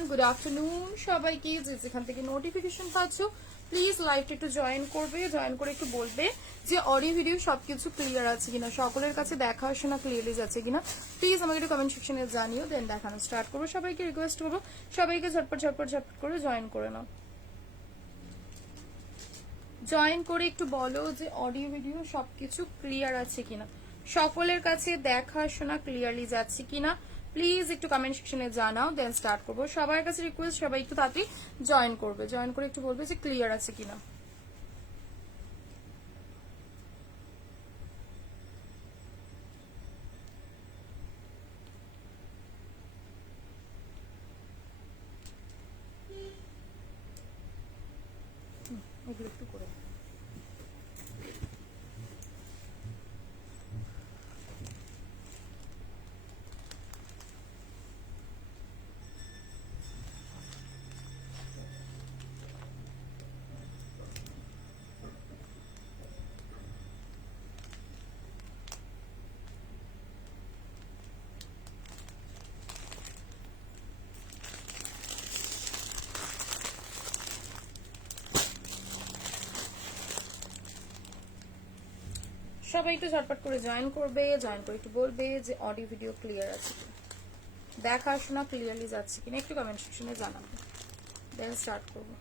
Everyone, good afternoon সবাইকে। যেখান থেকে নোটিফিকেশন পাচ্ছ প্লিজ লাইভটা একটু জয়েন করবে, জয়েন করে একটু বলবে যে অডিও ভিডিও সবকিছু ক্লিয়ার আছে কিনা, সকলের কাছে দেখা শোনা ক্লিয়ারলি যাচ্ছে কিনা। প্লিজ আমাকে একটু কমেন্ট সেকশনে জানিও, দেন দেখানো স্টার্ট করবো। সবাইকে রিকোয়েস্ট করবো সবাইকে ঝটপট ঝটপট ঝটপট করে জয়েন করে নাও। জয়েন করে একটু বলো যে অডিও ভিডিও সবকিছু ক্লিয়ার আছে কিনা, সকলের কাছে দেখা শোনা ক্লিয়ারলি যাচ্ছে কিনা। প্লিজ একটু কমেন্ট সেকশনে জানাও, দেন স্টার্ট করবো। সবার কাছে রিকোয়েস্ট সবাই একটু তাড়াতাড়ি জয়েন করবে, জয়েন করে একটু বলবে যে ক্লিয়ার আছে কিনা। এগুলো একটু করে সবাই একটু ঝটপট করে জয়েন করবে, জয়েন করে একটু বলবে যে অডিও ভিডিও ক্লিয়ার আছে কিনা, দেখা শোনা ক্লিয়ারলি যাচ্ছে কিনা, একটু কমেন্ট সেকশনে জানাবে, দেন স্টার্ট করবো।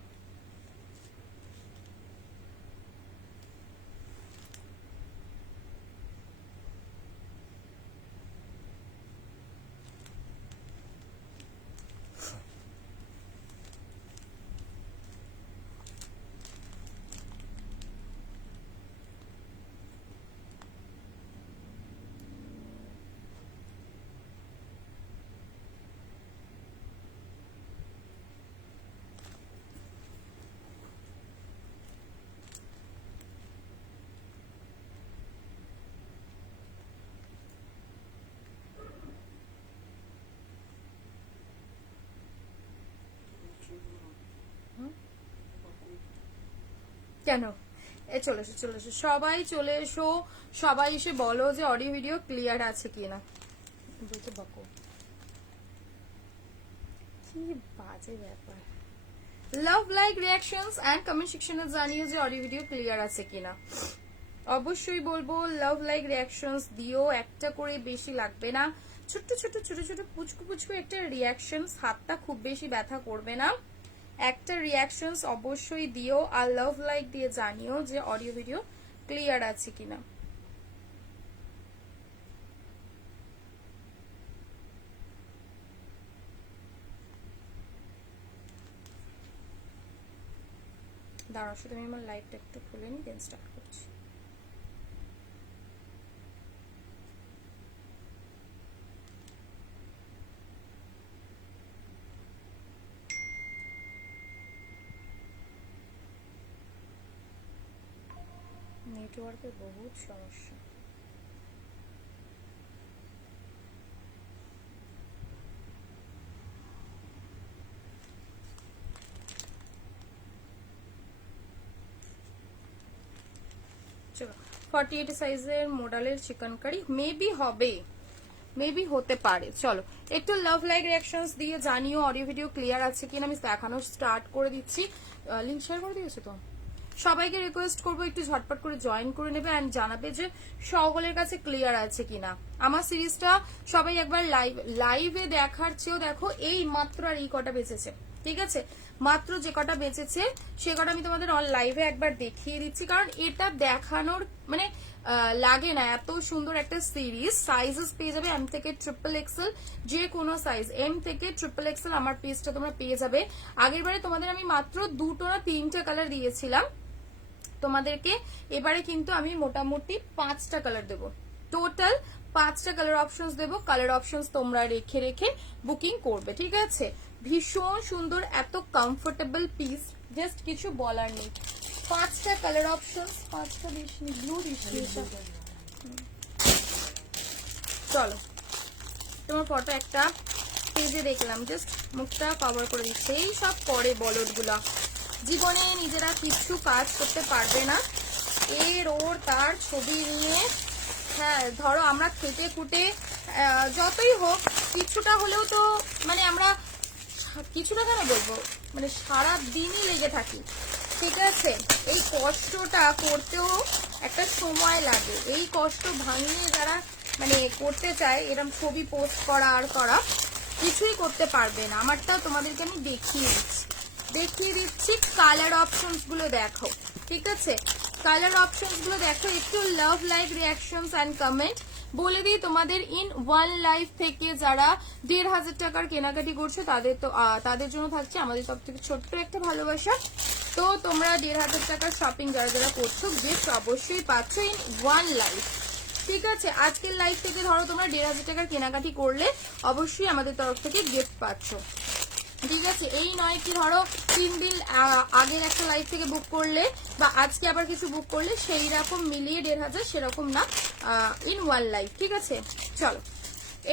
কেন চলে এসো, চলে এসো, সবাই চলে এসো, সবাই এসে বলো যে অডিও ভিডিও ক্লিয়ার আছে কিনা। বকো কি বাজে ব্যাপার। Love like reactions and comment সেকশনে জানিও যে অডিও ভিডিও ক্লিয়ার আছে কিনা। অবশ্যই বলবো লাভ লাইক রিয়াকশনস দিও, একটা করে বেশি লাগবে না, ছোট্ট ছোট ছোট ছোট পুচকু পুচকু একটা রিয়াকশনস, হাতটা খুব বেশি ব্যথা করবে না, একটা রিয়াকশনস অবশ্যই দিও। আর লাভ লাইক দিয়ে জানিও যে অডিও ভিডিও ক্লিয়ার আছে কিনা। দাঁড়াও, শুধু আমি আমার লাইভটা একটু খুলে নিই, দেন স্টার্ট করছি। নেটওয়ার্কের বহুত সমস্যা। চলো, 48 সাইজের মডেলের চিকেন কারি মেবি হবে, মেবি হতে পারে। চলো একটু লাভ লাইক রিয়াকশনস দিয়ে জানিও অডিও ভিডিও ক্লিয়ার আছে কিনা। আমি দেখানো স্টার্ট করে দিচ্ছি। লিংক শেয়ার করে দিয়েছো তো? সবাইকে রিকোয়েস্ট করবো একটু ঝটপট করে জয়েন করে নেবে এন্ড জানাবে যে সকলের কাছে ক্লিয়ার আছে কিনা। আমার সিরিজটা সবাই একবার লাইভে দেখার চেয়েও দেখো, এই মাত্র আর এই কটা বেঁচেছে, ঠিক আছে? মাত্র যে কটা বেঁচেছে সে কটা আমি তোমাদের অন লাইভে একবার দেখিয়ে দিচ্ছি, কারণ এটা দেখানোর মানে লাগে না। এত সুন্দর একটা সিরিজ। সাইজেস পেয়ে যাবে এম থেকে ট্রিপল এক্সেল, যে কোনো সাইজ এম থেকে ট্রিপল এক্সেল আমার পিসটা তোমরা পেয়ে যাবে। আগের বারে তোমাদের আমি মাত্র 2টো না 3টে কালার দিয়েছিলাম তোমাদেরকে, এবারে কিন্তু আমি মোটামুটি 5টা কালার দেবো, টোটাল 5টা কালার অপশনস দেবো। কালার অপশনস তোমরা রেখে রেখে বুকিং করবে, ঠিক আছে? ভীষণ সুন্দর, এত কমফোর্টেবল পিস, জাস্ট কিছু বলার নেই। 5টা কালার অপশনস, 5টা বেশি ব্লু দিচ্ছি। চলো, তোমার ফটো একটা পেজে দেখলাম, জাস্ট মুখটা কভার করে দিচ্ছে। এই সব পরে বলদগুলা জীবনে নিজেরা কিছু কাজ করতে পারবে না, এর ওর তার ছবি নিয়ে। হ্যাঁ ধরো আমরা খেটে খুটে যতই হোক কিছুটা হলেও তো মানে আমরা কিছুটা কেন বলবো, মানে সারা দিনই লেগে থাকি, ঠিক আছে। এই কষ্টটা করতেও একটা সময় লাগে, এই কষ্ট ভাঙিয়ে যারা মানে করতে চায় এরকম ছবি পোস্ট করা আর করা, কিছুই করতে পারবে না। আমারটাও তোমাদেরকে আমি দেখিয়ে দিচ্ছি কালার অপশনস গুলো দেখো, ঠিক আছে। কালার অপশনস গুলো দেখো, একটু লাভ লাইক রিয়াকশনস অ্যান্ড কমেন্ট বলে দিই তোমাদের। ইন ওয়ান লাইফ থেকে যারা 1500 টাকার কেনাকাটি করছো তাদের তো তাদের জন্য থাকছে আমাদের সব থেকে ছোট্ট একটা ভালোবাসা। তো তোমরা 1500 টাকার শপিং যারা যারা করছো গিফট অবশ্যই পাচ্ছ ইন ওয়ান লাইফ, ঠিক আছে। আজকের লাইফ থেকে ধরো তোমরা 1500 টাকার কেনাকাটি করলে অবশ্যই আমাদের তরফ থেকে গিফট পাচ্ছ, ঠিক আছে। এই নয় কি ধরো 3 দিন আগের একটা লাইফ থেকে বুক করলে বা আজকে আবার কিছু বুক করলে সেই রকম মিলিয়ে 1500, সেরকম না, ইন ওয়ান লাইফ, ঠিক আছে। চলো,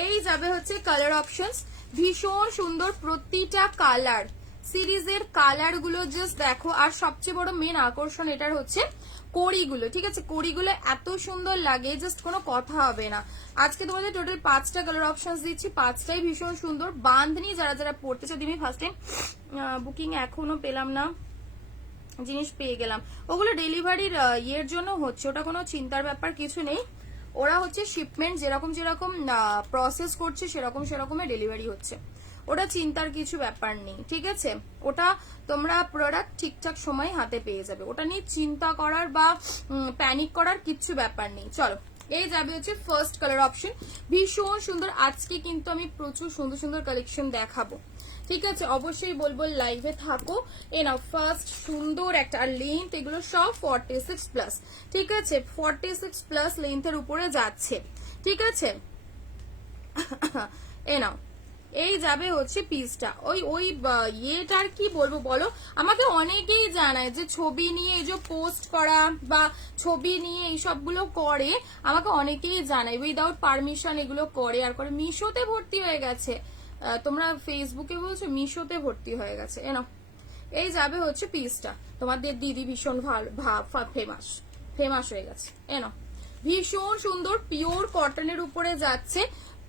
এই যাবে হচ্ছে কালার অপশনস, ভীষণ সুন্দর প্রতিটা কালার, সিরিজের কালার গুলো জাস্ট দেখো। আর সবচেয়ে বড় মেন আকর্ষণ এটার হচ্ছে কড়িগুলো, ঠিক আছে। কড়িগুলো এত সুন্দর লাগে, জাস্ট কোনো কথা হবে না। আজকে তোমাদের টোটাল 5টা কালার অপশনস দিচ্ছি, 5টাই ভীষণ সুন্দর। বাঁধনি যারা যারা পড়তে চাও, দিমি ফার্স্ট টাইম বুকিং এখনো পেলাম না, জিনিস পেয়ে গেলাম। ওগুলো ডেলিভারির ইয়ের জন্য হচ্ছে, ওটা কোনো চিন্তার ব্যাপার কিছু নেই। ওরা হচ্ছে শিপমেন্ট যেরকম যেরকম প্রসেস করছে সেরকম সেরকমের ডেলিভারি হচ্ছে, ওটা চিন্তার কিছু ব্যাপার নেই, ঠিক আছে। ওটা তোমরা প্রোডাক্ট ঠিকঠাক সময় হাতে পেয়ে যাবে, ওটা নিয়ে চিন্তা করার বা প্যানিক করার কিচ্ছু ব্যাপার নেই। চলো, এই যাবে হচ্ছে ফার্স্ট কালার অপশন, ভীষণ সুন্দর। আজকে কিন্তু আমি প্রচুর সুন্দর সুন্দর কালেকশন দেখাবো, ঠিক আছে। অবশ্যই বলবো লাইভে থাকো। এ নাও ফার্স্ট সুন্দর একটা, আর লেন্থ এগুলো সব 46+, ঠিক আছে। 46+ লেন্থের উপরে যাচ্ছে, ঠিক আছে। এ নাও, এই যাবে হচ্ছে পিসটা। ওই ইয়েটার কি বলবো বলো, আমাকে অনেকেই জানায় যে ছবি নিয়ে এই যে পোস্ট করা বা ছবি নিয়ে এই সবগুলো করে, আমাকে অনেকেই জানায় উইদাউট পারমিশন এগুলো করে আর করে। মিশোতে ভর্তি হয়ে গেছে, তোমরা ফেসবুকে বলছো মিশোতে ভর্তি হয়ে গেছে। এনো, এই যাবে হচ্ছে পিসটা। তোমাদের দিদি ভীষণ ফেমাস হয়ে গেছে। এনো, ভীষণ সুন্দর পিওর কটনের উপরে যাচ্ছে।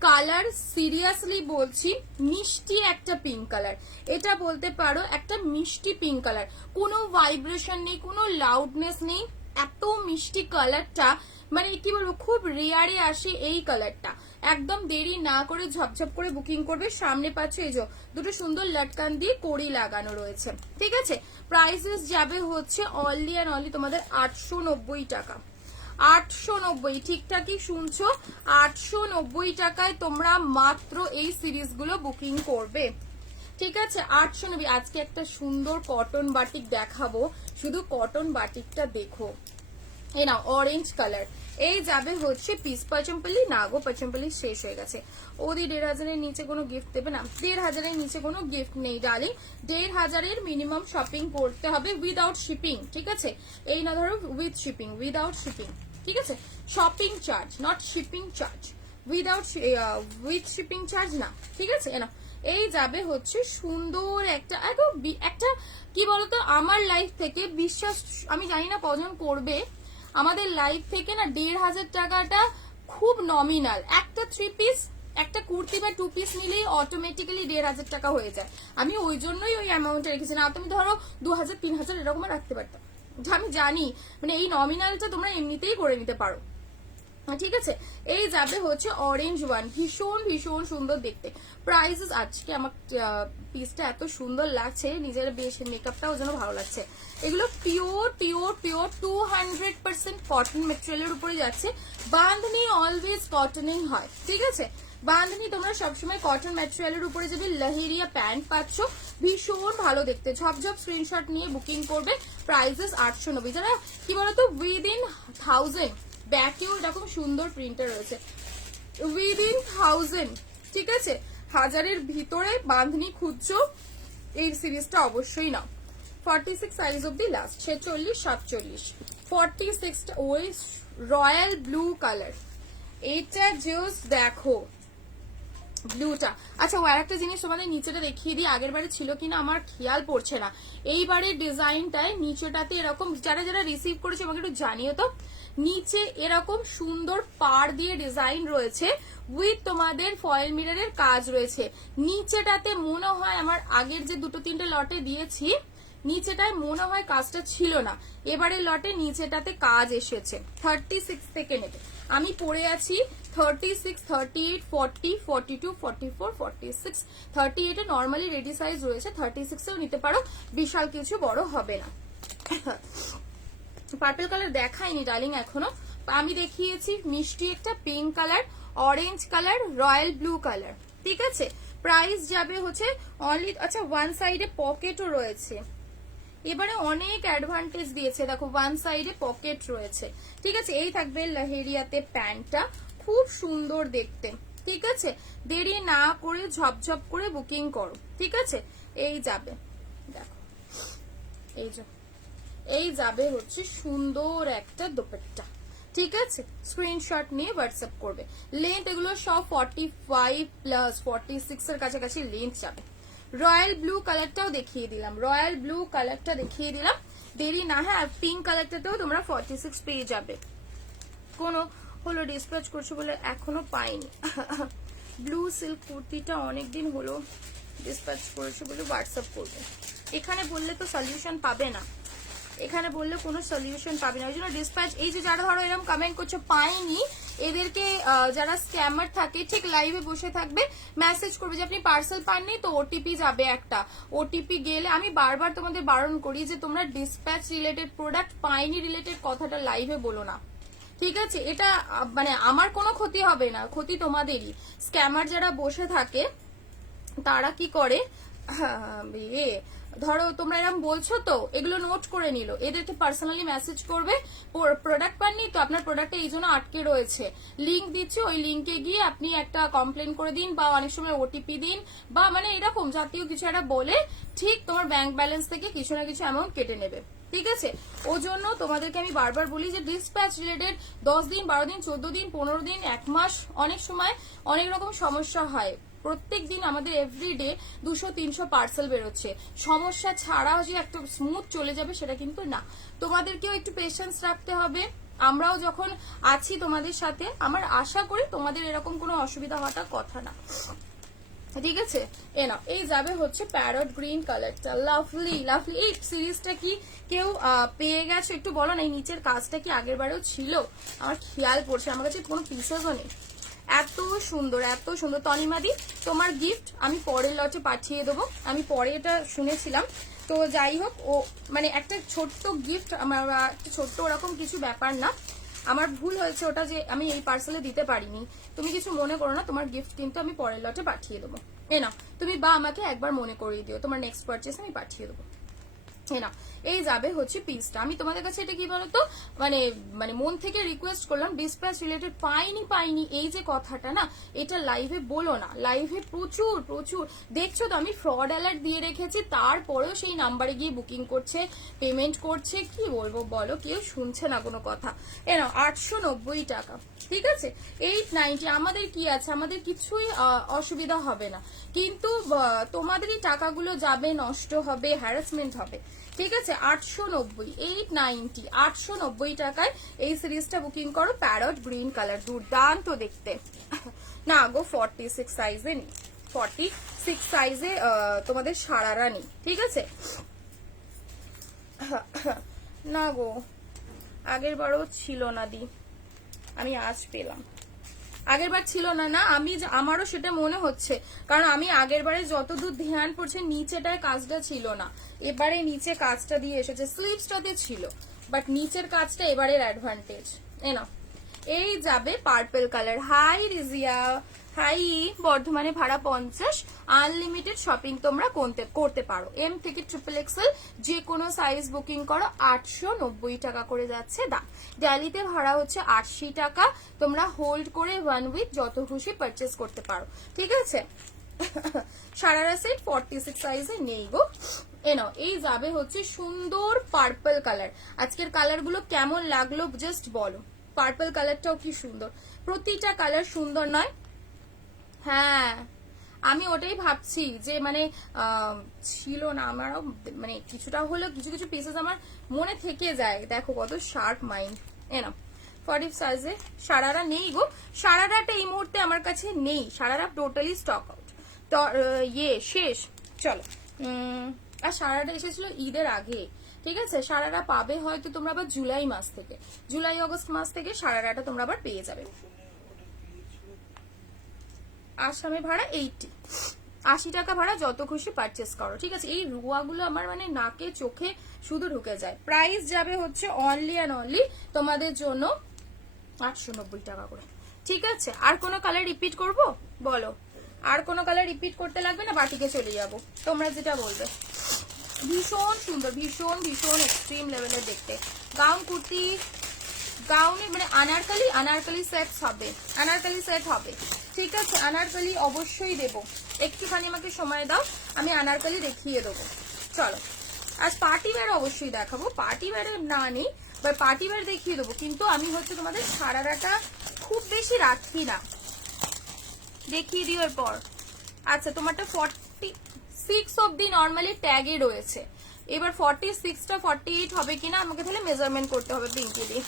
কালার সিরিয়াসলি বলছি মিষ্টি একটা পিঙ্ক কালার, এটা বলতে পারো একটা মিষ্টি পিঙ্ক কালার। কোনো ভাইব্রেশন নেই, কোনো লাউডনেস নেই, এত মিষ্টি কালারটা, মানে কি বলবো, খুব রেয়ারে আসে এই কালারটা। একদম দেরি না করে ঝপঝপ করে বুকিং করবে। সামনে পাচ্ছ এই যে দুটো সুন্দর লটকান দিয়ে কড়ি লাগানো রয়েছে, ঠিক আছে। প্রাইসেস যাবে হচ্ছে অনলি অ্যান্ড অনলি তোমাদের 890 টাকা। 890, ঠিকঠাকই শুনছো, 890 টাকায় তোমরা মাত্র এই সিরিজগুলো বুকিং করবে, ঠিক আছে। 890। আজকে একটা সুন্দর কটন বাটিক দেখাবো, শুধু কটন বাটিকটা দেখো। এই নাও অরেঞ্জ কালার, এই যাবে হচ্ছে পিস। পচমপল্লি না গো, পচমপল্লি শেষ হয়ে গেছে। ওদি 1500-এর নিচে কোনো গিফট দেবে না, 1500-এর নিচে কোনো গিফট নেই ডার্লিং। 1500-এর মিনিমাম শপিং করতে হবে উইদাউট শিপিং, ঠিক আছে। এই না ধরো উইথ শিপিং, উইদাউট শিপিং, ঠিক আছে। Shopping charge, not shipping charge, with shipping charge না, ঠিক আছে। এনা, এই যাবে হচ্ছে সুন্দর একটা একটা কি বলতো, আমার লাইফ থেকে বিশ্বাস, আমি জানি না কজন করবে, আমাদের লাইফ থেকে না 1500 টাকাটা খুব নমিনাল। একটা 3 পিস, একটা কুর্তি বা 2 পিস নিলেই অটোমেটিক্যালি 1500 টাকা হয়ে যায়। আমি ওই জন্যই ওই অ্যামাউন্টটা রেখেছি, না তুমি ধরো 2000-3000 এরকম রাখতে পারতাম। আমি জানি মানে এই নমিনালটা তোমরা এমনিতেই করে নিতে পারো, ঠিক আছে। এই যাবে হচ্ছে অরেঞ্জ ওয়ান, ভীষণ ভীষণ সুন্দর দেখতে। প্রাইসেস, আজকে আমার পিসটা এত সুন্দর লাগছে, নিজের বেশ মেকআপটাও যেন ভালো লাগছে। এগুলো পিওর পিওর পিওর 200% কটন মেটেরিয়ালের উপরে যাচ্ছে। বাঁধনি অলওয়েজ কটনেই হয়, ঠিক আছে। বাঁধনি তোমরা সবসময় কটন ম্যাটেরিয়ালের উপরে যাবে। লাহেরিয়া প্যান্ট পাচ্ছ, ভীষণ ভালো দেখতে। ঝপঝপ স্ক্রিনশট নিয়ে বুকিং করবে। প্রাইসেস 890। যারা কি বলতো উইদিন 1000, ব্যাকেও এরকম সুন্দর প্রিন্টার রয়েছে, উইদিন 1000, ঠিক আছে। 1000-এর ভিতরে বাঁধনি খুঁজছো, এই সিরিজটা অবশ্যই নাও। 46 সাইজ অব্দি লাস্ট, 46, 47, 46টা ওই রয়্যাল ব্লু কালার। এটা জাস্ট দেখো, ব্লুটা। আচ্ছা ও আরেকটা জিনিস তোমাদের নিচেটা দেখিয়ে দিই, আগের বারে ছিল কিনা আমার খেয়াল পড়ছে না। এইবারের ডিজাইনটায় নিচেটাতে এরকম, যারা যারা রিসিভ করেছে আমাকে একটু জানিও তো, নিচে এরকম সুন্দর পাড় দিয়ে ডিজাইন রয়েছে উইথ তোমাদের ফয়েল মিররের কাজ রয়েছে। নিচেটাতে মনে হয় আমার আগের যে দুটো তিনটে লটে দিয়েছি নিচেটায় মনে হয় কাজটা ছিল না, এবারে লটে নিচেটাতে কাজ এসেছে। 36 থেকে নেবে, আমি পরে আছি 36, 38, 40, 42, 44, 46, 38 এ নর্মালি রেডি সাইজ রয়েছে, 36 এও নিতে পারো, বিশাল কিছু বড় হবে না। পার্পল কালার দেখাইনি ডার্লিং এখনো, আমি দেখিয়েছি মিষ্টি একটা pink colour, orange colour, royal blue colour, ঠিক আছে। প্রাইস যাবে হচ্ছে অনলি, আচ্ছা ওয়ান সাইডে পকেটও রয়েছে, এবারে অনেক অ্যাডভান্টেজ দিয়েছে, দেখো ওয়ান সাইডে পকেট রয়েছে, ঠিক আছে। এই থাকবে লাহেরিয়াতে প্যান্টটা, খুব সুন্দর দেখতে, ঠিক আছে। দেরি না করে ঝপঝপ করে বুকিং করো, ঠিক আছে। এই যাবে, দেখো এই যাবে হচ্ছে সুন্দর একটা দোপাট্টা, ঠিক আছে। স্ক্রিনশট নিয়ে হোয়াটসঅ্যাপ করবে। লেন্থ এগুলো সব 45 প্লাস 46 এর কাছাকাছি লেন্থ যাবে। রয়্যাল ব্লু কালারটাও দেখিয়ে দিলাম, রয়্যাল ব্লু কালারটা দেখিয়ে দিলাম, দেরি না, হ্যাঁ পিঙ্ক কালারটাতেও তোমরা 46 পেয়ে যাবে। কোনো হলো ডিসপ্যাচ করছো বলে এখনো পাইনি। ব্লু সিল্ক কুর্তিটা অনেকদিন হলো ডিসপ্যাচ করেছো বলে হোয়াটসঅ্যাপ করবে, এখানে বললে তো সলিউশন পাবে না, এখানে বললে কোনো সলিউশন পাবে না, ওই জন্য ডিসপ্যাচ। এই যে যারা ধরো এরকম কমেন্ট করছো পাইনি, এদেরকে যারা স্ক্যামার থাকে ঠিক লাইভে বসে থাকবে, মেসেজ করবে যে আপনি পার্সেল পাননি, তো ওটিপি যাবে একটা, ওটিপি গেলে আমি বারবার তোমাদের বারণ করি যে তোমরা ডিসপ্যাচ রিলেটেড প্রোডাক্ট পাইনি রিলেটেড কথাটা লাইভে বলো না, ঠিক আছে। এটা মানে আমার কোনো ক্ষতি হবে না, ক্ষতি তোমাদেরই। স্ক্যামার যারা বসে থাকে তারা কি করে, ধরো তোমরা এরকম বলছো তো এগুলো নোট করে নিল, এদেরকে পার্সোনালি মেসেজ করবে প্রোডাক্ট পাননি তো আপনার প্রোডাক্টটা এই জন্য আটকে রয়েছে, লিঙ্ক দিচ্ছি, ওই লিঙ্কে গিয়ে আপনি একটা কমপ্লেন করে দিন বা অনেক সময় ওটিপি দিন বা মানে এরকম জাতীয় কিছু একটা বলে ঠিক তোমার ব্যাংক ব্যালেন্স থেকে কিছু না কিছু অ্যামাউন্ট কেটে নেবে, ঠিক আছে। ও জন্য তোমাদেরকে আমি বারবার বলি যে ডিসপ্যাচ রিলেটেড 10 দিন 12 দিন 14 দিন 15 দিন 1 মাস অনেক সময় অনেক রকম সমস্যা হয়, প্রত্যেক দিন আমাদের এভরিডে 200-300 পার্সেল বেরোচ্ছে, সমস্যা ছাড়াও যে একটা স্মুথ চলে যাবে সেটা কিন্তু না, তোমাদেরকেও একটু পেশেন্স রাখতে হবে। আমরাও যখন আছি তোমাদের সাথে, আমার আশা করি তোমাদের এরকম কোনো অসুবিধা হওয়াটা কথা না, ঠিক আছে। এ নাও, এই যাবে হচ্ছে প্যারট গ্রিন কালারটা, লাভলি লাভলি। এই সিরিজটা কি কেউ পেয়ে গেছো একটু বলো না, এই নিচের কাজটা কি আগের বারেও ছিল, আমার খেয়াল পড়ছে, আমার কাছে কোনো পিসেসও নেই। এত সুন্দর এত সুন্দর। তনিমাদি তোমার গিফট আমি পরের লটে পাঠিয়ে দেবো, আমি পরে এটা শুনেছিলাম, তো যাই হোক ও মানে একটা ছোট্ট গিফট, আমার ছোট্ট ওরকম কিছু ব্যাপার না, আমার ভুল হয়েছে ওটা যে আমি এই পার্সেলে দিতে পারিনি, তুমি কিছু মনে করো না, তোমার গিফট কিন্তু আমি পরের লটে পাঠিয়ে দেবো। এ না তুমি বা আমাকে একবার মনে করিয়ে দিও, তোমার নেক্সট পারচেস আমি পাঠিয়ে দেবো। না এই যাবে হচ্ছে পিসটা, আমি তোমাদের কাছে এটা কি বলতো মানে মানে মন থেকে রিকোয়েস্ট করলাম, ডিসপ্যাচ রিলেটেড পাইনি এই যে কথাটা না, এটা লাইভে বলো না, লাইভে প্রচুর প্রচুর দেখছো তো, আমি ফ্রড অ্যালার্ট দিয়ে রেখেছি, তারপরেও সেই নাম্বারে গিয়ে বুকিং করছে, পেমেন্ট করছে, কি বলবো বলো, কেউ শুনছে না কোনো কথা। এ নাও 890 টাকা, ঠিক আছে। 890, আমাদের কি আছে, আমাদের কিছুই অসুবিধা হবে না, কিন্তু তোমাদেরই টাকাগুলো যাবে, নষ্ট হবে, হ্যারাসমেন্ট হবে, ঠিক আছে। 890, 890, 890 টাকায় এই সিরিজটা বুকিং করো, প্যারট গ্রিন কালার, দুর্দান্ত দেখতে। না গো 46 সাইজে নেই, 46 সাইজে তোমাদের সারারা নেই, ঠিক আছে। না গো আগের বারও ছিল না দি, আমি আজ পেলাম, আগের বার ছিল না, না আমি আমারও সেটা মনে হচ্ছে, কারণ আমি আগের বারে যতদূর ধ্যান পড়ছে নিচেটায় কাজটা ছিল না, এবারে নিচে কাজটা দিয়ে এসেছে, স্লিভসটাতে ছিল, বাট নিচের কাজটা এবারের অ্যাডভান্টেজ। এ না এই যাবে purple colour, hi Rizia, hi, বর্ধমানে ভাড়া 50, আনলিমিটেড শপিং তোমরা করতে পারো, এম থেকে XXL যে কোনো সাইজ বুকিং করো, 890 টাকা করে যাচ্ছে দাম, দিল্লিতে ভাড়া হচ্ছে 80 টাকা, তোমরা হোল্ড করে 1 উইক যত খুশি পারচেস করতে পারো, ঠিক আছে। সারারা সেট 46 সাইজে নেই গো। নাও এই যাবে হচ্ছে সুন্দর পার্পল কালার, আজকের কালার গুলো কেমন লাগলো জাস্ট বলো, পার্পল কালারটাও কি সুন্দর, প্রতিটা কালার সুন্দর নয়, হ্যাঁ আমি ওটাই ভাবছি যে মানে ছিল না আমারও, মানে কিছুটা হলেও কিছু কিছু পিসেস আমার মনে থেকে যায়। দেখো কত শার্প মাইন্ড। এনা 40 সাইজে সারারা নেই গো, সারারাটা এই মুহূর্তে আমার কাছে নেই, সারারা টোটালি স্টক আউট। তো শেষ। চলো আর সারারা এসেছিল ঈদের আগে, ঠিক আছে। সারারা পাবে হয়তো তোমরা আবার জুলাই মাস থেকে, জুলাই অগস্ট মাস থেকে সারারাটা তোমরা আবার পেয়ে যাবে। আসামে ভাড়া 80 টাকা ভাড়া, যত খুশি পারচেস করো, ঠিক আছে। এই রুয়াগুলো আমার মানে নাকে চোখে শুধু ঢুকে যায়। প্রাইস যাবে হচ্ছে অনলি অ্যান্ড অনলি তোমাদের জন্য 890 টাকা করে, ঠিক আছে। আর কোনো কালার রিপিট করব বলো? আর কোনো কালার রিপিট করতে লাগবে না, বাটিকে চলে যাব, তোমরা যেটা বলবে। ভীষণ সুন্দর, ভীষণ ভীষণ এক্সট্রিম লেভেলের দেখতে। গাউন কুর্তি, গাউনে মানে আনারকলি সেট হবে, আনারকলি সেট হবে, ঠিক আছে। আনারকলি অবশ্যই দেব, একটুখানি আমাকে সময় দাও, আমি আনারকলি দেখিয়ে দেবো। চলো আজ পার্টি ওয়্যার অবশ্যই দেখাবো, পার্টি ওয়্যারে না নেই বা পার্টি ওয়্যার দেখিয়ে দেবো, কিন্তু আমি হচ্ছে তোমাদের সারারাটা খুব বেশি রাখি না, দেখিয়ে দিও এরপর। আচ্ছা তোমারটা 46 অব্দি নর্মালি ট্যাগে রয়েছে, এবার 46টা 48 হবে কিনা আমাকে তাহলে মেজারমেন্ট করতে হবে পিঙ্কি দিয়ে।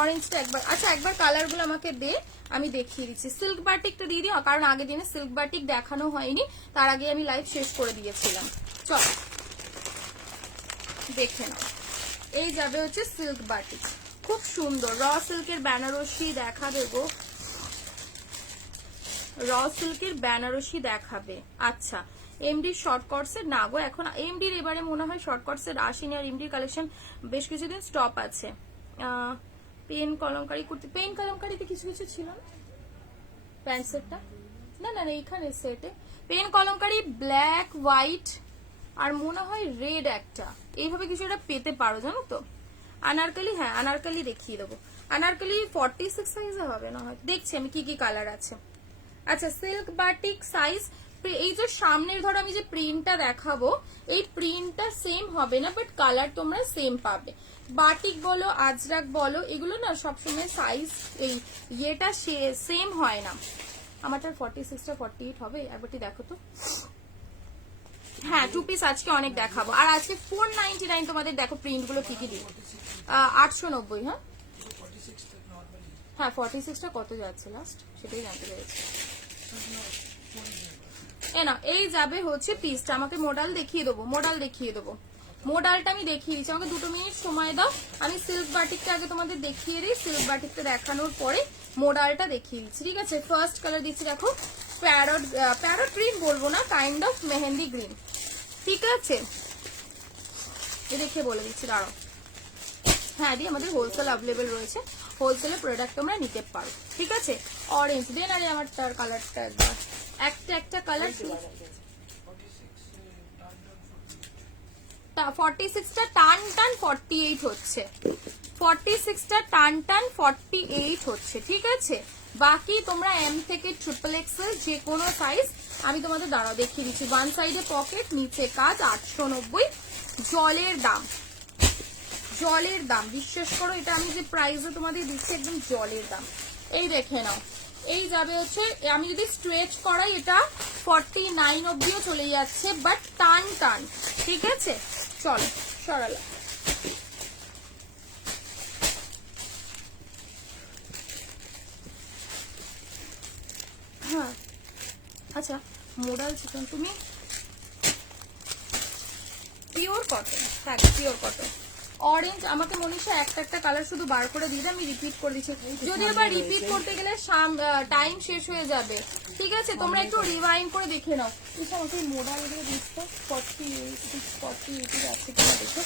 অরেঞ্জটা একবার, আচ্ছা একবার কালারগুলো আমাকে দে, আমি দেখিয়ে দিচ্ছি। সিল্ক বাটিকটা দিয়ে দিও, কারণ আগের দিনে সিল্ক বাটিক দেখানো হয়নি, তার আগে আমি লাইভ শেষ করে দিয়েছিলাম। চলো দেখে নাও, এই যাবে হচ্ছে সিল্ক বাটিক, খুব সুন্দর র সিল্কের বেনারসি দেখাবে গো, র সিল্কের বেনারসি দেখাবে। আচ্ছা এমডি শর্ট কটসের না গো, এখন এমডির এবারে মনে হয় শর্ট কটসের আসেনি, আর এমডির কালেকশন বেশ কিছুদিন স্টপ আছে। পেন কলমকারি কুর্তি, পেন কলমকারিতে কিছু কিছু ছিল না, প্যান্ট সেটটা না না না এইখানে সেটে পেন কলমকারি ব্ল্যাক হোয়াইট আর মনে হয় রেড একটা, এইভাবে কিছু একটা পেতে পারো জানো তো। আনারকলি, হ্যাঁ আনারকলি দেখিয়ে দেবো, আনারকলি 46 সাইজে হবে না হয়, দেখছি আমি কি কি কালার আছে। আচ্ছা সিল্ক বাটিক সাইজ, এই যে সামনের ধরো আমি যে প্রিন্টটা দেখাবো, এই প্রিন্টটা সেম হবে না, বাট কালার তোমরা সেম পাবে। বাটিক বলো আজরাক বলো, এগুলো না সবসময় সাইজ এই ইয়েটা সেম হয় না। আমারটা 46টা 48 হবে, একবারটি দেখো তো। হ্যাঁ 2 পিস আজকে অনেক দেখাবো, আর আজকে 499 তোমাদের দেখো প্রিন্ট গুলো কি কি দিই। 890, হ্যাঁ হ্যাঁ 46টা কত যাচ্ছে লাস্ট সেটাই জানতে পেরেছি। না এই যাবে হচ্ছে পিসটা, আমাকে মডেল দেখিয়ে দেবো, মডেল দেখিয়ে দেবো, মডেলটা আমি দেখিয়ে দিচ্ছি, আমাকে 2 মিনিট সময় দাও। আমি সিল্ক বাটিকটা আগে তোমাদের দেখিয়ে দিই, সিল্ক বাটিকটা দেখানোর পরে মডেলটা দেখিয়ে দিচ্ছি, ঠিক আছে। ফার্স্ট কালার দিচ্ছি দেখো, প্যারট গ্রিন বলবো না, কাইন্ড অফ মেহেন্দি গ্রিন, ঠিক আছে। এ দেখে বলে দিচ্ছি দাঁড়াও। হ্যাঁ দি আমাদের হোলসেল অ্যাভেলেবেল রয়েছে, হোলসেলে প্রোডাক্ট তোমরা নিতে পারো, ঠিক আছে। অরেঞ্জ দেন, আরে আমার তার কালারটা একবার একটা একটা কালার, 46টা টান টান 48 হচ্ছে, 46টা টান টান 48 হচ্ছে, ঠিক আছে। বাকি তোমরা এম থেকে XXL যে কোনো সাইজ আমি তোমাদের দাঁড়াও দেখিয়ে দিচ্ছি। ওয়ান সাইডে পকেট, নিচে কাজ, 890 জলের দাম, জলের দাম, বিশ্বাস করো এটা আমি যে প্রাইসে তোমাদের দিচ্ছি একদম জলের দাম। এই দেখে নাও, এই যাবে হচ্ছে আমি যদি স্ট্রেচ করাই এটা 49 অব্দিও চলে যাচ্ছে, বাট টান টান, ঠিক আছে। চলো সরালা, হ্যাঁ আচ্ছা মোডাল চিকেন, তুমি পিওর কটন, হ্যাঁ পিওর কটন। অরেঞ্জ আমাকে মনীষা একটা একটা কালার শুধু বার করে দিয়ে আমি রিপিট করে দিচ্ছি, যদি আবার রিপিট করতে গেলে টাইম শেষ হয়ে যাবে, ঠিক আছে। তোমরা একটু রিভাইন্ড করে দেখে নাও। এটা আমাকে মোডাল দিয়ে দিচ্ছে 48 আছে কিনা দেখো।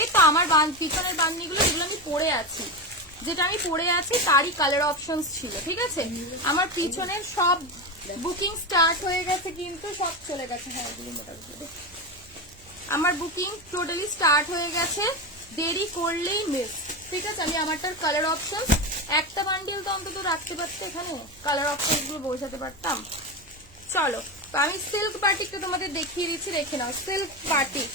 এই তো আমার পিছনের বান্ডিগুলো যেগুলো আমি পরে আছি, যেটা আমি পরে আছি তারই কালার অপশনস ছিল, ঠিক আছে। আমার পিছনের সব বুকিং স্টার্ট হয়ে গেছে, কিন্তু সব চলে গেছে। হ্যাঁ এগুলো মোটাল দিয়ে আমার বুকিং টোটালি স্টার্ট হয়ে গেছে, দেরি করলেই মিস, ঠিক আছে। আমি আমারটার কালার অপশন একটা বান্ডিল তো অন্তত রাখতে পারতে, এখানে কালার অপশন গুলো বোঝাতে পারতাম। চলো আমি সিল্ক বাটিকটা তোমাদের দেখিয়ে দিচ্ছি, দেখে নাও। সিল্ক বাটিক,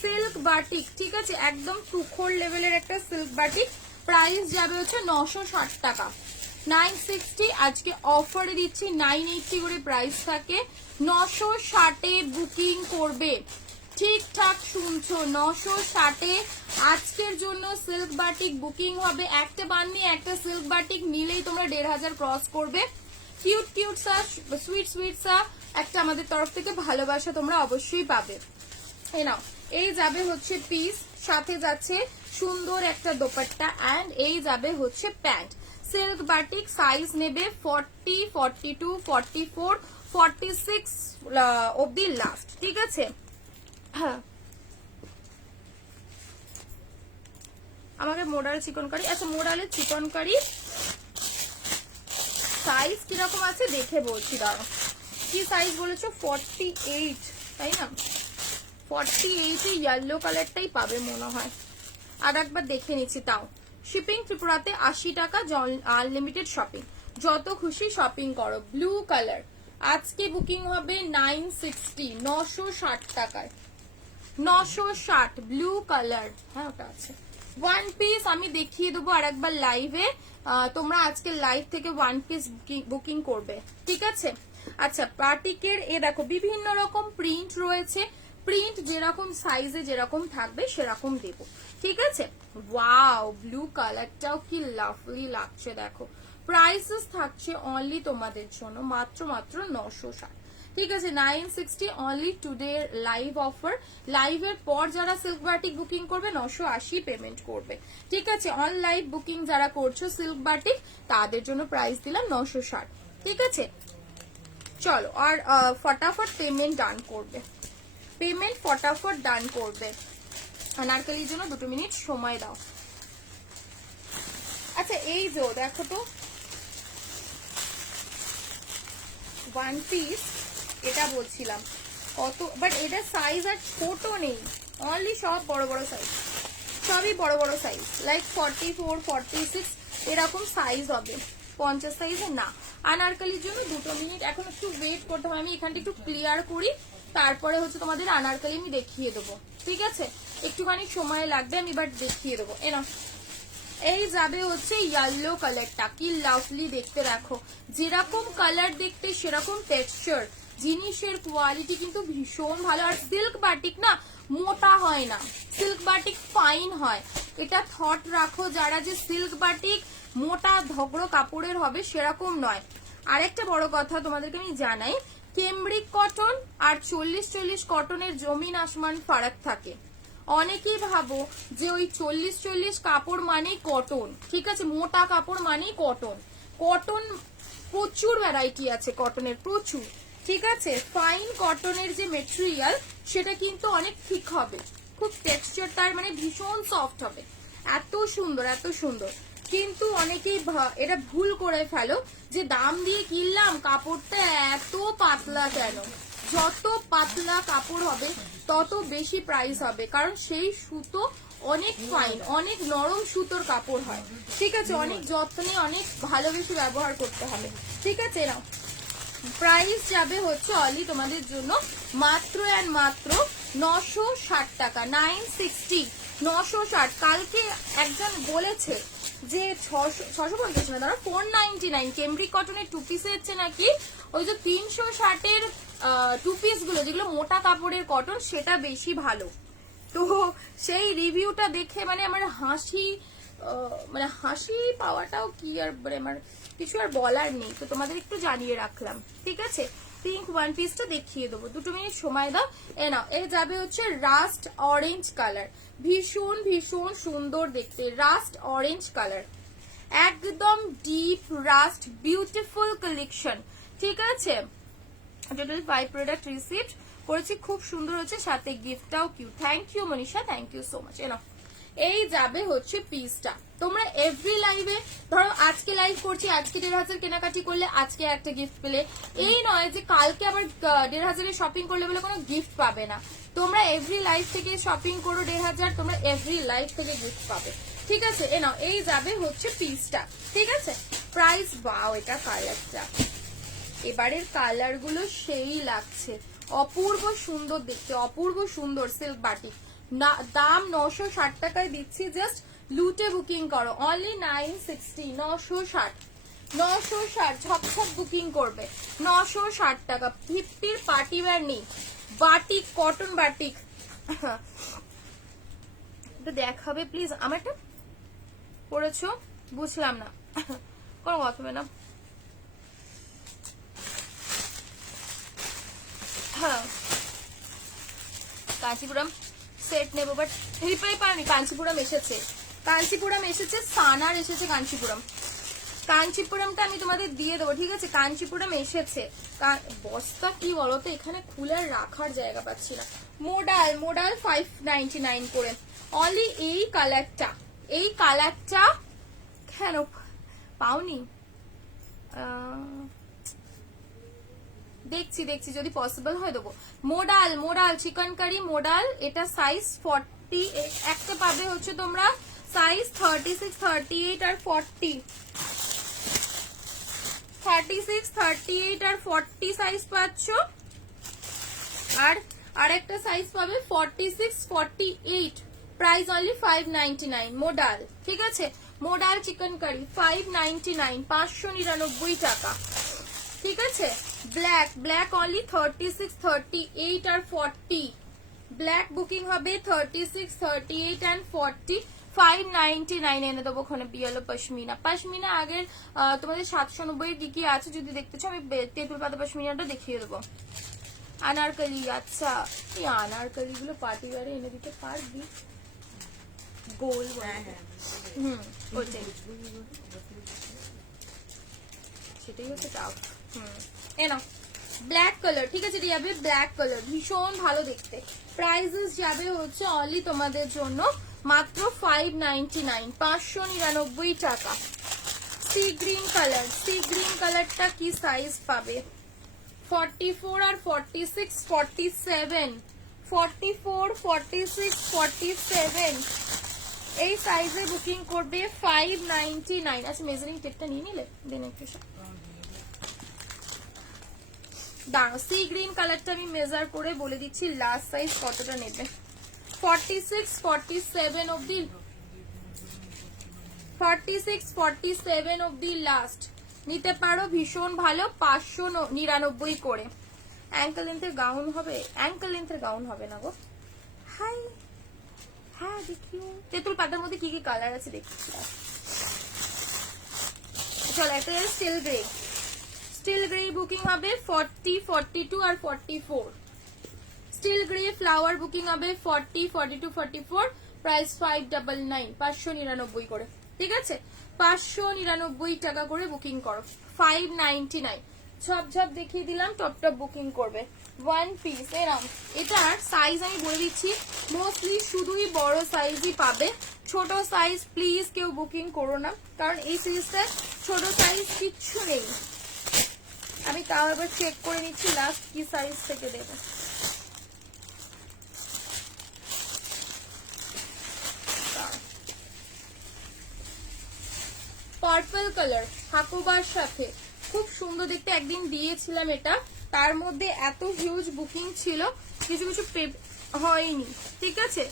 সিল্ক বাটিক, ঠিক আছে, একদম তুখোর লেভেলের একটা সিল্ক বাটিক। প্রাইস যাবে হচ্ছে 960 টাকা, 960, আজকে অফারে দিচ্ছি 980 করে প্রাইস থাকে। 960-এ বুকিং করবে, ঠিকঠাক শুনছো, 960-এ আজকের জন্য সিল্ক বাটিক বুকিং হবে। একটা বান্নি একটা সিল্ক বাটিক নিলেই তোমরা 1500 ক্রস করবে। কিউট কিউট সা সুইট সুইট সা একটা আমাদের তরফ থেকে ভালোবাসা তোমরা অবশ্যই পাবে। এই নাও, এই যাবে হচ্ছে পিস, সাথে যাচ্ছে সুন্দর একটা দোপাট্টা, অ্যান্ড এই যাবে হচ্ছে প্যান্ট। সিল্ক বাটিক সাইজ নেবে 40, 42, 44, 46 অব্দি লাস্ট, ঠিক আছে। হ্যাঁ, আমাকে মোডাল চিকনকারি, আচ্ছা মোডালের চিকনকারি সাইজ কিরকম আছে দেখে বলছি, দাঁড়াও। কি সাইজ বলেছো? 48, তাই না? 48-এ ইয়েলো কালারটাই পাবে মনে হয়, আর একবার দেখে নিচ্ছি। তাও শিপিং ত্রিপুরাতে 80 টাকা, আনলিমিটেড শপিং, যত খুশি শপিং করো। ব্লু কালার আজকে বুকিং হবে 960, 960 টাকায়, 960 ব্লু কালার। হ্যাঁ ওটা আছে। ওয়ান পিস আমি দেখিয়ে দেবো আর একবার লাইভে, তোমরা আজকে লাইভ থেকে ওয়ান পিস বুকিং করবে, ঠিক আছে। আচ্ছা, বাটিকের এ দেখো বিভিন্ন রকম প্রিন্ট রয়েছে, প্রিন্ট যেরকম সাইজে যেরকম থাকবে সেরকম দেব, ঠিক আছে। ওয়াও, ব্লু কালারটাও কি লাভলি লাগছে দেখো। প্রাইসেস থাকছে অনলি তোমাদের জন্য মাত্র 960, ঠিক আছে। 960 অনলি টুডে লাইভ অফার। লাইভের পর যারা সিল্ক বাটিক বুকিং করবে 980 পেমেন্ট করবে, ঠিক আছে। অন লাইভ বুকিং যারা করছো সিল্ক বাটিক তাদের জন্য প্রাইস দিলাম 960, ঠিক আছে। চলো, আর ফটাফট পেমেন্ট ডান করবে, পেমেন্ট ফটাফট ডান করবে। আনারকলির জন্য 2 মিনিট সময় দাও। আচ্ছা, এই যে দেখো তো ওয়ান পিস, এটা বলছিলাম কত, বাট এটা সাইজ আর ছোট নেই, অনলি সব বড় বড় সাইজ, সবই বড় বড় সাইজ, লাইক 44, 46 এরকম সাইজ হবে, 50 সাইজে না। আনারকলির জন্য 2 মিনিট এখন একটু ওয়েট করতে হবে, আমি এখানটা একটু ক্লিয়ার করি, তারপরে হচ্ছে তোমাদের আনারকলি আমি দেখিয়ে দেবো, ঠিক আছে। একটুখানি সময় লাগবে, আমি বাট দেখিয়ে দেবো। এনা, এই যাবে হচ্ছে ইয়েলো কালারটা, কি লাভলি দেখতে দেখো, যেরকম কালার দেখতে সেরকম টেক্সচার, জিনিসের কোয়ালিটি কিন্তু ভীষণ ভালো। আর সিল্ক বাটিক না মোটা হয় না, সিল্ক বাটিক ফাইন হয়, এটা থট রাখো যারা, যে সিল্ক বাটিক মোটা ধগড়ো কাপড়ের হবে সেরকম নয়। আরেকটা বড় কথা তোমাদেরকে আমি জানাই, কেমব্রিক কটন আর 40-40 কটনের জমিন আসমান ফারাক থাকে। অনেকেই ভাবো যে ওই 40-40 কাপড় মানেই কটন, ঠিক আছে, মোটা কাপড় মানেই কটন। কটন প্রচুর ভ্যারাইটি আছে, কটনের প্রচুর, ঠিক আছে। ফাইন কটনের যে মেটেরিয়াল সেটা কিন্তু অনেক ঠিক হবে, খুব টেক্সচার তার মানে ভীষণ সফট হবে, এত সুন্দর এত সুন্দর। কিন্তু অনেকেই এটা ভুল করে ফেলো যে দাম দিয়ে কিনলাম কাপড়টা এত পাতলা কেন। যত পাতলা কাপড় হবে তত বেশি প্রাইস হবে, কারণ সেই সুতো অনেক ফাইন, অনেক নরম সুতোর কাপড় হয়, ঠিক আছে। অনেক যত্নে অনেক ভালোবেসে ব্যবহার করতে হবে, ঠিক আছে। নাও, প্রাইস যাবে হচ্ছে অলি তোমাদের জন্য মাত্র অ্যান্ড মাত্র 960 টাকা, 960, 960। কালকে একজন বলেছে যে 650 না, দাঁড়া 499 কেমব্রিক কটনের 2 পিসে হচ্ছে নাকি ওই যে 360-এর 2 পিস গুলো যেগুলো মোটা কাপড়ের কটন সেটা বেশি ভালো। তো সেই রিভিউটা দেখে মানে আমার হাসি পাওয়াটাও কি আর, মানে আমার কিছু আর বলার নেই, তো তোমাদের একটু জানিয়ে রাখলাম, ঠিক আছে। পিঙ্ক ওয়ান পিসটা দেখিয়ে দেবো, 2 মিনিট সময় দাও। এ নাও, এ যাবে হচ্ছে রাস্ট অরেঞ্জ কালার, ভীষণ ভীষণ সুন্দর দেখতে, রাস্ট অরেঞ্জ কালার, একদম ডিপ রাস্ট, বিউটিফুল কালেকশন, ঠিক আছে। টোটাল 5 প্রোডাক্ট রিসিভড করেছি, খুব সুন্দর হচ্ছে, সাথে গিফটটাও cute. Thank you Manisha, thank you so much. এনাও, এই যাবে হচ্ছে পিসটা। তোমরা এভরি লাইভে, ধরো আজকে লাইভ করছি, আজকে 1500 কেনাকাটি করলে আজকে একটা গিফট পেলে, এই নয় যে কালকে আবার 1500 শপিং করলে বলে কোনো গিফট পাবে না। তোমরা এভরি লাইভ থেকে শপিং করো 1500, তোমরা এভরি লাইভ থেকে গিফট পাবে, ঠিক আছে। এ নাও, এই যাবে হচ্ছে পিসটা, ঠিক আছে। প্রাইস, বাও, এটা কালারটা, এবারের কালার গুলো সেই লাগছে, অপূর্ব সুন্দর দেখতে, অপূর্ব সুন্দর সিল্ক বাটিক। না, দাম 960 টাকায় দিচ্ছি, জাস্ট লুটে বুকিং করো, অনলি 960, 960, 960 ঝপঝপ বুকিং করবে 960 টাকা। 50 পার্টি ওয়্যার নেই, বাটিক কটন বাটিক একটু দেখাবে প্লিজ। আমারটা পড়েছো বুঝলাম না কোনো কথা হবে না। হ্যাঁ কাঞ্চিপুরম সেট নেবো বাট রিপ্লাই পাইনি। কাঞ্চিপুরম এসেছে, কাঞ্চিপুরম এসেছে, সানার এসেছে কাঞ্চিপুরম। কাঞ্চিপুরমটা আমি তোমাদের দিয়ে দেবো, ঠিক আছে? কাঞ্চিপুরম এসেছে। বস্তা কি বলতো, এখানে খুলে রাখার জায়গা পাচ্ছি না। মোডাল, মোডাল 599 করে অনলি। এই কালারটা, এই কালারটা কেন পাওনি? দেখছি দেখছি যদি পসিবল হয় দেবো। Model, model chicken curry model, এটা সাইজ 40, একটা পাবে হচ্ছে তোমরা সাইজ 36, 38 আর 40। 36, 38 আর 40 সাইজ পাচ্ছ। আর আরেকটা সাইজ পাবে 46, 48। প্রাইস অনলি 599 মোডাল, ঠিক আছে? মোডাল চিকেন কারি 599, 599 টাকা, ঠিক আছে? ব্ল্যাক, ব্ল্যাক অনলি 36, 38 আর 40। ব্ল্যাক বুকিং হবে 36, 38 and 40, 599 এনে দেবো। ওখানে বিয়ালো পশমিনা, পশমিনা আগের তোমাদের 790 কি কি আছে যদি দেখতে চাও আমি তেঁতুল পাতা পশমিনাটা দেখিয়ে দেবো। আনারকলি, আচ্ছা এই আনারকলি গুলো পার্টি ওয়ারে এনে দিতে পারবি? গোল ওটাই, সেটাই হচ্ছে টাফ। এনা ব্ল্যাক কালার, ঠিক আছে? এটা যাবে ব্ল্যাক কালার, ভীষণ ভালো দেখতে। প্রাইসেস যাবে হচ্ছে অনলি তোমাদের জন্য মাত্র 599, 599 টাকা। Sea green colour, sea green কালারটা কি সাইজ পাবে? 44 আর 46, 47, 44, 46, 47 এই সাইজে বুকিং করবে 599। আচ্ছা মেজারিং টেপটা নিয়ে নিলে দেন একটু দাঁড়ো। সি গ্রিন কালারটা আমি মেজার করে বলে দিচ্ছি লাস্ট সাইজ কতটা নেবে। 46, 47 অবধি, 46, 47 অবধি লাস্ট নিতে পারো, ভীষণ ভালো। 599 করে। অ্যাঙ্কেল লেন্থের গাউন হবে? অ্যাঙ্কেল লেন্থের গাউন হবে না গো। হাই হ্যাঁ দেখিও তেঁতুল পাতার মধ্যে কি কি কালার আছে দেখছি। চলো একটা still grey, still grey booking হবে 40, 42 আর 44। স্টিল গ্রে ফ্লাওয়ার বুকিং হবে 40, 42, 44। প্রাইস 599, 599 করে, ঠিক আছে? 599 টাকা করে বুকিং করো। 599 ঝপ ঝপ দেখিয়ে দিলাম, টপ টপ বুকিং করবে। ওয়ান পিস এরম, এটার সাইজ আমি বলে দিচ্ছি, মোস্টলি শুধুই বড় সাইজই পাবে, ছোট সাইজ প্লিজ কেউ বুকিং করো না, কারণ এই সিরিজটা ছোট সাইজ কিচ্ছু নেই। আমি তাও এবার চেক করে নিচ্ছি লাস্ট কি সাইজ থেকে দেবে। পার্পল কালার হাকুবার সাথে খুব সুন্দর দেখতে, একদিন দিয়েছিলাম এটা, তার মধ্যে এত হিউজ বুকিং ছিল, কিছু কিছু হয়নি, ঠিক আছে?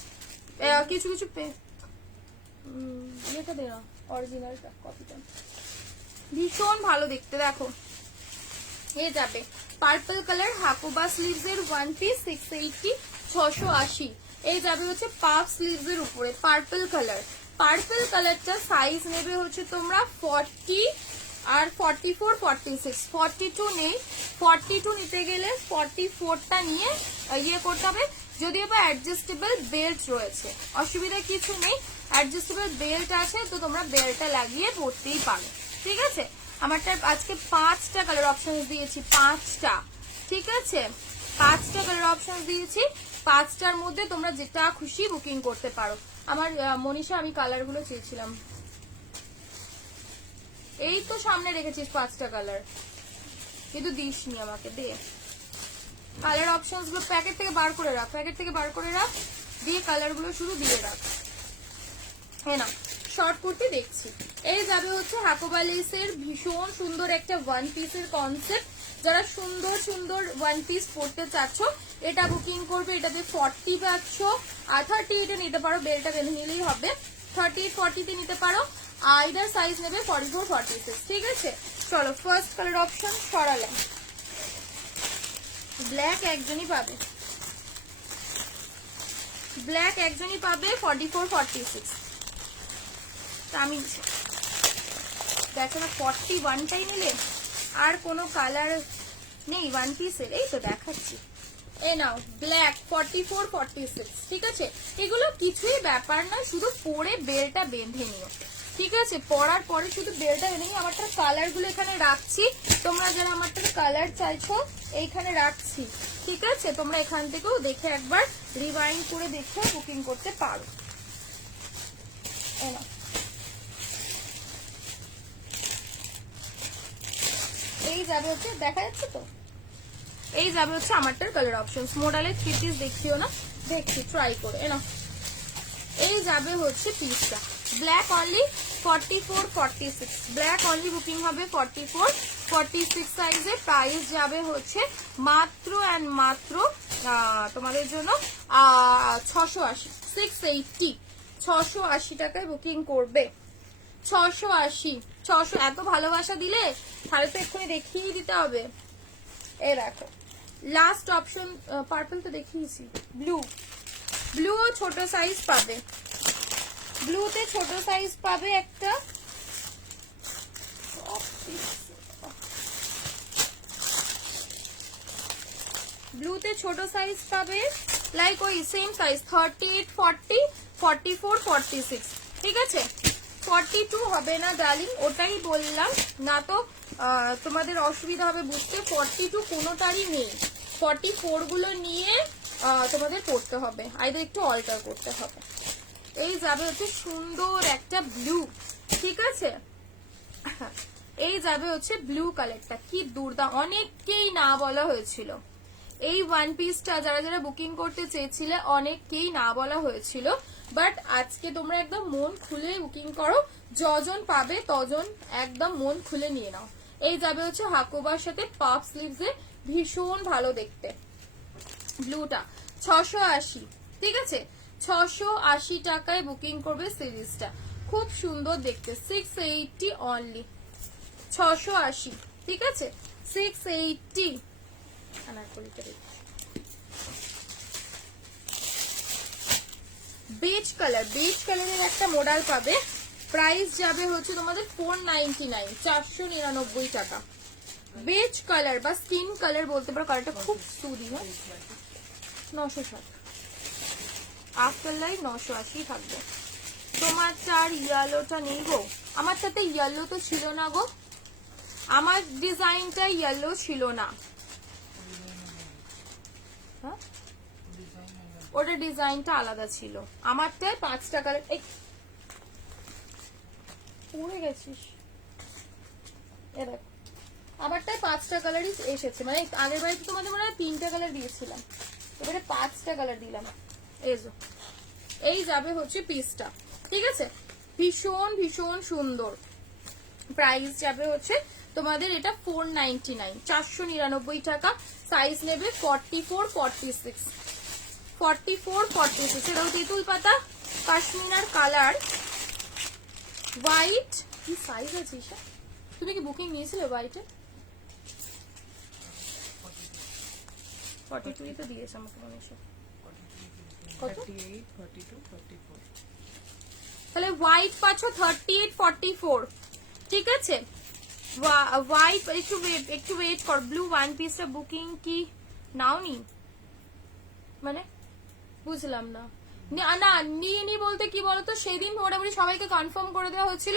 কিছু কিছু এটা দে না, অরিজিনালটা কপিটা ভীষণ ভালো দেখতে। দেখো এ যাবে পার্পল কালার হাকুবা স্লিভস এর ওয়ান পিস 680, 680। এই যাবে হচ্ছে পাফ স্লিভস এর উপরে পার্পল কালার। পার্পল কালারটা সাইজ নেবে হচ্ছে তোমরা 40 আর 44, 46, 42 নেই। 42 নিতে গেলে 44টা নিয়ে ইয়ে করতে হবে, যদিও বা অ্যাডজাস্টেবল বেল্ট রয়েছে, অসুবিধা কিছু নেই। অ্যাডজাস্টেবল বেল্ট আছে তো তোমরা বেল্টটা লাগিয়ে পরতেই পারো, ঠিক আছে? আমারটা আজকে 5টা কালার অপশন দিয়েছি, 5টা, ঠিক আছে? 5টা কালার অপশন দিয়েছি, 5টার মধ্যে তোমরা যেটা খুশি বুকিং করতে পারো। আমার মনীষা আমি কালার গুলো চেয়েছিলাম, এই তো সামনে রেখেছিস 5টা কালার, কিন্তু দিসনি আমাকে, দে কালার অপশন গুলো প্যাকেট থেকে বার করে রাখ, প্যাকেট থেকে বার করে রাখ, দিয়ে কালার গুলো শুধু দিয়ে রাখ। হ্যাঁ না শর্ট কুর্তি দেখছি। এই যাবে হচ্ছে হাকোবা লেসের ভীষণ সুন্দর একটা ওয়ান পিসের কনসেপ্ট, যারা সুন্দর সুন্দর ওয়ান পিস পরতে চাচ্ছ এটা বুকিং করবে। এটাতে 40 পাচ্ছ আর 30 এটা নিতে পারো, বেলটা বেঁধে নিলেই হবে। 38, 40 তে নিতে পারো আইদার সাইজ নেবে 44 46, ঠিক আছে। চলো ফার্স্ট কালার অপশন সরালাম। ব্ল্যাক একজনই পাবে, ব্ল্যাক একজনই পাবে 44 46। আমি দেখো না 41টাই নিলে, আর কোনো কালার নেই ওয়ান পিসের, এই তো দেখাচ্ছি। এ নাও ব্ল্যাক 44 46, ঠিক আছে। এগুলো কিছুই ব্যাপার না, শুধু পরে বেলটা বেঁধে নিও, ঠিক আছে। পরার পরে শুধু বেলটা বেঁধে নিও। আমারটার কালার গুলো এখানে রাখছি, তোমরা যারা আমারটার কালার চাইছো এইখানে রাখছি, ঠিক আছে। তোমরা এখান থেকেও দেখে একবার রিওয়াইন্ড করে দেখে বুকিং করতে পারো। এ নাও, এই যাবে হচ্ছে, দেখা যাচ্ছে তো, এই যাবে হচ্ছে আমারটার কালার অপশনস। মডেলের 3 পিস দেখিও না, দেখছি ট্রাই করে। না এই যাবে হচ্ছে পিসটা black only 44 46, black only booking হবে 44 46 সাইজে। প্রাইস যাবে হচ্ছে মাত্র অ্যান্ড মাত্র তোমাদের জন্য 680 680 680 টাকায় বুকিং করবে। 680 600, এত ভালোবাসা দিলে তাহলে তো এক্ষুনি দেখিয়ে দিতে হবে। এই দেখো লাস্ট অপশন, পার্পল তো দেখিয়েছি, ব্লু, ব্লুও ছোট সাইজ পাবে, ব্লুতে ছোট সাইজ পাবে একটা, ব্লুতে ছোট সাইজ পাবে লাইক ওই সেম সাইজ 38 40 44 46, ঠিক আছে। 42 হবে না ডার্লিং, ওটাই বললাম না তো তোমাদের অসুবিধা হবে বুঝতে। 42 কোনোটারই নেই, 44 গুলো নিয়ে তোমাদের করতে হবে, আইদার একটু অল্টার করতে হবে। এই যাবে হচ্ছে সুন্দর একটা ব্লু, ঠিক আছে। এই যাবে হচ্ছে ব্লু কালারটা, কি দুর্দান্ত, অনেককেই না বলা হয়েছিল এই ওয়ান পিসটা, যারা যারা বুকিং করতে চেয়েছিলে অনেককেই না বলা হয়েছিল, বাট আজকে তোমরা একদম মন খুলে বুকিং করো, যজন পাবে তজন একদম মন খুলে নিয়ে নাও। এই যাবে হচ্ছে হাকোবার সাথে পাফ স্লিভসে, ভীষণ ভালো দেখতে ব্লুটা। 680, ঠিক আছে, 680 টাকায় বুকিং করবে সিরিজটা, খুব সুন্দর দেখতে। 680 অনলি, 680, ঠিক আছে, 680। বেজ কালার, বেজ কালারের একটা মডেল পাবে, প্রাইস যাবে হচ্ছে তোমাদের 499 499 টাকা। বেজ কালার বা স্কিন কালার বলতে পারো, কালারটা খুব সুদি, হ্যাঁ 960, আফটার লাইট 980 থাকবে। তোমার চার ইয়েলোটা নেই গো, আমারটাতে ইয়েলো তো ছিল না গো, আমার ডিজাইনটা ইয়েলো ছিল না, ওটা ডিজাইনটা আলাদা ছিল, আমারটায় 5টা কালার। এই পড়ে গেছিস, আমারটায় 5টা কালারই এসেছে, মানে আগের বাড়িতে তোমাদের মনে হয় 3টা কালার দিয়েছিলাম, এবারে 5টা কালার দিলাম। এই যাবে হচ্ছে পিসটা, ঠিক আছে, ভীষণ ভীষণ সুন্দর। প্রাইস যাবে হচ্ছে তোমাদের এটা 499 499 টাকা। সাইজ নেবে 44 46 44 46। এটাও তেঁতুল পাতা কাশ্মীরার কালার, হোয়াইট। কি সাইজ আছে ঈশা, তুমি কি বুকিং নিয়েছিলে হোয়াইটে? 42 তো দিয়েছে আমাকে মনে হয়, কত 38 42 44, তাহলে হোয়াইট পাচ্ছ 38 44, ঠিক আছে। হোয়াইট একটু ওয়েট কর, ব্লু ওয়ান পিসটা বুকিং কি নাও নি, মানে বুঝলাম না। না নিয়ে নি বলতে কি বলতো, সেদিন মোটামুটি সবাইকে কনফার্ম করে দেওয়া হয়েছিল,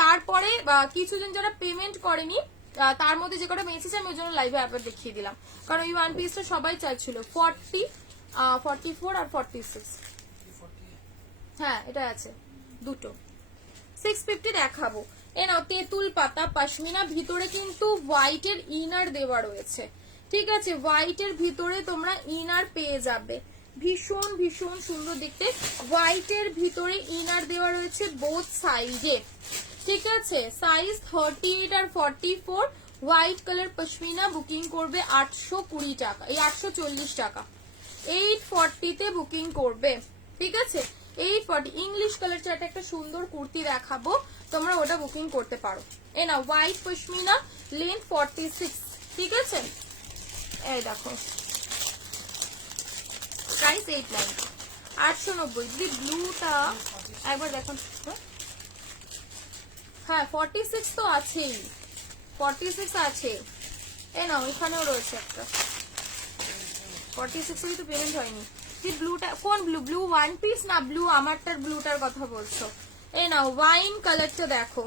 তারপরে কিছুজন যারা পেমেন্ট করেনি তার মধ্যে যে কটা মেসেজ আমি ওই জন্য লাইভে আবার দেখিয়ে দিলাম, কারণ ওই ওয়ান পিসটা সবাই চাইছিল 40 44 আর 46। হ্যাঁ এটা আছে দুটো, 650 দেখাবো। এ নাও তেঁতুল পাতা পশমিনা, ভিতরে কিন্তু হোয়াইটের ইনার দেওয়া রয়েছে, ঠিক আছে, হোয়াইটের ভিতরে তোমরা ইনার পেয়ে যাবে, ভীষণ ভীষণ সুন্দর দেখতে। হোয়াইটের ভিতরে ইনার দেওয়া রয়েছে বোথ সাইডে, ঠিক আছে। সাইজ 38 আর 44। হোয়াইট কালার পশমিনা বুকিং করবে 820 টাকা, এই 840 টাকা, 840 তে বুকিং করবে, ঠিক আছে। 840 ইংলিশ কালার চার্টে একটা সুন্দর কুর্তি দেখাবো, তোমরা ওটা বুকিং করতে পারো। এ না হোয়াইট পশমিনা, লেন্থ 46, ঠিক আছে। এই দেখো প্রাইস 890, 890। দি ব্লুটা একবার দেখুন। হ্যাঁ 46 তো আছেই, 46 আছে। এ নাও এখানেও রয়েছে একটা 46 এরই তো পেমেন্ট হয়নি। দি ব্লুটা কোন ব্লু? ব্লু ওয়ান পিস না ব্লু আমারটার ব্লুটার কথা বলছো? এ নাও ওয়াইন কালারটা দেখো,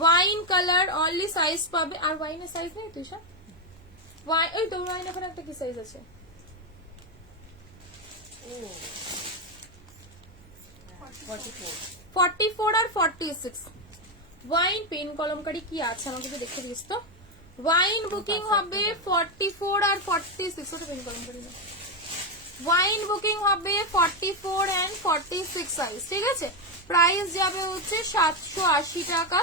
ওয়াইন কালার অনলি সাইজ পাবে। আর ওয়াইনের সাইজ নেই তুষা? ওয়াইন ওই তো ওয়াইন এখন একটা কি সাইজ আছে? 44 আর 46। ওয়াইন পেন কলমকারি কি আছে আমাকে একটু দেখে দিস তো। ওয়াইন বুকিং হবে 44 আর 46, ওটা পেন কলমকারি না। ওয়াইন বুকিং হবে 44 এন্ড 46 সাইজ, ঠিক আছে। প্রাইস যাবে হচ্ছে 780 টাকা,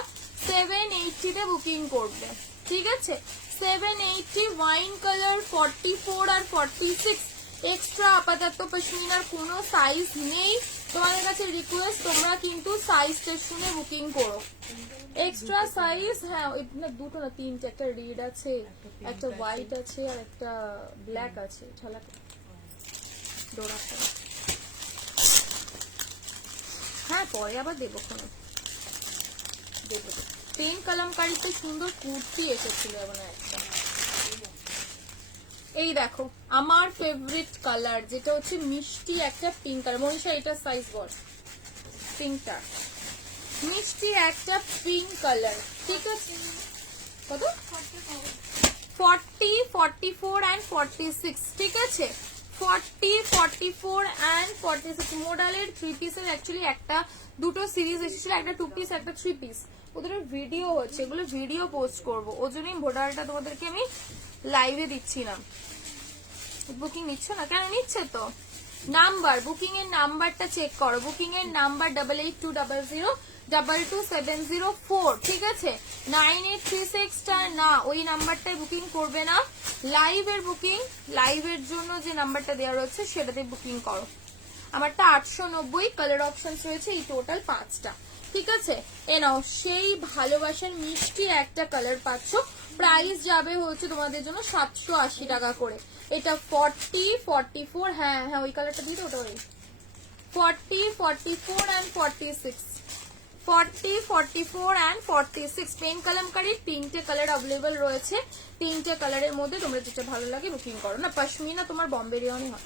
780 তে বুকিং করবে, ঠিক আছে। 780 ওয়াইন কালার 44 আর 46। এক্সট্রা আপাতত পশমিনার কোনো সাইজ নেই, তোমাদের কাছে রিকোয়েস্ট তোমরা কিন্তু সাইজটা শুনে বুকিং করো। এক্সট্রা সাইজ হ্যাঁ দুটো না তিনটে, একটা রেড আছে, একটা হোয়াইট আছে আর একটা ব্ল্যাক আছে। ঝালাক ডোরাটা হ্যাঁ পরে আবার দেবো কোনো দেবো। পেন কলমকারিতে সুন্দর কুর্তি এসেছিল মানে একটা। এই দেখো আমার ফেভারিট কালার যেটা হচ্ছে মিষ্টি একটা পিঙ্ক কালার। মনীষা এটা সাইজ বল, পিঙ্কটা মিষ্টি একটা পিঙ্ক কালার, ঠিক আছে। কত? 40, 44 and 46, ঠিক আছে। 40, 44 and 46 মডেলের 3 পিসের অ্যাকচুয়ালি একটা দুটো সিরিজ এসেছিল, একটা 2 পিস একটা 3 পিস। ওদের ভিডিও হচ্ছে, এগুলো ভিডিও পোস্ট করবো, ওই জন্যই মডেলটা তোমাদেরকে আমি লাইভে দিচ্ছি না। বুকিং নিচ্ছ না কেন? নিচ্ছে তো। নাম্বার বুকিং এর নাম্বারটা চেক করো, বুকিং এর নাম্বার 8820022704, ঠিক আছে। 9836টা না, ওই নাম্বারটায় বুকিং করবে না। লাইভের বুকিং, লাইভের জন্য যে নাম্বারটা দেওয়া রয়েছে সেটাতে বুকিং করো। আমারটা 890, কালার অপশনস রয়েছে এই টোটাল 5টা, ঠিক আছে। এ নাও সেই ভালোবাসার মিষ্টি একটা কালার পাচ্ছ, প্রাইস যাবে হচ্ছে তোমাদের জন্য 780 টাকা করে। এটা 40, 44 হ্যাঁ হ্যাঁ ওই কালারটা দিয়ে ওটা ওই 40, 44 and 46, 40, 44 and 46 পেন কলমকারী তিনটে কালার अवेलेबल রয়েছে। তিনটে কালারের মধ্যে তোমরা যেটা ভালো লাগে বুকিং করো। না পশমিনা তোমার বম্বে রিয়নে হয়,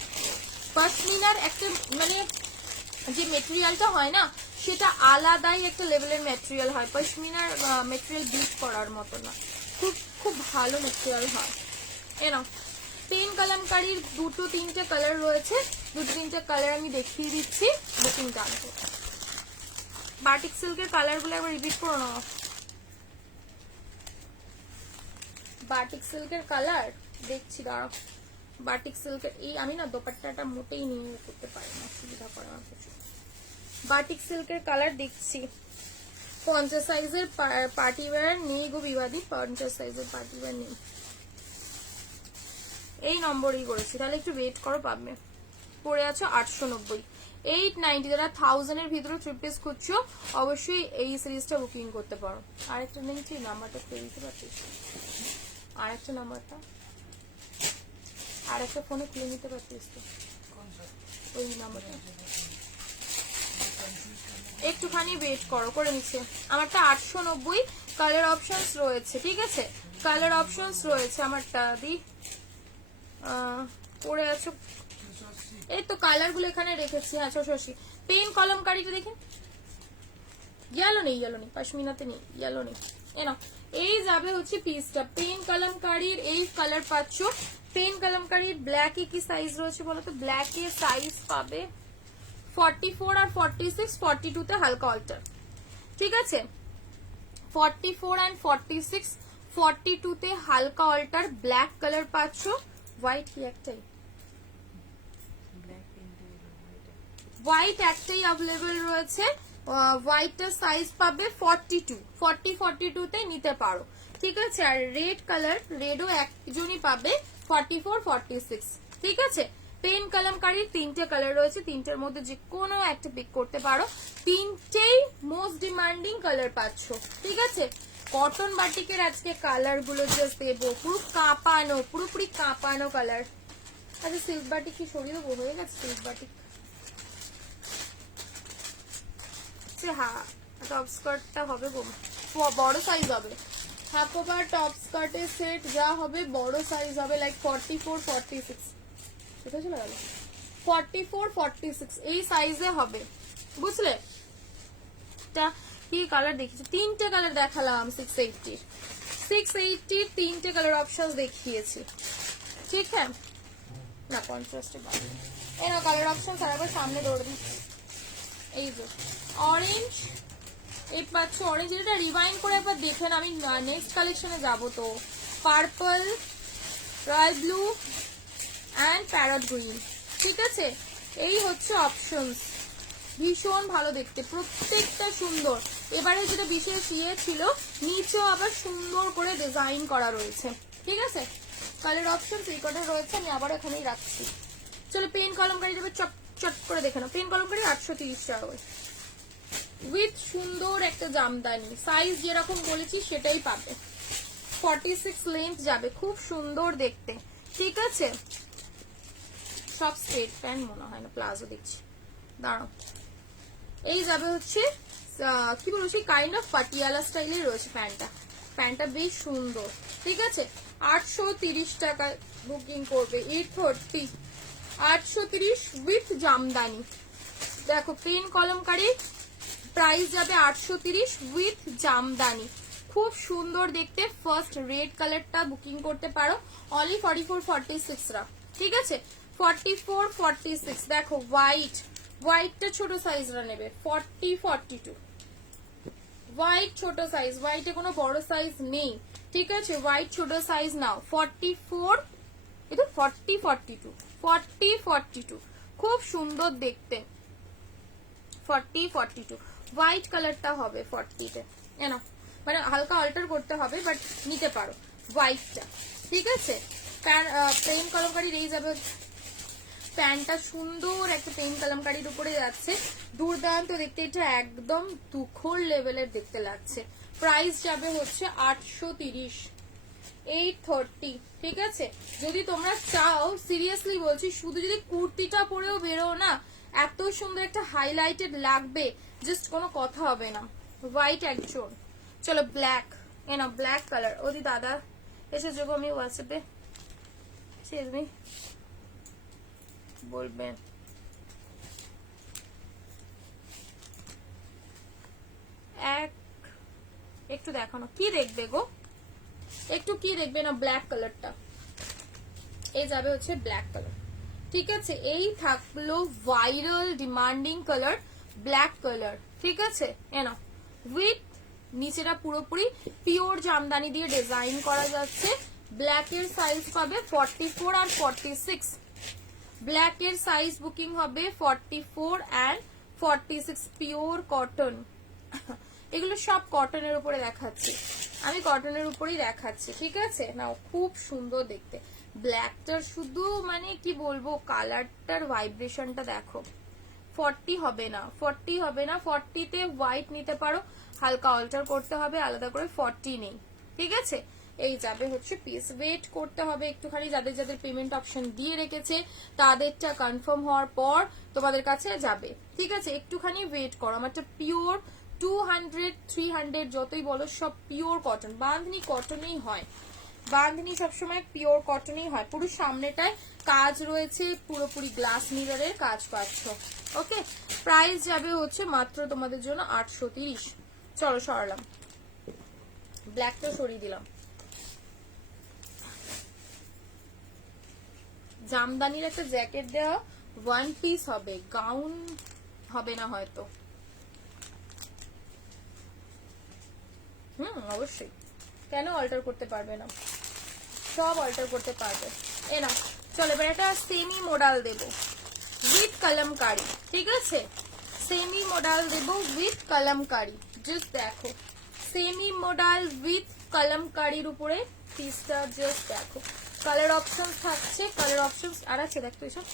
পশমিনার একটা মানে যে মেটেরিয়ালটা হয় না সেটা আলাদাই একটা লেভেলের মেটেরিয়াল হয়। পশমিনার মেটেরিয়াল বিট করার মতো না, খুব খুব ভালো মেটেরিয়াল হয়। এনো পেন কলমকারীর দুটো তিনটে কালার রয়েছে, দুটো তিনটে কালার আমি দেখিয়ে দিচ্ছি, বুকিং ডান করো। বাটিক সিল্কের কালার গুলো একবার রিপিট করো না। বাটিক সিল্কের কালার দেখছি দাঁড়াও। বাটিক সিল্কের এই আমি না দোপাট্টাটা মোটেই নিয়ে করতে পারি না, সুবিধা করে আমার কিছু। বাটিক সিল্কের কালার দেখছি। 50 সাইজের পার্টি ওয়্যার নেই গো বিবাদী, 50 সাইজের পার্টি ওয়্যার নেই। এই নম্বরই করেছি, তাহলে একটু ওয়েট করো, পাবে। পড়ে আছো 890, 890। যারা 1000 এর ভিতরে 3 পিস খুঁজছো অবশ্যই এই সিরিজটা বুকিং করতে পারো। আরেকটা নিচ্ছি, নাম্বারটা পেয়ে দিতে পারছিস? আরেকটা নাম্বারটা আরেকটা ফোনে খুলে নিতে পারছিস তো ওই নাম্বারটা? একটুখানি ওয়েট করো, করে নিচ্ছে। আমারটা 890, কালার অপশনস রয়েছে, ঠিক আছে। কালার অপশনস রয়েছে আমারটা দি পড়ে আছো। এই তো কালার গুলো এখানে রেখেছি। আচ্ছা শশী পেন কলমকারিটা দেখেন, ইয়েলো নেই, ইয়েলো নেই পশমিনাতে নেই, ইয়েলো নেই। এনো এই যাবে হচ্ছে পিসটা। পেন কলমকারির এই কালার পাচ্ছ। পেন কলমকারির ব্ল্যাক এ কি সাইজ রয়েছে বলো তো? ব্ল্যাক এর সাইজ পাবে 44 আর 46, 42 তে হালকা অল্টার, ঠিক আছে। 44 and 46, 42 তে হালকা অল্টার ব্ল্যাক কালার পাচ্ছ। হোয়াইট কি একটাই? হোয়াইট একটাই অ্যাভেলেবেল রয়েছে। হোয়াইটটার সাইজ পাবে 42, 40, 42 তে নিতে পারো, ঠিক আছে। আর রেড কালার, রেডও একজনই পাবে 44, 46, ঠিক আছে। পেন কালামকারীর 3টে কালার রয়েছে, 3টের মধ্যে যে কোনো একটা পিক করতে পারো। 3টেই মোস্ট ডিমান্ডিং কালার পাচ্ছ, ঠিক আছে। কটন বাটিকের আজকে কালার গুলো জাস্ট দেবো, পুরো কাঁপানো, পুরোপুরি কাঁপানো কালার। আচ্ছা সিল্ক বাটিক কি সরিয়ে দেবো, হয়ে গেছে সিল্ক বাটিক। হ্যাঁ টপ স্কার্টটা হবে বড় সাইজ হবে, হাফ ওভার টপ স্কার্টের সেট যা হবে বড় সাইজ হবে, লাইক 44 46, কোথায় চলে গেল, 44 46 এই সাইজে হবে, বুঝলে। এটা কি কালার দেখিয়েছি, 3টে কালার দেখালাম 680 3টে কালার অপশন দেখিয়েছি, ঠিক হ্যাঁ না কন্ট্রাস্টে বাড়বে। এই না কালার অপশন সারাবার সামনে দৌড়ে দিচ্ছি। এই যে অরেঞ্জ, এই পাচ্ছ অরেঞ্জ, এটা রিভাইন্ড করে একবার দেখেন, আমি নেক্সট কালেকশনে যাব। তো purple, royal blue and parrot green, ঠিক আছে। এই হচ্ছে অপশনস, ভীষণ ভালো দেখতে, প্রত্যেকটা সুন্দর। এবারে যেটা বিশেষ ইয়ে ছিল, নিচেও আবার সুন্দর করে ডিজাইন করা রয়েছে, ঠিক আছে। কালার অপশনস এই কটা রয়েছে, আমি আবার এখানেই রাখছি। চলো পেন কলমকারি যাবে, চট চট করে দেখে নাও। পেন কলমকারি 830 টাকা উইথ সুন্দর একটা জামদানি, সাইজ যেরকম বলেছি সেটাই পাবে। 46 লেন্থ যাবে, খুব সুন্দর দেখতে, ঠিক আছে। সব স্ট্রেট প্যান্ট মনে হয় না, প্লাজো দেখছি, দাঁড়াও। এই যাবে হচ্ছে কি বলবো, সেই কাইন্ড অফ পাটিয়ালা স্টাইলে রয়েছে প্যান্টটা, প্যান্টটা বেশ সুন্দর, ঠিক আছে। 830 টাকায় বুকিং করবে, 830 830 উইথ জামদানি। দেখো পেন কলমকারি প্রাইস যাবে 830 উইথ জামদানি, খুব সুন্দর দেখতে। ফার্স্ট রেড কালারটা বুকিং করতে পারো, অনলি 44 46 রা, ঠিক আছে। 44 46 দেখো হোয়াইটটা ছোট সাইজরা নেবে, 40 42 হোয়াইট ছোট সাইজ, হোয়াইটে কোনো বড় সাইজ নেই, ঠিক আছে। হোয়াইট ছোট সাইজ নাও, 44 এটা 40 42 40 42 খুব সুন্দর দেখতে, 40 42 হোয়াইট কালারটা হবে 40 তে, এনো মানে হালকা অল্টার করতে হবে বাট নিতে পারো হোয়াইটটা, ঠিক আছে। পেন কলমকারির এই যাবে, প্যান্টটা সুন্দর একটা পেন কলমকারির উপরে যাচ্ছে, দুর্দান্ত দেখতে, এটা একদম তুখোর লেভেলের দেখতে লাগছে। প্রাইস যাবে হচ্ছে 830 830, ঠিক আছে। যদি তোমরা চাও, সিরিয়াসলি বলছি, শুধু যদি কুর্তিটা পরেও বেরো না, এত সুন্দর একটা হাইলাইটেড লাগবে, জাস্ট কোনো কথা হবে না। হোয়াইট একজন, চলো ব্ল্যাক, এনা ব্ল্যাক কালার। ওদি দাদা এসে যোগ আমি হোয়াটসঅ্যাপে বলবেন, একটু দেখানো, কি দেখবে গো, একটু কি দেখবে না, ব্ল্যাক কালারটা এই যাবে হচ্ছে ব্ল্যাক কালার, ঠিক আছে। এই থাকলো viral demanding colour black colour, ঠিক আছে। এনা উইথ নিচেটা পুরোপুরি পিওর জামদানি দিয়ে ডিজাইন করা যাচ্ছে। ব্ল্যাক এর সাইজ পাবে 44 আর 46, ব্ল্যাক এর সাইজ বুকিং হবে 44 and 46, পিওর কটন। এগুলো সব কটনের উপরে দেখাচ্ছি, আমি কটনের উপরেই দেখাচ্ছি, ঠিক আছে। নাও খুব সুন্দর দেখতে, ব্ল্যাকটার শুধু মানে কি বলবো, কালারটার ভাইব্রেশনটা দেখো। 40 হবে না, 40 হবে না, 40 তে হোয়াইট নিতে পারো, হালকা অল্টার করতে হবে, আলাদা করে 40 নেই, ঠিক আছে। এই যাবে হচ্ছে পিস, ওয়েট করতে হবে একটুখানি, যাদের যাদের পেমেন্ট অপশন দিয়ে রেখেছে তাদেরটা কনফার্ম হওয়ার পর তোমাদের কাছে যাবে, ঠিক আছে। একটুখানি ওয়েট করো, আমারটা পিওর 200 300 যতই বলো সব পিওর কটন, বাঁধনি কটনেই হয়, বাঁধনি সবসময় পিওর কটনেই হয়। পুরো সামনেটায় কাজ রয়েছে, পুরোপুরি গ্লাস মিররের কাজ পাচ্ছ, ওকে। প্রাইস যাবে হচ্ছে মাত্র তোমাদের জন্য 830। চলো সরালাম, ব্ল্যাকটা সরিয়ে দিলাম। জামদানির একটা জ্যাকেট দেওয়া, ওয়ান পিস হবে, গাউন হবে না হয়তো, অবশ্যই, কেন অল্টার করতে পারবে না, সব অল্টার করতে পারবে। এ না চলো এবার একটা সেমি মডাল দেব উইথ কলমকারি, ঠিক আছে। সেমি মডাল দেব উইথ কলমকারি, জাস্ট দেখো, সেমি মডাল উইথ কালামকারীর উপরে পিসটা জাস্ট দেখো। কালার অপশন থাকছে, কালার অপশন আর আছে দেখো এসব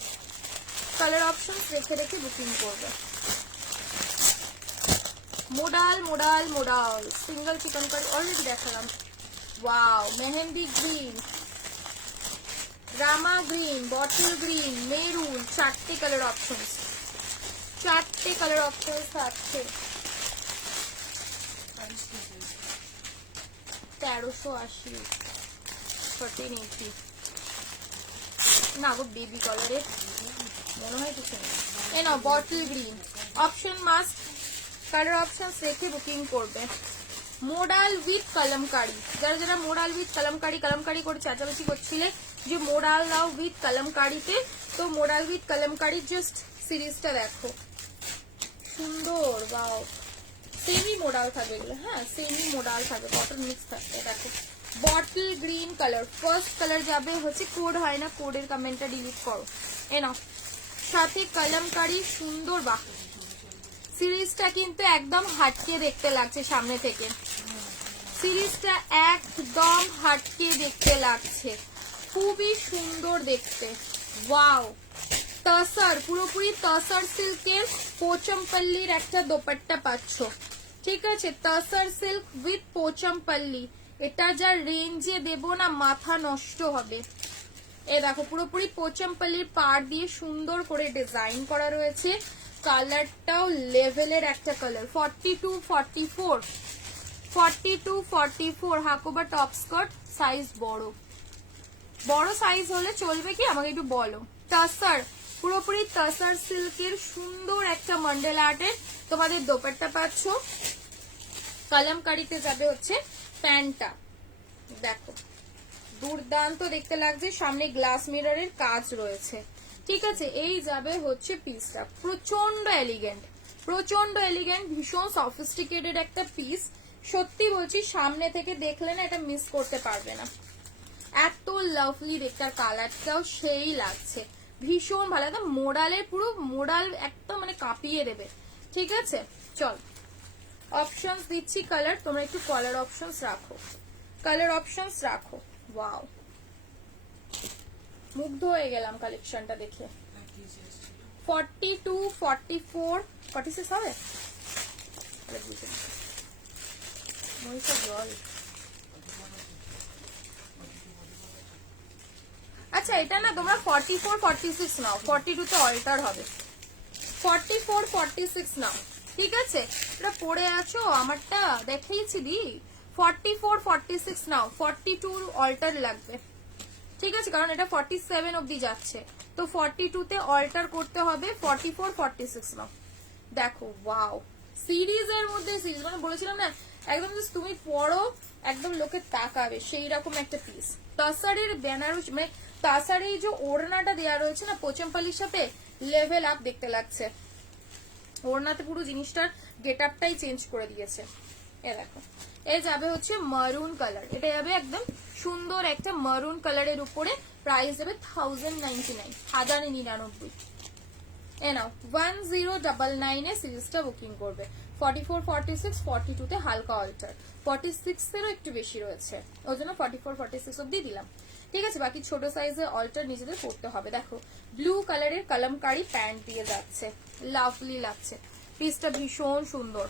কালার অপশন রেখে রেখে বুকিং করবে। Model model model single chicken curry already দেখালাম। Wow, mehndi green, Rama green, bottle green, maroon, চারটে কালার অপশন, চারটে কালার অপশন থাকছে। 1380 1480 না গো, বেবি কালারের মনে হয় কিছু নেই। এ নাও bottle green option, must colour option রেখে বুকিং করবে। মোডাল উইথ কলমকারি, যারা যারা মোডাল উইথ কলমকারি কলমকারি করে চেঁচামেচি করছিলে যে মোডাল দাও উইথ কলমকারিতে, তো মোডাল উইথ কলমকারি জাস্ট সিরিজটা দেখো, সুন্দর। বাও, সেমি মোডাল থাকবে এগুলো, হ্যাঁ সেমি মোডাল থাকবে, কটন মিক্স থাকবে। দেখো bottle green colour, first colour যাবে হচ্ছে, কোড হয় না, কোডের কমেন্টটা ডিলিট করো। এ নাও সাথে কলমকারি, সুন্দর। বাহ, সিরিজটা কিন্তু একদম হাটকে দেখতে লাগছে সামনে থেকে, সিরিজটা একদম হাটকে দেখতে লাগছে, খুবই সুন্দর দেখতে। ওয়াও, তসর, পুরোপুরি তসর সিল্কের পোচমপল্লির একটা দোপাট্টা পাচ্ছ, ঠিক আছে? তসর সিল্ক উইথ পোচমপল্লি, এটা যা রেঞ্জে দেব না মাথা নষ্ট হবে। এ দেখো পুরোপুরি পোচমপল্লির পাড় দিয়ে সুন্দর করে ডিজাইন করা রয়েছে, কালারটাও লেভেলের একটা colour. 42 44 42 44 Hakoba top skirt, size বড়, বড় সাইজ হলে চলবে কি আমাকে একটু বলো। তাসার, পুরোপুরি তাসার সিল্কের সুন্দর একটা মন্ডল আর্টের তোমাদের দোপাট্টা পাচ্ছ, কলমকারিতে যাবে হচ্ছে প্যান্টটা, দেখো দুর্দান্ত দেখতে লাগছে, সামনে গ্লাস মিররের কাজ রয়েছে, ঠিক আছে? এই যাবে হচ্ছে পিসটা, প্রচন্ড এলিগেন্ট, প্রচন্ড এলিগেন্ট, ভীষণ সফিস্টিকেটেড একটা পিস। সত্যি বলছি সামনে থেকে দেখলে না এটা মিস করতে পারবে না, এত লাভলি দেখতে, আর কালারটাও সেই লাগছে, ভীষণ ভালো, একদম মোডালের, পুরো মোডাল একদম মানে কাঁপিয়ে দেবে, ঠিক আছে? চল অপশনস দিচ্ছি কালার, তোমরা একটু কালার অপশনস রাখো, কালার অপশনস রাখো। ওয়াও, মুগ্ধ হয়ে গেলাম কালেকশনটা দেখে। 42 44 46 হবে, জল। আচ্ছা এটা না তোমরা 44 46 নাও, 42 তে অল্টার হবে, 44 46 নাও, ঠিক আছে? এটা পড়ে আছো, আমারটা দেখিয়েছি দি, 44 46 নাও, 42 অল্টার লাগবে, ঠিক আছে? কারণ এটা 47 অবধি যাচ্ছে, তো 42 তে অল্টার করতে হবে, 44 46 নাও। দেখো ওয়াও, সিরিজের মধ্যে সিরিজ, মানে বলেছিলাম না একদম তুমি পড়ো একদম লোকে তাকাবে সেই রকম একটা পিস। তাসারের বেনারস মানে তাসারের যে ওড়নাটা দেওয়া রয়েছে না পোচমপল্লির সাথে, লেভেল আপ দেখতে লাগছে, ওড়নাতে পুরো জিনিসটার গেট আপটাই চেঞ্জ করে দিয়েছে। এ দেখো এ যাবে হচ্ছে মারুন কালার, এটা যাবে একদম সুন্দর একটা মারুন কালারের উপরে, প্রাইস দেবে 1099 1099। এ নাও 1099 এ সিরিজটা বুকিং করবে। 44 46 42 তে হালকা অল্টার, 46 এরও একটু বেশি রয়েছে, ওই জন্য 44 46 অব্দি দিলাম, ঠিক আছে? বাকি ছোট সাইজে অল্টার নিজেদের করতে হবে। দেখো ব্লু কালারের কলমকারি প্যান্ট দিয়ে যাচ্ছে, লাভলি লাগছে, পিসটা ভীষণ সুন্দর,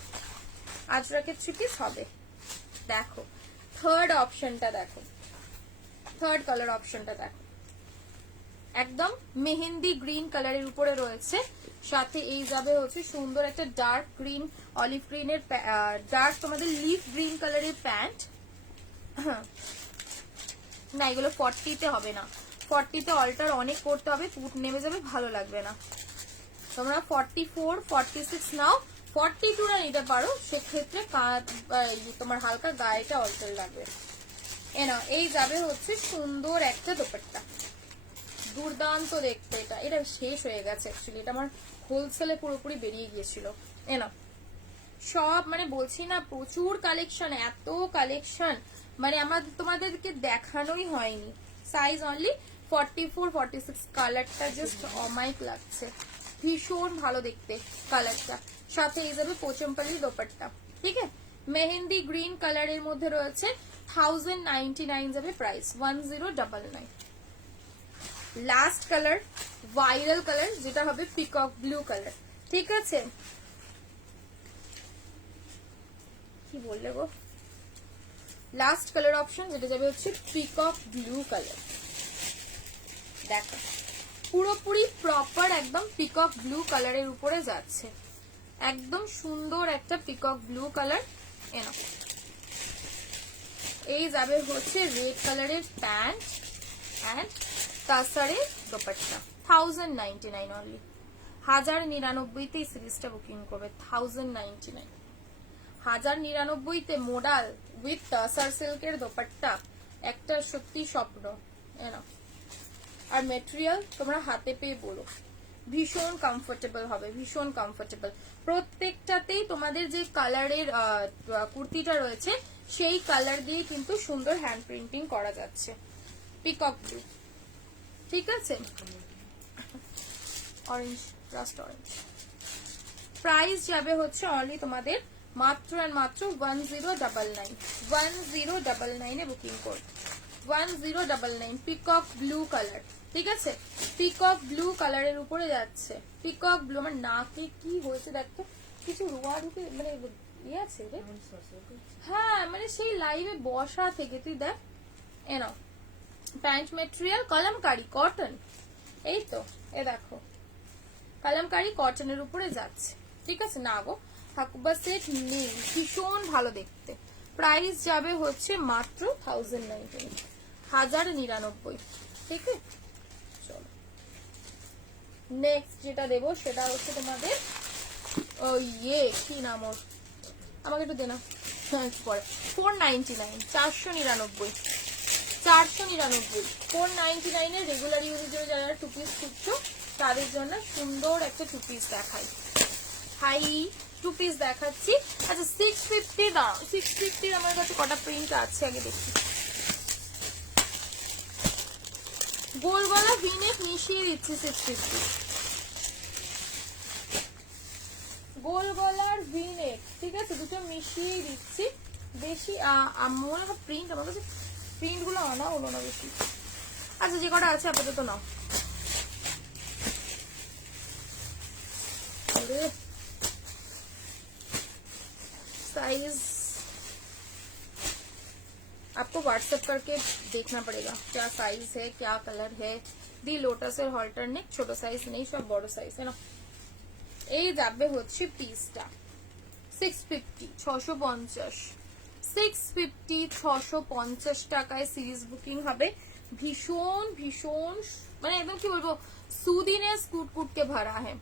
আজরাকের 3 পিস হবে। দেখো থার্ড অপশনটা দেখো, থার্ড কালার অপশনটা দেখো, একদম মেহেন্দি গ্রিন কালারের উপরে রয়েছে, সাথে এই যাবে হচ্ছে সুন্দর একটা ডার্ক গ্রিন, অলিভ গ্রিনের ডার্ক তোমাদের লিফ গ্রিন কালারের প্যান্ট। না এগুলো 40 তে হবে না, 40 তে অল্টার অনেক করতে হবে, পুট নেমে যাবে, ভালো লাগবে না। তোমরা 44 46 নাও, 42 না নিতে পারো, সেক্ষেত্রে তোমার হালকা গায়েটা অল্টার লাগবে। এ নাও এই যাবে হচ্ছে সুন্দর একটা দোপাট্টা, দুর্দান্ত দেখতে, এটা এটা শেষ হয়ে গেছে অ্যাকচুয়ালি, এটা আমার হোলসেলে পুরোপুরি বেরিয়ে গিয়েছিল। এ না সব মানে বলছি না প্রচুর কালেকশন, এত কালেকশন মানে আমার তোমাদেরকে দেখানোই হয়নি। সাইজ অনলি 44 46, কালারটা জাস্ট অমাইক লাগছে, ভীষণ ভালো দেখতে কালারটা, সাথে এই যাবে পোচমপল্লি দোপাট্টা, ঠিক আছে? মেহেন্দি গ্রিন কালারের মধ্যে রয়েছে, 1099 যাবে price, 1099। Last colour, viral colour, যেটা হবে পিকক ব্লু কালার। ঠিক আছে, কি বললে গো, লাস্ট কালার অপশন যেটা যাবে হচ্ছে পিকক ব্লু কালার। দেখো পুরোপুরি প্রপার একদম পিকক ব্লু কালারের উপরে যাচ্ছে, একদম সুন্দর একটা পিকক ব্লু কালার। এনো এই যাবে হচ্ছে রেড কালারের প্যান্ট অ্যান্ড তাসারে দোপাট্টা, 1099 অনলি। 1099-তে এই সিরিজটা বুকিং করবে, 1099। 1099-তে মোডাল উইথ টাসার সিল্কের দোপাট্টা, একটা সত্যি স্বপ্ন। এনো আর মেটেরিয়াল তোমরা হাতে পেয়ে বলো, ভীষণ কমফোর্টেবল হবে, ভীষণ কমফোর্টেবল। প্রত্যেকটাতেই তোমাদের যে কালারের কুর্তিটা রয়েছে সেই কালার দিয়ে কিন্তু সুন্দর হ্যান্ড প্রিন্টিং করা যাচ্ছে, পিকক ব্লু। ঠিক আছে, অরেঞ্জ, জাস্ট অরেঞ্জ। প্রাইস যাবে হচ্ছে অনলি তোমাদের মাত্র আর মাত্র 1099, 1099 এ booking code 1099, peacock blue colour. ঠিক আছে, পিকক ব্লু কালারের উপরে যাচ্ছে, পিকক ব্লু। আমার নাকে কি হয়েছে দেখো, কিছু রোয়া ঢুকে মানে ইয়ে আছে রে। হ্যাঁ মানে সেই লাইভে বসা থেকে তুই দেখ। এনাও প্যান্ট মেটেরিয়াল কলমকারি কটন, এই তো এ দেখো কলমকারি কটনের উপরে যাচ্ছে। ঠিক আছে, না গো হাকুবা সেট নেই, ভীষণ ভালো দেখতে। প্রাইস যাবে হচ্ছে মাত্র 1099। ঠিক আছে, চলো নেক্সট যেটা দেবো সেটা হচ্ছে তোমাদের ইয়ে কি নাম ওর, আমাকে একটু দেনা পরে, 499, 499, 499, 499 এর রেগুলার ইউজের জন্য যারা 2 পিস খুঁজছো তাদের জন্য সুন্দর একটা 2 পিস দেখাই, হাই 2 পিস দেখাচ্ছি। আচ্ছা 650 দাও, 650 আমার কাছে কটা প্রিন্ট আছে আগে দেখি। গোল গলা ভিনেক মিশিয়ে দিচ্ছি 650, গোল গলার ভিনেক। ঠিক আছে, দুটো মিশিয়েই দিচ্ছি। বেশি মনে হয় প্রিন্ট, আমার কাছে প্রিন্ট গুলো আনা হলো না বেশি। আচ্ছা যে কটা আছে আপাতত নাও। साइज आपको व्हाट्सएप करके देखना पड़ेगा क्या साइज है क्या कलर है। दी लोटस এর হলটার নেক, ছোট সাইজ নেই, সব বড় সাইজ है ना। এই যাবে হচ্ছে পিসটা 650, 650, 650, 650 টাকায় সিরিজ বুকিং হবে। ভীষণ ভীষণ মানে একদম কি বলবো, সুদিনেস কুটকুটকে ভরা है।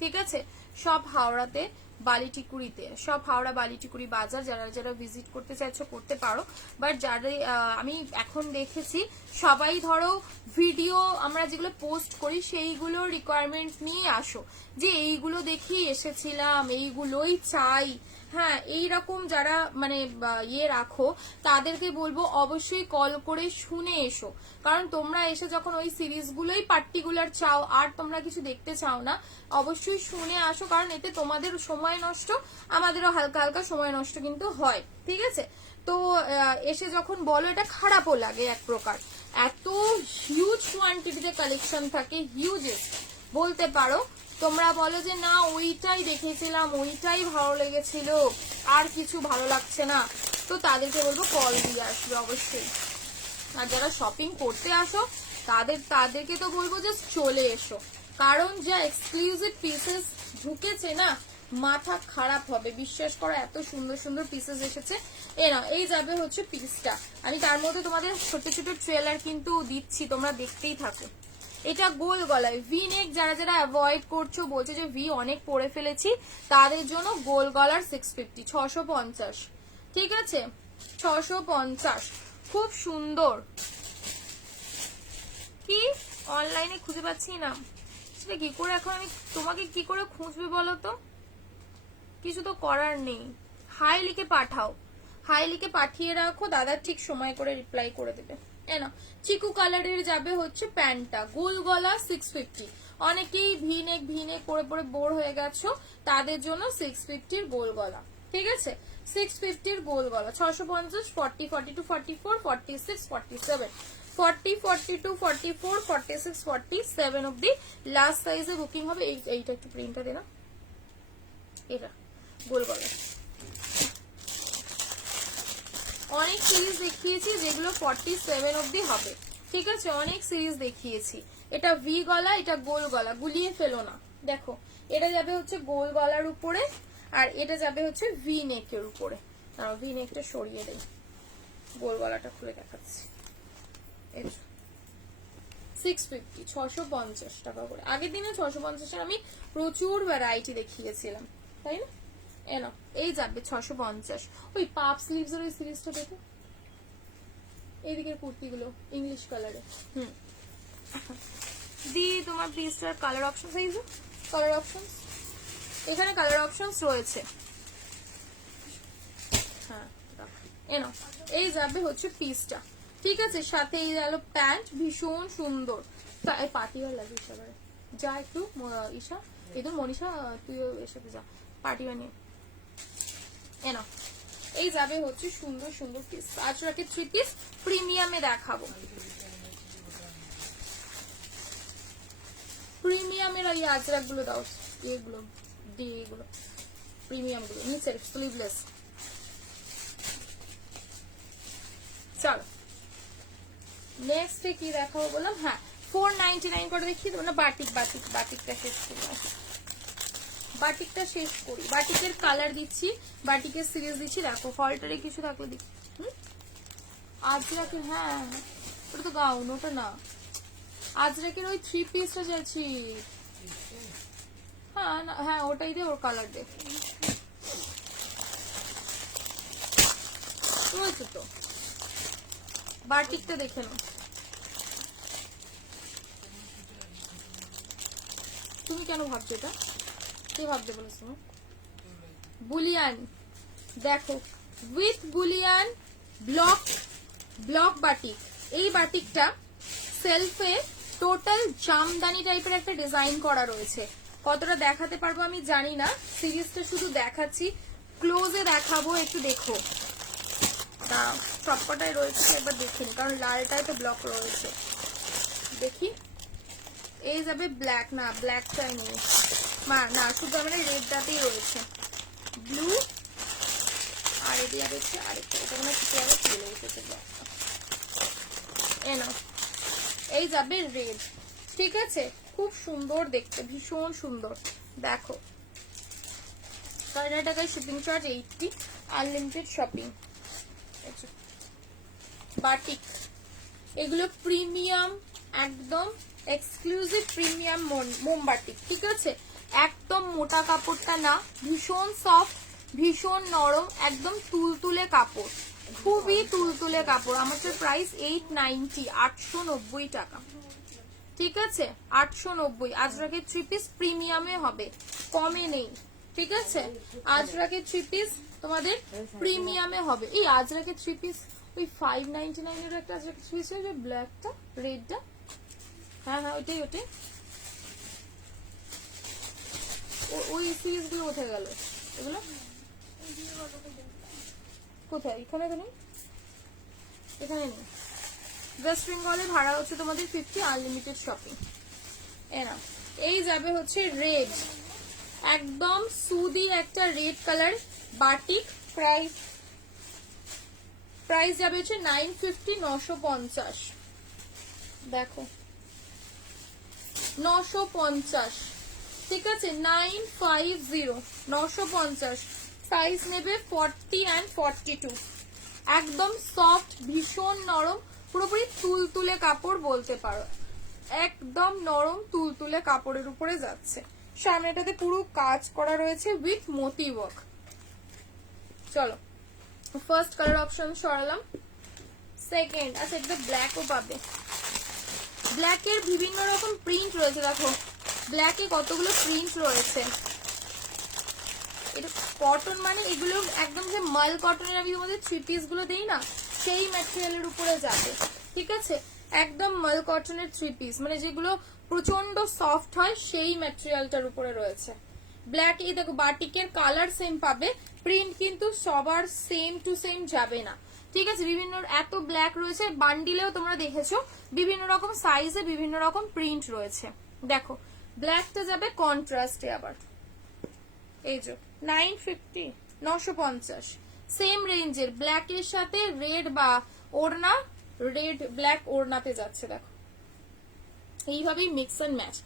ঠিক আছে, সব হাওড়াতে বালিটিকুড়িতে, সব হাওড়া বালিটিকুড়ি বাজার যারা যারা ভিজিট করতে চাইছো করতে পারো। বাট যারা আমি এখন দেখেছি সবাই ধরো ভিডিও আমরা যেগুলো পোস্ট করি সেইগুলোর রিকোয়ারমেন্ট নিয়ে আসো, যে এইগুলো দেখেই এসেছিলাম, এইগুলোই চাই। হ্যাঁ এইরকম যারা মানে ইয়ে রাখো তাদেরকে বলবো অবশ্যই কল করে শুনে এসো, কারণ তোমরা এসে যখন ওই সিরিজগুলোই পার্টিকুলার চাও আর তোমরা কিছু দেখতে চাও না, অবশ্যই শুনে আসো, কারণ এতে তোমাদের সময় নষ্ট, আমাদেরও হালকা হালকা সময় নষ্ট কিন্তু হয়। ঠিক আছে, তো এসে যখন বলো এটা খারাপও লাগে এক প্রকার, এত হিউজ কোয়ান্টিটিতে কালেকশন থাকে, হিউজেস্ট বলতে পারো। তোমরা বলো যে না ওইটাই দেখেছিলাম, ওইটাই ভালো লেগেছিল, আর কিছু ভালো লাগছে না, তো তাদেরকে বলবো কল দিয়ে আসবে অবশ্যই। আর যারা শপিং করতে আসো তাদেরকে তো বলবো যে চলে এসো, কারণ যা এক্সক্লুসিভ পিসেস ঢুকেছে না মাথা খারাপ হবে, বিশ্বাস করো এত সুন্দর সুন্দর পিসেস এসেছে। এই যাবে হচ্ছে পিসটা, আমি তার মধ্যে তোমাদের ছোট ছোট ট্রেলার কিন্তু দিচ্ছি, তোমরা দেখতেই থাকো। এটা গোল গলায় ভি নেক, যারা যারা অ্যাভয়েড করছো বলছে যে ভি অনেক পরে ফেলেছি তাদের জন্য গোল গলার 650, 650। ঠিক আছে, 650, খুব সুন্দর। কি অনলাইনে খুঁজে পাচ্ছি না, সেটা কি করে এখন আমি তোমাকে কি করে খুঁজবে বলো তো, কিছু তো করার নেই। হাই লিখে পাঠাও, হাই লিখে পাঠিয়ে রাখো, দাদা ঠিক সময় করে রিপ্লাই করে দেবে। না চিকু কালারের যাবে হচ্ছে প্যান্টটা, গোল গলা 650। অনেকেই ভিনেক করে পরে বোর হয়ে গেছো, তাদের জন্য 650 গোল গলা। ঠিক আছে, 650 এর গোল গলা 650 40 42 44 46 47 40 42 44 46 47 অবধি লাস্ট সাইজে বুকিং হবে। এইটা একটু প্রিন্টটা দে না, এটা গোল গলা। অনেক সিরিজ দেখিয়েছি যেগুলো 47 অবধি হবে, ঠিক আছে, অনেক সিরিজ দেখিয়েছি। এটা ভি গলা, এটা গোল গলা, গুলিয়ে ফেলো না। দেখো এটা যাবে হচ্ছে গোল গলার উপরে, আর এটা যাবে হচ্ছে ভি নেকের উপরে। ভি নেকটা সরিয়ে দেই, গোল গলাটা খুলে দেখাচ্ছি। 650 650 টাকা করে। আগের দিনে 650 এর আমি প্রচুর ভ্যারাইটি দেখিয়েছিলাম, তাই না? এনো এই যাবে 650। ওই পাপ স্লিভস এর ওই সিরিজটা দেখো, এইদিকের কুর্তিগুলো ইংলিশ কালারে। দি তোমার পিসটার কালার অপশন, এই যে কালার অপশনস, এখানে কালার অপশনস রয়েছে। হ্যাঁ এনো এই যাবে হচ্ছে পিসটা, ঠিক আছে। সাথে এই গেল প্যান্ট, ভীষণ সুন্দর। পার্টিওয়ার লাগে সবাই, যা একটু ঈশা, এই তো মনীষা তুইও এর সাথে যা পার্টিওয়ার নিয়ে এনো। এই যাবে হচ্ছে সুন্দর সুন্দর পিস। আজরাকে 3 পিস প্রিমিয়ামে দেখাবো, প্রিমিয়ামের এই আজরাক গুলো দাও, এগুলো দিয়ে এগুলো প্রিমিয়াম গুলো নিচে স্লিভলেস। চলো নেক্সট কি দেখাবো বললাম, হ্যাঁ 499 করে দেখিয়ে দেবো না। বাটিক বাটিক বাটিকটা শেষ করি, বাটিকটা শেষ করি। বাটিকের কালার দিচ্ছি, বাটিকের সিরিজ দিচ্ছি। দেখো ফল্টারে কিছু থাকলে দিচ্ছি। আজরাকের, হ্যাঁ ওটা তো গাউন, ওটা না, আজরাকের ওই 3 পিসটা যাচ্ছি। হ্যাঁ হ্যাঁ ওটাই দে, ওর কালার দে, রয়েছে তো। বাটিকটা দেখে নাও, তুমি কেন ভাবছো এটা? কে ভাবতে বলেছো? বুলিয়ান দেখো, with Boolean block block batik. এই বাটিকটা সেলফে টোটাল জামদানি টাইপের একটা ডিজাইন করা রয়েছে। কতটা দেখাতে পারবো আমি জানি না, সিরিজটা শুধু দেখাচ্ছি, ক্লোজে দেখাবো, একটু দেখো। সবকটাই রয়েছে, একবার দেখিনি, কারণ লালটায় তো ব্লক রয়েছে। দেখি এই যাবে ব্ল্যাক, না ব্ল্যাকটাই নেই, না শুধু আমাদের রেডটাতেই রয়েছে, ব্লু আর এটি আর হচ্ছে আরেকটা, এটা মানে কিছু আবার চলে এসেছে ব্ল্যাকটা। এনো এই যাবে রেড, ঠিক আছে, খুব সুন্দর দেখতে, ভীষণ সুন্দর। দেখো কর্ণাটকায় shipping charge 80, unlimited shopping. Batik এগুলো প্রিমিয়াম, একদম এক্সক্লুসিভ প্রিমিয়াম মোমবাটিক, ঠিক আছে। একদম মোটা কাপড়টা না, ভীষণ সফট, ভীষণ নরম, একদম তুলতুলে কাপড়, খুবই তুলতুলে কাপড়। আমাদের প্রাইস 890, 890 টাকা, ঠিক আছে, 890। আজরাকের 3 পিস প্রিমিয়ামে হবে, কমে নেই, ঠিক আছে। আজরাকের 3 পিস তোমাদের প্রিমিয়ামে হবে। এই আজরাকের 3 পিস ওই 599 এর একটা আজরাকের 3 পিস, ওই ব্ল্যাকটা রেডটা, হ্যাঁ হ্যাঁ ওইটাই ওটাই। ওই সিরিজ গুলো কোথায় গেল? এগুলো কোথায়? এখানে তো নেই, এখানে নেই। ওয়েস্ট বেঙ্গলে ভাড়া হচ্ছে তোমাদের 50, আনলিমিটেড শপিং। এনা এই যাবে হচ্ছে রেড, একদম সুদি একটা রেড কালার বাটিক। প্রাইস যাবে হচ্ছে 950, 950। দেখো 950, ঠিক আছে, 950, 950। সাইজ নেবে 40 and 42। একদম সফট, ভীষণ নরম, পুরোপুরি তুলতুলে কাপড় বলতে পারো, একদম নরম তুলতুলে কাপড়ের উপরে যাচ্ছে। সামনেটাতে পুরো কাজ করা রয়েছে উইথ মোতি ওয়ার্ক। চলো ফার্স্ট কালার অপশন সরালাম, সেকেন্ড, আচ্ছা এটা ব্ল্যাকও পাবে। ব্ল্যাকের বিভিন্ন রকম প্রিন্ট রয়েছে, দেখো ব্ল্যাকে কতগুলো প্রিন্ট রয়েছে। এটা কটন, মানে এগুলো একদম যে মাল কটনের আমি তোমাদের 3 পিস গুলো দেই না, সেই ম্যাটেরিয়ালের উপরে যাবে, ঠিক আছে। একদম মাল কটনের 3 পিস, মানে যেগুলো প্রচন্ড সফট হয়, সেই ম্যাটেরিয়ালটার উপরে রয়েছে। ব্ল্যাক, এই দেখো বাটিকের কালার সেম পাবে, প্রিন্ট কিন্তু সবার সেম টু সেম যাবে না, ঠিক আছে? বিভিন্ন এত ব্ল্যাক রয়েছে, বান্ডিলেও তোমরা দেখেছো বিভিন্ন রকম সাইজে বিভিন্ন রকম প্রিন্ট রয়েছে। দেখো ব্ল্যাকটা যাবে কন্ট্রাস্টে আবার, এই যে 950 950 সেম রেঞ্জের ব্ল্যাকের সাথে রেড বা ওড়না, রেড ব্ল্যাক ওড়নাতে যাচ্ছে। দেখো এইভাবেই মিক্স এন্ড ম্যাচ,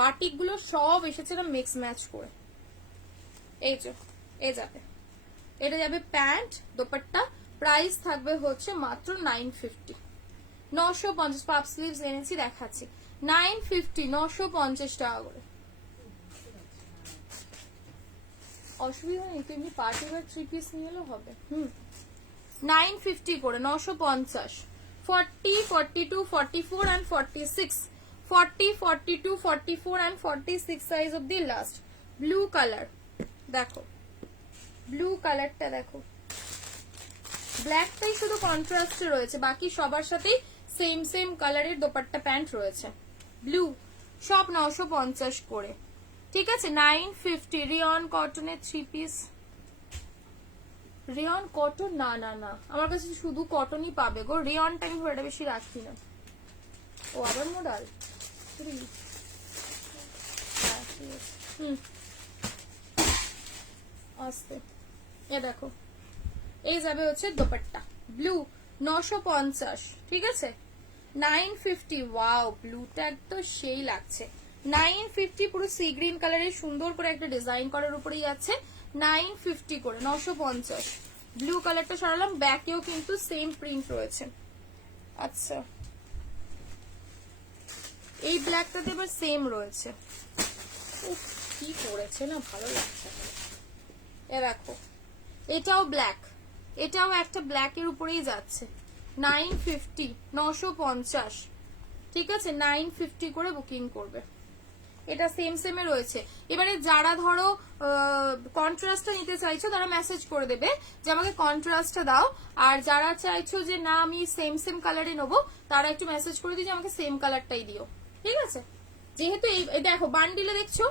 বাটিক গুলো সব এসেছে না মিক্স ম্যাচ করে। এই যে এই যাবে, এটা যাবে প্যান্ট, দোপাট্টা, প্রাইস থাকবে হচ্ছে মাত্র 950 950। পাপ স্লিভস এনেছি দেখাচ্ছি, 950 950 টাকা করে। অসুবিধা নেই, তুমি পার্টি ওয়্যার 3 পিস নিয়ে এলেও হবে। 950 করে 950। 40 42 44 and 46, 40 42 44 and 46 size of the last. Blue colour দেখো, ব্লু কালারটা দেখো, ব্ল্যাকটাই শুধু কন্ট্রাস্টে রয়েছে, বাকি সবার সাথেই সেম সেম কালারের দোপাট্টা প্যান্ট রয়েছে। ব্লু সব 950 করে, ঠিক আছে? 950 রিয়ন কটনের 3 পিস। রিয়ন কটন না না না, আমার কাছে শুধু কটনই পাবে গো, রিয়নটা আমি খুব একটা বেশি রাখি না। ও আবার মোডাল, আস্তে। এ দেখো এই যাবে হচ্ছে দোপাট্টা, ব্লু 950, ঠিক আছে? 950। ওয়াও, ব্লুটা একদম সেই লাগছে। 950 পুরো সি গ্রিন কালারের সুন্দর করে একটা ডিজাইন করার উপরেই আছে, 950 করে 950। ব্লু কালারটা সরালাম, ব্যাকেও কিন্তু সেম প্রিন্ট রয়েছে। আচ্ছা এই ব্ল্যাকটাতে এবার সেম রয়েছে, উফ কি পড়েছে না, ভালো লাগছে। এ দেখো এটাও ব্ল্যাক, এটাও একটা ব্ল্যাকের উপরেই যাচ্ছে, 950 950, ঠিক আছে? 950 করে বুকিং করবে, এটা সেম সেমে রয়েছে। এবারে যারা ধরো কন্ট্রাস্টটা নিতে চাইছো তারা মেসেজ করে দেবে যে আমাকে কন্ট্রাস্টটা দাও, আর যারা চাইছো যে না আমি সেম সেম কালারে নেবো তারা একটু মেসেজ করে দিও যে আমাকে সেম কালারটাই দিও, ঠিক আছে? যেহেতু এই দেখো বান্ডিলে দেখছো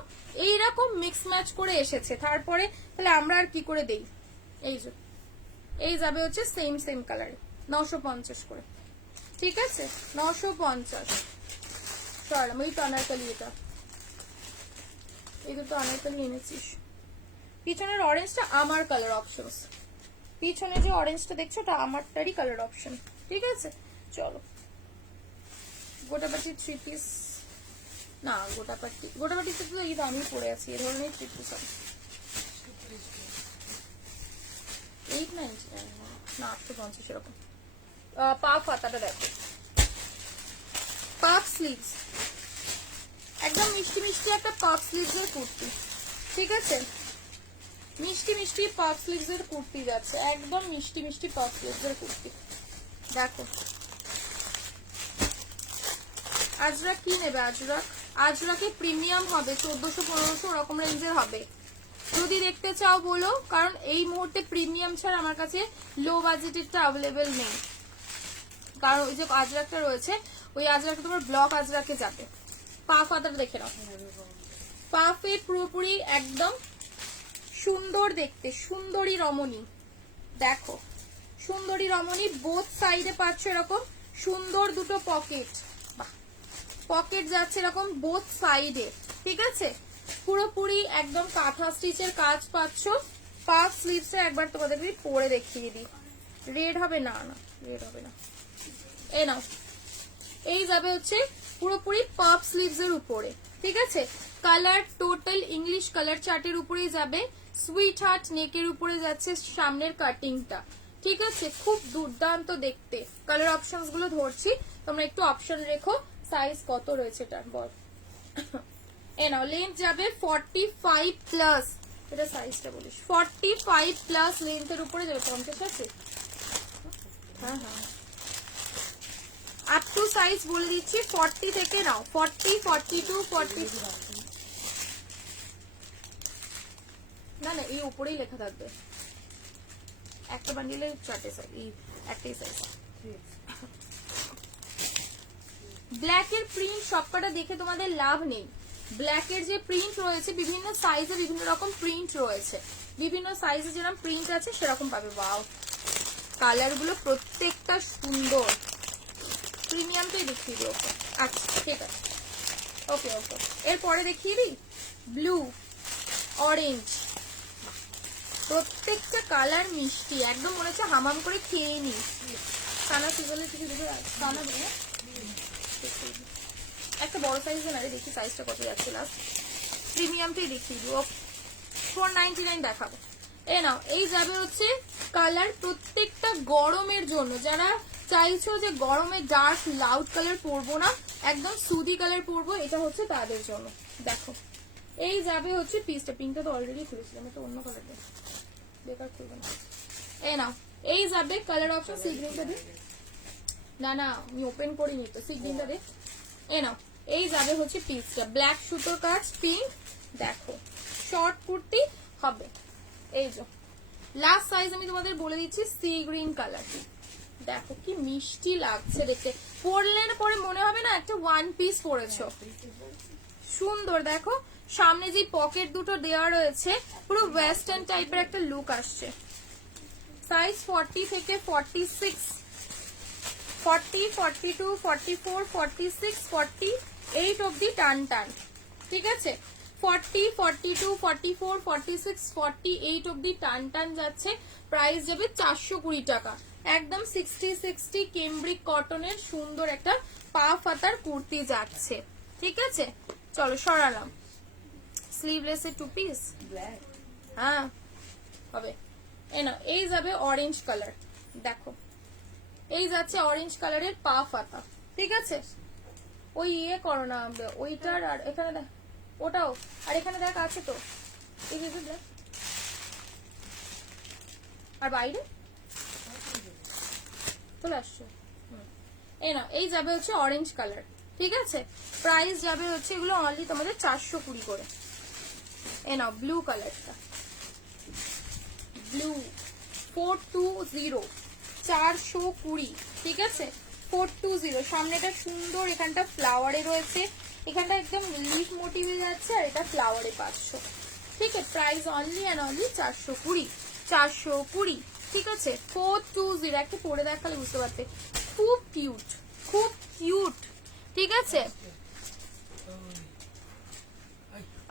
এইরকম মিক্স ম্যাচ করে এসেছে, তারপরে তাহলে আমরা আর কি করে দেই? এই যে এই যাবে হচ্ছে সেম সেম কালারে 950 করে, ঠিক আছে? 950। সরলাম ওই তো আনারকলি, এটা এই দুটো আনারকলি এনেছিস। পিছনের অরেঞ্জটা আমার কালার অপশনস, পিছনে যে অরেঞ্জটা দেখছো ওটা আমারটারই কালার অপশন, ঠিক আছে? চলো গোটাপাটি 3 পিস না, গোটাপাটিতে তো এই দামই পড়ে আছি, এ ধরনের 3 পিস হবে 890 না 850 এরকম। পাফ হাতাটা দেখো, পাফ স্লিভস, একদম মিষ্টি মিষ্টি একটা পাফ স্লিভস এর কুর্তি, ঠিক আছে? মিষ্টি মিষ্টি পাফ স্লিভস এর কুর্তি যাচ্ছে, একদম মিষ্টি মিষ্টি পাফ স্লিভস এর কুর্তি। দেখো আজরাক কি নেবে? আজরাকে প্রিমিয়াম হবে 1400-1500 ওরকম রেঞ্জের হবে, যদি দেখতে চাও বলো, কারণ এই মুহূর্তে প্রিমিয়াম ছাড়া আমার কাছে লো বাজেটেরটা অ্যাভেলেবেল নেই। কারণ ওই যে আজরাকটা রয়েছে, ওই আজরাকটা তোমার ব্লক আজরাকে যাবে। পাফ হাতাটা দেখে নাও, পাফে পুরোপুরি একদম সুন্দর দেখতে, সুন্দরী রমণী। দেখো সুন্দরী রমণী, বোথ সাইডে পাচ্ছ এরকম সুন্দর দুটো পকেট, পকেট যাচ্ছে এরকম বোথ সাইডে, ঠিক আছে? পুরোপুরি একদম কাঁথা স্টিচের কাজ পাচ্ছ। পাফ স্লিভসে একবার তোমাদেরকে পরে দেখিয়ে দিই, রেড হবে না, না রেড হবে না। এই নাও, এই যাবে হচ্ছে পুরোপুরি পাফ স্লিভস এর উপরে, ঠিক আছে? কালার টোটাল ইংলিশ কালার চার্টের উপরেই যাবে, সুইট হার্ট নেকের উপরে যাচ্ছে সামনের কাটিংটা, ঠিক আছে? খুব দুর্দান্ত দেখতে। কালার অপশনস গুলো ধরছি, তোমরা একটু অপশন রেখো। সাইজ কত রয়েছে এটার বল? এ নাও, লেন্থ যাবে 45 প্লাস, এটা সাইজটা বলিস, 45 প্লাস লেন্থের উপরে যাবে। 50 আছে? হ্যাঁ হ্যাঁ, আপ টু সাইজ বলে দিচ্ছি 40 থেকে নাও, 40 42 40। না না, এই উপরেই লেখা থাকবে, একটা বান্ডিলের 4টে সাইজ, এই একটাই সাইজ। ব্ল্যাকের প্রিন্ট সবকটা দেখে তোমাদের লাভ নেই, ব্ল্যাকের যে প্রিন্ট রয়েছে বিভিন্ন সাইজে বিভিন্ন রকম প্রিন্ট রয়েছে, বিভিন্ন সাইজে যেরকম প্রিন্ট আছে সেরকম পাবে। ওয়াও, কালার গুলো প্রত্যেকটা সুন্দর। প্রিমিয়ামটাই দেখিয়ে দিই। ওকে আচ্ছা ঠিক আছে, ওকে ওকে। এরপরে দেখিয়ে দিই ব্লু, অরেঞ্জ, প্রত্যেকটা কালার মিষ্টি, একদম মনে হচ্ছে হামাম করে খেয়ে নি। কানা সিজলে কিছু দেবে, কানা দেবে না? একটা বড় সাইজে না রে, দেখি সাইজটা কত যাচ্ছে লাস্ট। প্রিমিয়ামটাই দেখিয়ে দিই। 499 দেখাবো। এ নাও, এই যাবে হচ্ছে কালার প্রত্যেকটা গরমের জন্য, যারা চাইছো যে গরমে ডার্ক লাউড কালার পরবো না, একদম সুদি কালার পরবো, এটা হচ্ছে তাদের জন্য। দেখো এই যাবে হচ্ছে পিসটা, পিঙ্কটা তো অলরেডি খুলেছিলাম, এটা অন্য কালার দেয়, বেকার খুলবে না। এ নাও, এই যাবে কালার অপশন, সি গ্রিনটা দে, না না আমি ওপেন করিনি তো, সি গ্রিনটা দে। এ নাও, এই যাবে হচ্ছে পিসটা, ব্ল্যাক সুতোর কাজ, পিঙ্ক। দেখো শর্ট কুর্তি হবে। এই যে লাস্ট সাইজ আমি তোমাদের বলে দিচ্ছি, সি গ্রিন কালার। দেখো কি মিষ্টি লাগছে দেখতে, পরলে না পরে মনে হবে না একটা ওয়ান পিস পরেছো। সুন্দর, দেখো সামনে যে পকেট দুটো দেওয়া রয়েছে, পুরো ওয়েস্টার্ন টাইপের একটা লুক আসছে। সাইজ 40 থেকে 46, 40, 42, 44, 46, 48 অব্দি টান টান, ঠিক আছে। 40, 42, 44, 46, 48 অব্দি টান টান যাচ্ছে। প্রাইস যাবে 420 টাকা। একদম 60-60 কেমব্রিক কটনের সুন্দর একটা পা ফাতার কুর্তি যাচ্ছে, ঠিক আছে। চলো সরালাম। স্লিভলেস এর 2 পিস, ব্ল্যাক হ্যাঁ হবে। এ না, এই যাবে অরেঞ্জ কালার। দেখো এই যাচ্ছে অরেঞ্জ কালারের পা ফাতা, ঠিক আছে। ওই ইয়ে করো না ওইটার, আর এখানে দেখ ওটাও, আর এখানে দেখ আছে তো, এই যে দেখ, আর বাইরে চলে আসছে। এই না, এই যাবে হচ্ছে অরেঞ্জ কালার, ঠিক আছে। প্রাইস যাবে হচ্ছে এগুলো অনলি তোমাদের 420 করে। এ নাও ব্লু কালারটা, ব্লু 420, 420, ঠিক আছে। 420, সামনেটা সুন্দর, এখানটা ফ্লাওয়ারে রয়েছে, এখানটা একদম লিফ মোটিভে যাচ্ছে, আর এটা ফ্লাওয়ারে 500, ঠিক আছে। প্রাইস অনলি অ্যান্ড অনলি 420, 420, ঠিক আছে। 420, একটু পরে দেখালে বুঝতে পারতে, খুব কিউট, খুব কিউট, ঠিক আছে।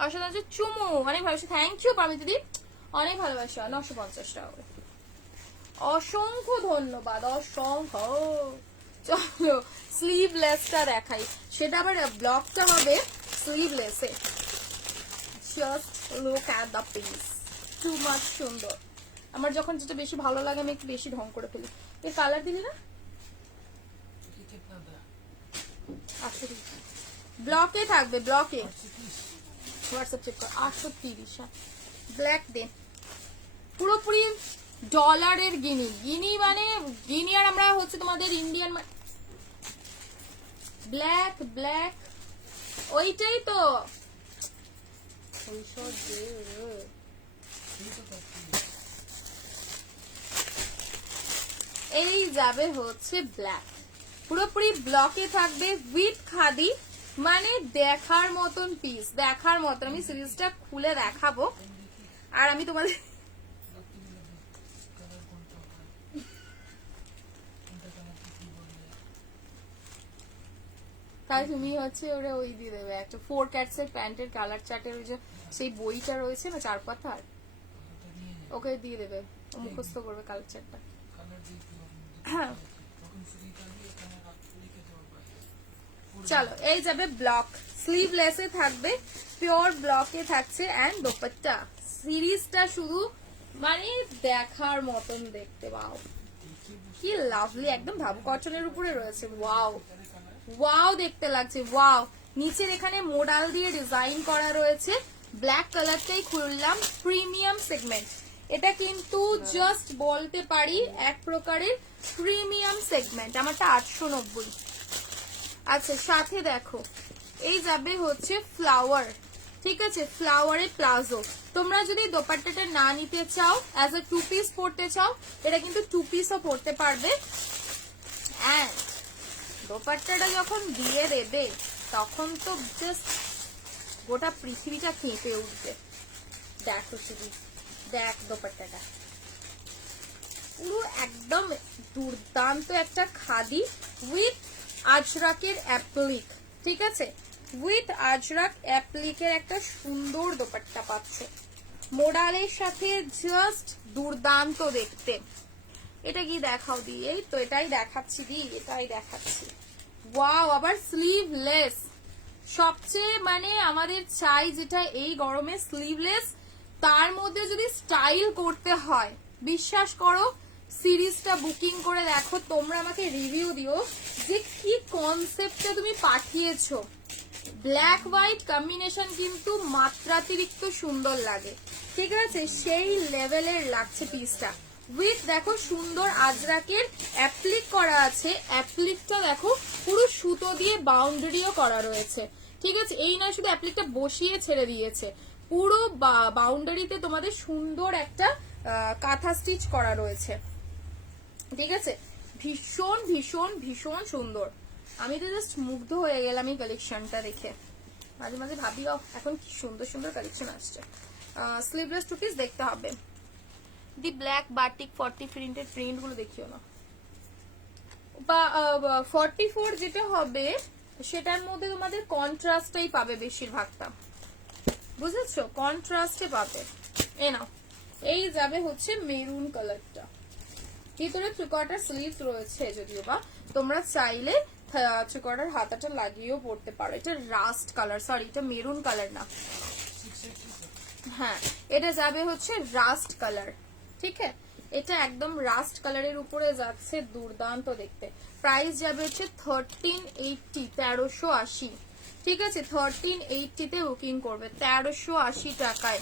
অসাধারণ, চুমু অনেক ভালোবাসা, থ্যাংক ইউ পামি দিদি, অনেক ভালোবাসা। 950 টাকা করে, অসংখ্য ধন্যবাদ, অসংখ্য। চলো স্লিভলেসটা দেখাই, সেটা আবার ব্লকটা হবে স্লিভলেসে। Just look at the piece, too much সুন্দর। আমার যখন যেটা বেশি ভালো লাগে আমি একটু বেশি ঢং করে ফেলি। তুই কালার দিলি না? আচ্ছা ব্লকে থাকবে, ব্লকে হোয়াটসঅ্যাপ চেক কর। 830, হ্যাঁ ব্ল্যাক দে, পুরোপুরি ডলারের গিনি, গিনি মানে গিনি, আর আমরা হচ্ছে তোমাদের ইন্ডিয়ান। ব্ল্যাক ব্ল্যাক ওইটাই তো, এই যাবে হচ্ছে ব্ল্যাক, পুরোপুরি ব্লকে থাকবে উইথ খাদি, মানে দেখার মতন পিস, দেখার মতন। আমি সিরিজটা খুলে দেখাবো, আর আমি তোমাদের তাহলে তুমি হচ্ছে ওরা ওই দিয়ে দেবে একটা 4 ক্যাটস এর প্যান্টের কালার চার্টের ওই যে সেই বইটা রয়েছে না 4 পাতার, ওকে দিয়ে দেবে, মুখস্থ করবে কালার চার্টটা। হ্যাঁ চলো, এই যাবে ব্লক, স্লিভলেসে থাকবে, পিওর ব্লকে থাকছে, এন্ড দোপাট্টা। সিরিজটা শুধু মানে দেখার মতন দেখতে, ওয়াও কি লাভলি, একদম ভাবু কটনের উপরে রয়েছে। ওয়াও ওয়াও দেখতে লাগছে, ওয়াও। নিচের এখানে মোডাল দিয়ে ডিজাইন করা রয়েছে, ব্ল্যাক কালারটাই খুললাম, প্রিমিয়াম সেগমেন্ট। এটা কিন্তু জাস্ট বলতে পারি এক প্রকারের প্রিমিয়াম সেগমেন্ট। আমারটা 890। আচ্ছা সাথে দেখো এই যাবে হচ্ছে ফ্লাওয়ার, ঠিক আছে, ফ্লাওয়ারে প্লাজো। তোমরা যদি দোপাট্টাটা না নিতে চাও, অ্যাজ এ 2 পিস পরতে চাও, এটা কিন্তু 2 পিসও পরতে পারবে। এন্ড দোপাট্টাটা যখন দিয়ে দেবে তখন তো জাস্ট গোটা পৃথিবীটা কেঁপে উঠবে। দেখো শুধু দেখ দোপাট্টাটা পুরো একদম দুর্দান্ত একটা খাদি উইথ আজরাকের অ্যাপ্লিক, ঠিক আছে, উইথ আজরাক অ্যাপ্লিকের একটা সুন্দর দোপাট্টা পাচ্ছ মোডালের সাথে, জাস্ট দুর্দান্ত দেখতে। এটা কি দেখাও দি, এই তো এটাই দেখাচ্ছি দি, এটাই দেখাচ্ছি। ওয়াও, আবার স্লিভলেস, সবচেয়ে মানে আমাদের চাই যেটা এই গরমে স্লিভলেস, তার মধ্যে যদি স্টাইল করতে হয় বিশ্বাস করো সিরিজটা বুকিং করে দেখো, তোমরা আমাকে রিভিউ দিও যে কি কনসেপ্টটা তুমি পাঠিয়েছো। ব্ল্যাক হোয়াইট কম্বিনেশন কিন্তু মাত্রাতিরিক্ত সুন্দর লাগে, ঠিক আছে, সেই লেভেলের লাগছে পিসটা। উইথ দেখো সুন্দর আজরাকের অ্যাপ্লিক করা আছে, অ্যাপ্লিকটা দেখো পুরো সুতো দিয়ে বাউন্ডারিও করা রয়েছে, ঠিক আছে, এই নয় শুধু অ্যাপ্লিকটা বসিয়ে ছেড়ে দিয়েছে, পুরো বাউন্ডারিতে তোমাদের সুন্দর একটা কাঁথা স্টিচ করা রয়েছে, ঠিক আছে, ভীষণ ভীষণ ভীষণ সুন্দর। আমি তো জাস্ট মুগ্ধ হয়ে গেলাম এই কালেকশনটা দেখে, মাঝে মাঝে ভাবি এখন কি সুন্দর সুন্দর কালেকশন আসছে। স্লিভলেস টু পিস দেখতে হবে। দি ব্ল্যাক বাটিক 40 প্রিন্টেড প্রিন্ট গুলো দেখিও না, বা 44 যেটা হবে সেটার মধ্যে তোমাদের কন্ট্রাস্টটাই পাবে বেশিরভাগটা, বুঝেছো, কন্ট্রাস্টে পাবে। এ নাও, এই যাবে হচ্ছে মেরুন কালারটা, ভিতরে 3/4 স্লিভস রয়েছে, যদিও বা তোমরা চাইলে 3/4 হাতাটা লাগিয়েও পড়তে পারো। এটা রাস্ট কালার, সরি এটা মেরুন কালার না, হ্যাঁ এটা যাবে হচ্ছে রাস্ট কালার, ঠিক আছে, এটা একদম রাস্ট কালারের উপরে যাচ্ছে, দুর্দান্ত দেখতে। প্রাইস যাবে হচ্ছে 1380, 1380, ঠিক আছে, 1380 তে বুকিং করবে 1380 টাকায়,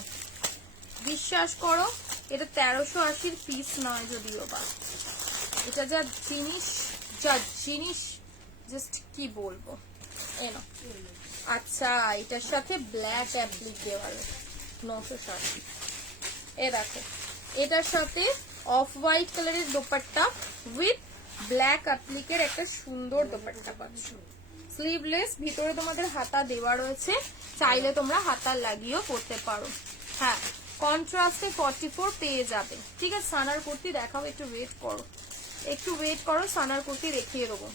বিশ্বাস করো এটা 1380 পিস নয় যদিও বা, এটা যা জিনিস জাস্ট কি বলবো। এনো আচ্ছা, এটার সাথে ব্ল্যাক অ্যাপ্লিক দেওয়া রয়েছে 960। এ দেখো এটার সাথে অফ হোয়াইট কালারের দোপাট্টা উইথ ব্ল্যাক অ্যাপ্লিকের একটা সুন্দর দোপাট্টা পাচ্ছ, স্লিভলেস, ভিতরে তোমাদের হাতা দেওয়া রয়েছে, চাইলে তোমরা হাতা লাগিয়েও পরতে পারো। হ্যাঁ কন্ট্রাস্টে 44 পেয়ে যাবে, ঠিক আছে। সানার কুর্তি দেখাও, একটু ওয়েট করো, একটু ওয়েট করো, সানার কুর্তি দেখিয়ে দেবো,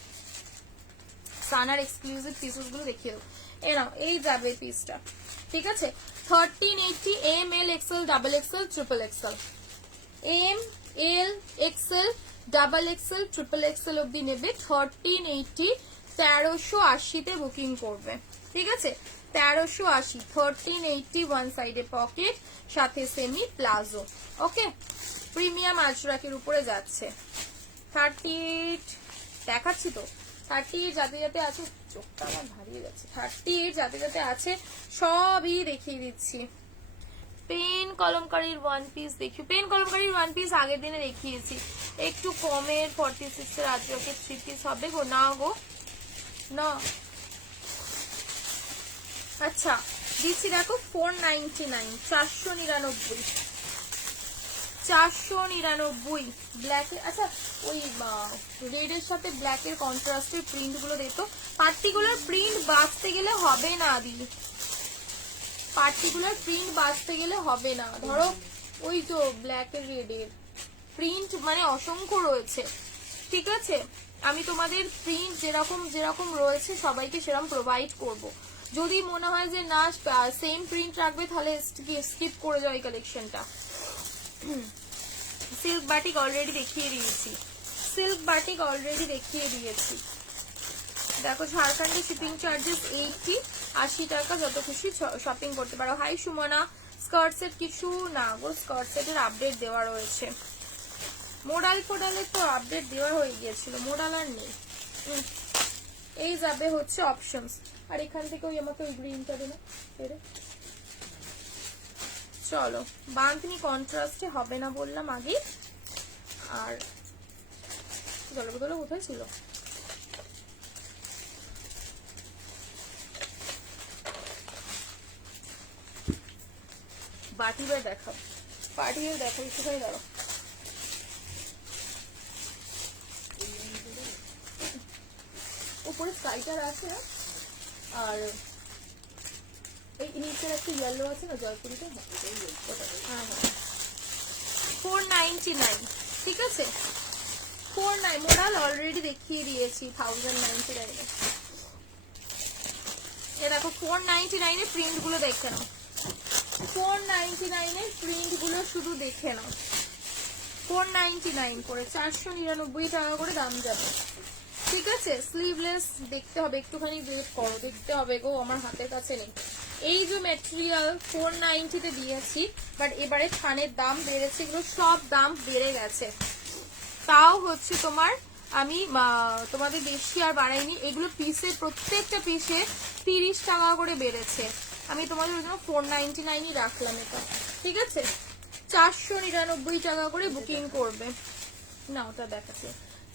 সানার এক্সক্লুসিভ পিসেস গুলো দেখিয়ে দেবো। এনাও এই যাবে পিসটা, ঠিক আছে, 1380 M L XL double XL triple XL, M L XL double XL triple XL অব্দি নেবে 1380, 1380 তে বুকিং করবে, ঠিক আছে, 1380, 1380, ওয়ান সাইডে পকেট সাথে সেমি প্লাজো, ওকে, প্রিমিয়াম আজরাকের উপরে যাচ্ছে। 38 দেখাচ্ছি তো, 38 যাতে যাতে আছে, চোখটা আমার ভারিয়ে যাচ্ছে, 38 যাতে যাতে আছে সবই দেখিয়ে দিচ্ছি। পেন কলমকারীর ওয়ান পিস দেখি, পেন কলমকারীর ওয়ান পিস আগের দিনে দেখিয়েছি, একটু কমের 46 এর আজরাকের 3 পিস হবে গো, না গো না, আচ্ছা দিচ্ছি দেখো 499, 499, 499 ব্ল্যাক। আচ্ছা ওই রেড এর সাথে ব্ল্যাক এর কন্ট্রাস্টের প্রিন্ট গুলো দেখো, পার্টিকুলার প্রিন্ট বাঁচতে গেলে হবে না দিদি, পার্টিকুলার প্রিন্ট বাঁচতে গেলে হবে না, ধরো ওই তো ব্ল্যাক এর রেড এর প্রিন্ট মানে অসংখ্য রয়েছে, ঠিক আছে, আমি তোমাদের প্রিন্ট যেরকম যেরকম রয়েছে সবাইকে সেরকম প্রোভাইড করব। যদি মনে হয় যে না সেম প্রিন্ট রাখবে তাহলে স্কিপ করে যাও এই কালেকশনটা। সিল্ক বাটিক অলরেডি দেখিয়ে দিয়েছি, সিল্ক বাটিক অলরেডি দেখিয়ে দিয়েছি, দেখো ঝাড়খণ্ডে শিপিং চার্জেস 80 টাকা, যত খুশি শপিং করতে পারো। হাই সুমনা, স্কার্ট সেট কিছু না গো, স্কার্ট সেটের আপডেট দেওয়া রয়েছে, মোডাল ফোডালের তো আপডেট দেওয়া হয়ে গিয়েছিল, মোডাল আর নেই। এই যাবে হচ্ছে অপশনস, আর এখান থেকে ওই আমাকে ওই গ্রিনটা দেবে না, চলো বাঁধনি কন্ট্রাস্টে হবে না বললাম আগে। আর জলের বোতলে কোথায় ছিল, বাটি বের দেখাও, পার্টি বের দেখো একটুখানি দাঁড়ো, উপরে স্কাইটার আছে আর এই নিচের একটা ইয়েলো আছে না জয়পুরিতে, হ্যাঁ হ্যাঁ 499, ঠিক আছে 49 মডেল অলরেডি দেখিয়ে দিয়েছি 1099 এ দেখো 499 এর প্রিন্ট গুলো দেখে নাও, 499 এর প্রিন্ট গুলো শুধু দেখে নাও, 499 করে 499 টাকা করে দাম যাবে, ঠিক আছে। স্লিভলেস দেখতে হবে, একটুখানি ওয়েট করো, দেখতে হবে গো, আমার হাতের কাছে নেই। এই যে ম্যাটেরিয়াল 490 তে দিয়েছি, বাট এবারে থানের দাম বেড়েছে, এগুলো সব দাম বেড়ে গেছে, তাও হচ্ছে তোমার আমি তোমাদের বেশি আর বাড়াইনি, এগুলো পিসে প্রত্যেকটা পিসে 30 টাকা করে বেড়েছে, আমি তোমাদের ওই জন্য 499 রাখলাম এটা, ঠিক আছে। 499 টাকা করে বুকিং করবে না। ওটা দেখাচ্ছে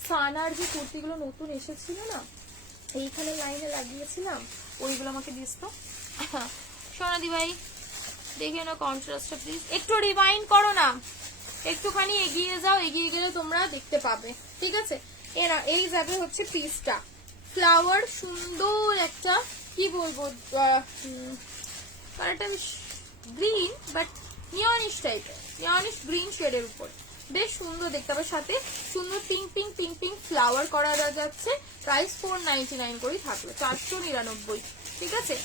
সানার যে কুর্তিগুলো নতুন এসেছিল না, এইখানে লাইনে লাগিয়েছিলাম, ওইগুলো আমাকে দিস তো সোনাদি ভাই, দেখে না কন্ট্রাস্টটা প্লিজ, একটু রিমাইন্ড করো না, একটুখানি এগিয়ে যাও, এগিয়ে গেলে তোমরা দেখতে পাবে, ঠিক আছে। এরা এই যাবে হচ্ছে পিসটা, ফ্লাওয়ার সুন্দর একটা, কি বলবো কালারটা গ্রিন বাট নিয়নিশ টাইপের, নিয়নিশ গ্রিন শেডের উপর, বেশ সুন্দর দেখতে হবে, সাথে সুন্দর pink pink pink pink flower করা যাচ্ছে, প্রাইস 499 করেই থাকলো, 499, ঠিক আছে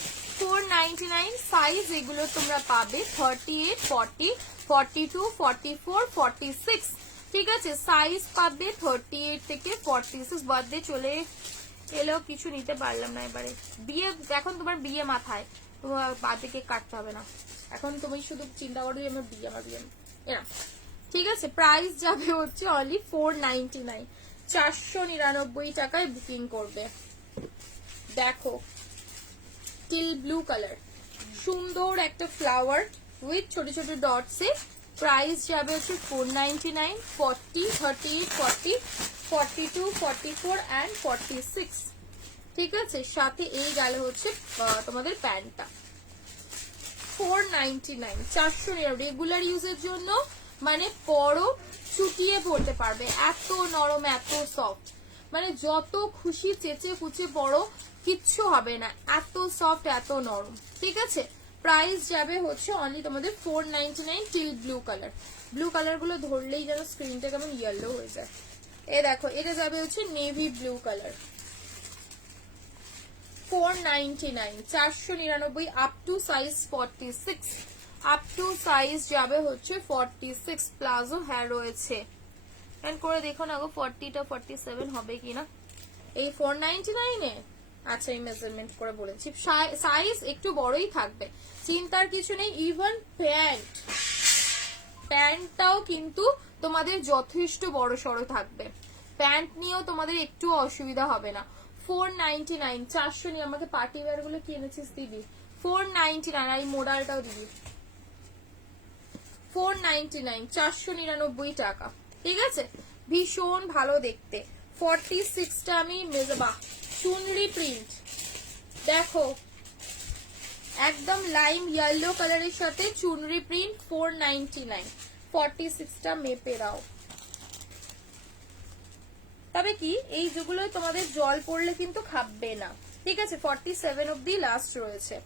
499। সাইজ এগুলো তোমরা পাবে 38, 40, 42, 44, 46, ঠিক আছে। সাইজ পাবে 38 থেকে 46, বার্থডে চলে এলেও কিছু নিতে পারলাম না এবারে, বিয়ে এখন তোমার বিয়ে মাথায়, তোমার বার্থডে কেক কাটতে হবে না, এখন তুমি শুধু চিন্তা করো আমার বিয়ে, আমার বিয়ে এরা, ঠিক আছে। প্রাইস যাবে হচ্ছে অনলি 499, 499 টাকায় বুকিং করবে। দেখো টিল ব্লু কালার, সুন্দর একটা ফ্লাওয়ার উইথ ছোট ছোট ডটস এ, প্রাইস যাবে হচ্ছে 499, 40, 38, 40, 42, 44 and 46, ঠিক আছে। সাথে এই গেল হচ্ছে তোমাদের প্যান্টটা 499, 499 রেগুলার ইউজের জন্য, মানে পরো চুটিয়ে পড়তে পারবে, এত নরম এত সফট, মানে যত খুশি চেঁচে কুচে পড়ো কিচ্ছু হবে না, এত সফট এত নরম, ঠিক আছে। প্রাইস যাবে হচ্ছে অনলি তোমাদের 499 teal blue colour, blue colour গুলো ধরলেই যেন স্ক্রিনটা কেমন ইয়েলো হয়ে যায়। এ দেখো এটা যাবে হচ্ছে navy blue colour, 499, 499 up to size 46, up to size যাবে হচ্ছে 46, প্লাজো হ্যাঁ রয়েছে, এন্ড করে দেখো না গো 40টা 47 হবে কিনা এই 499 এ। আচ্ছা এই মেজারমেন্ট করে বলেছি, সাইজ একটু বড়ই থাকবে, চিন্তার কিছু নেই। ইভেন প্যান্টটাও কিন্তু তোমাদের যথেষ্ট বড় সড়ো থাকবে, প্যান্ট নিয়েও তোমাদের একটু অসুবিধা হবে না। 499, 400 নিয়ে আমাকে পার্টি ওয়্যার গুলো কি এনেছিস দিবি, 499, আর এই মোডালটাও দিবি 499, 499 টাকা, ঠিক আছে। ভীষণ ভালো দেখতে, 46টা আমি মেজাবা চুনরি প্রিন্ট, দেখো একদম লাইম ইয়েলো কালারের সাথে চুনরি প্রিন্ট, 499, 46টা মেপে দাও। তবে কি এই যেগুলো তোমাদের জল পড়লে কিন্তু খাবে না, ঠিক আছে। 47 অব্দি লাস্ট রয়েছে,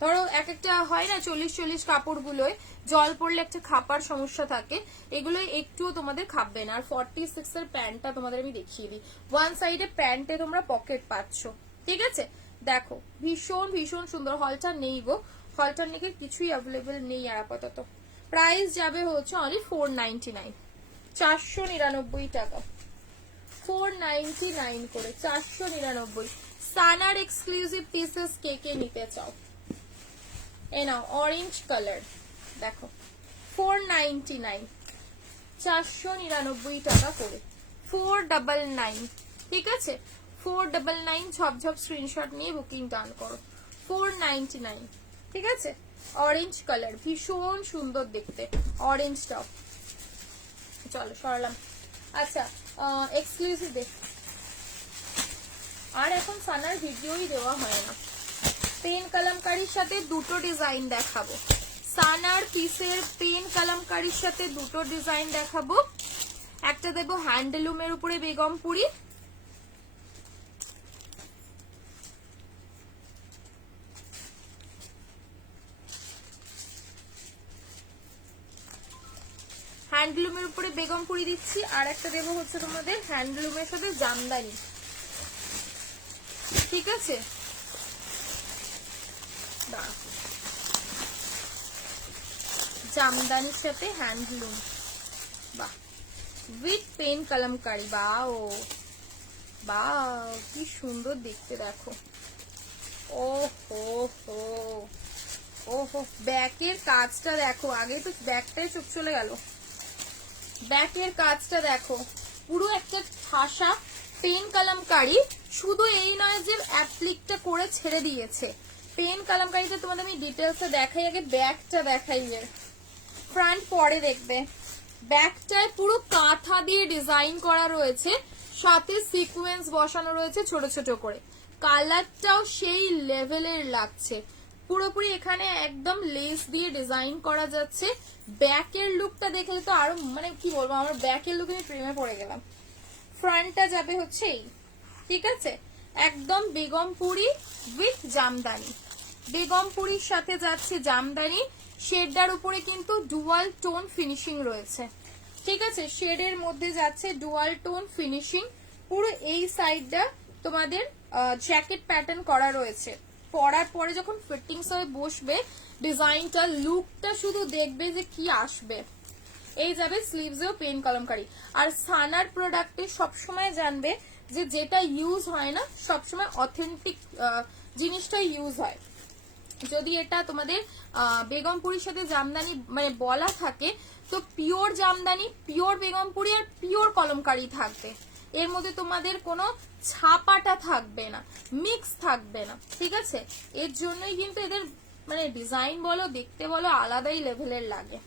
ধরো এক একটা হয় না 40 কাপড় গুলোয় জল পড়লে একটা খাপার সমস্যা থাকে, এগুলো একটুও তোমাদের খাবে না। আর 46 এর প্যান্টটা তোমাদের আমি দেখিয়ে দিই, ওয়ান সাইডে প্যান্টে তোমরা পকেট পাচ্ছ, ঠিক আছে। দেখো ভীষণ ভীষণ সুন্দর, হলটা নেই গো, হলটার নিকে কিছুই অ্যাভেলেবেল নেই আর আপাতত। প্রাইস যাবে হচ্ছে অনলি 499, 499 টাকা, 499 করে 499। সানার এক্সক্লুসিভ পিসেস কে কে নিতে চাও, এ নাও অরেঞ্জ কালার, দেখো 499, 499 টাকা করে, 499, ঠিক আছে 499, ঝপঝপ স্ক্রিনশট নিয়ে বুকিং ডান করো, 499, ঠিক আছে। অরেঞ্জ কালার ভীষণ সুন্দর দেখতে, অরেঞ্জ টপ, চলো সরালাম। আচ্ছা এক্সক্লুসিভ দেখ, আর এখন সানার ভিডিওই দেওয়া হয় না। পেন কালামকারীর সাথে দুটো ডিজাইন দেখাবো, সানার পিসের পেন কালামকারীর সাথে দুটো ডিজাইন দেখাবো, একটা দেবো হ্যান্ডলুমের উপরে বেগমপুরি, হ্যান্ডলুমের উপরে বেগমপুরি দিচ্ছি, আর একটা দেবো হচ্ছে তোমাদের হ্যান্ডলুমের সাথে জামদানি। ঠিক আছে, জামদানির সাথে হ্যান্ডলুম, বাহ, উইথ পেন কলমকারি। বাও বাও, কি সুন্দর দেখতে দেখো। ও হো হো, ওহো, ব্যাকের কাজটা দেখো। আগে তো ব্যাকটাই চোখ চলে গেল। ব্যাকের কাজটা দেখো, পুরো একটা ঠাসা পেন কলমকারি। শুধু এই নয় যে অ্যাপ্লিকটা করে ছেড়ে দিয়েছে, পেন কলমকারিটা তোমাদের আমি ডিটেলসে দেখাই, আগে ব্যাকটা দেখাই। এর ফ্রন্ট পরে দেখবে, ব্যাকটায় পুরো কাঁথা দিয়ে ডিজাইন করা রয়েছে, সাথে সিকোয়েন্স বসানো রয়েছে ছোট ছোট করে। কালারটাও সেই লেভেলের লাগছে, পুরোপুরি এখানে একদম লেস দিয়ে ডিজাইন করা যাচ্ছে। ব্যাকের লুকটা দেখলে তো আরো মানে কি বলবো, আমার ব্যাকের লুকে আমি প্রেমে পড়ে গেলাম। ফ্রন্টটা যাবে হচ্ছে এই, ঠিক আছে, একদম বেগমপুরি উইথ জামদানি। বেগমপুরির সাথে যাচ্ছে জামদানি, শেডটার উপরে কিন্তু ডুয়াল টোন ফিনিশিং রয়েছে। ঠিক আছে, শেডের মধ্যে যাচ্ছে ডুয়াল টোন ফিনিশিং। পুরো এই সাইডটা তোমাদের জ্যাকেট প্যাটার্ন করা রয়েছে। পরার পরে যখন ফিটিংস হয়ে বসবে, ডিজাইনটা লুকটা শুধু দেখবে যে কি আসবে। এই যাবে স্লিভসেও পেন কলমকারি। আর সানার প্রোডাক্টে সবসময় জানবে যে যেটা ইউজ হয় না সবসময় অথেন্টিক জিনিসটা ইউজ হয়। যদি এটা তোমাদের বেগমপুরির সাথে জামদানি মানে বলা থাকে, তো পিওর জামদানি, পিওর বেগমপুরি আর পিওর কলমকারি থাকবে। এর মধ্যে তোমাদের কোনো ছাপাটা থাকবে না, মিক্স থাকবে না। ঠিক আছে, এর জন্যই কিন্তু এদের মানে ডিজাইন বলো দেখতে বলো আলাদাই লেভেলের লাগে।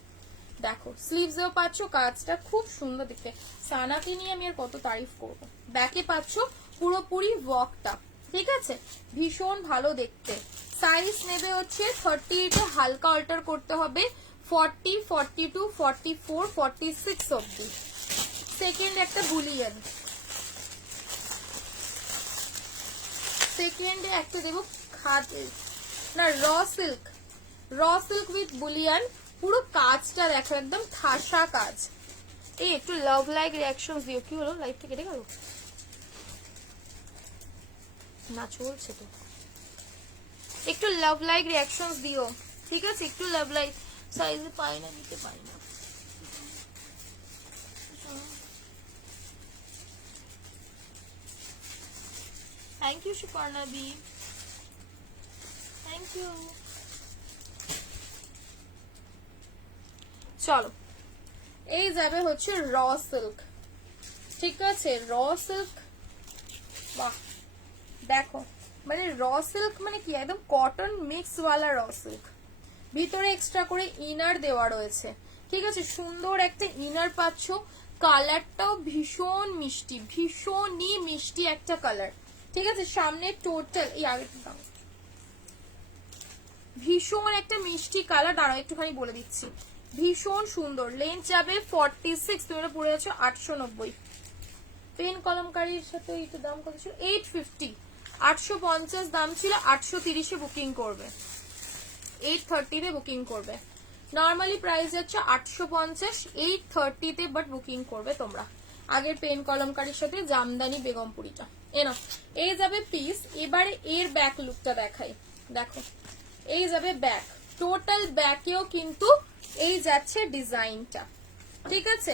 দেখো স্লিভসেও পাচ্ছ, কাজটা খুব সুন্দর দেখতে। সানাকে নিয়ে আমি আর কত তারিফ করবো। ব্যাকে পাচ্ছ পুরোপুরি ওয়ার্কটা, ঠিক আছে, ভীষণ ভালো দেখতে। সাইজ নেবে হচ্ছে 38 হালকা অল্টার করতে হবে, 40, 42, 44, 46 অব্দি। সেকেন্ড একটা বুলিয়ান, সেকেন্ডে একটা দেবো খাদি না raw silk, raw silk with Boolean. পুরো কাজটা দেখো, একদম ঠাসা কাজ। এই একটু লাভ লাইক রিয়াকশন দিও। কি হলো, লাইভটা কেটে গেল না? চলছে তো। একটু লাভ লাইক রিয়াকশন দিও, ঠিক আছে, একটু লাভ লাইক। সাইজে পাই না, দিতে পারি না। Thank you Suparna di, thank you. চলো, এই যাবে হচ্ছে র সিল্ক, ঠিক আছে, র সিল্ক। বাহ, দেখো মানে র সিল্ক মানে কি, একদম কটন মিক্স ওয়ালা র সিল্ক। ভিতরে এক্সট্রা করে ইনার দেওয়া রয়েছে, ঠিক আছে, সুন্দর একটা ইনার পাচ্ছ। কালারটাও ভীষণ মিষ্টি, ভীষণই মিষ্টি একটা কালার। ঠিক আছে, সামনে টোটাল এই আগে ভীষণ একটা মিষ্টি কালার। দাঁড়াও একটুখানি বলে দিচ্ছি, ভীষণ সুন্দর। লেন্থ যাবে 46, তুমি পড়ে যাচ্ছ 890। পেন কলমকারির সাথে এইটা দাম কত ছিল? 850। 850 দাম ছিল, 830-এ বুকিং করবে, 830-তে বুকিং করবে। নর্মালি প্রাইস যাচ্ছে 850, 830-তে বাট বুকিং করবে তোমরা। আগের পেন কলমকারির সাথে জামদানি বেগমপুরিটা এনো। এই যাবে পিস। এবারে এর ব্যাক লুকটা দেখাই, দেখো এই যাবে ব্যাক। টোটাল ব্যাকেও কিন্তু এই যাচ্ছে ডিজাইনটা, ঠিক আছে।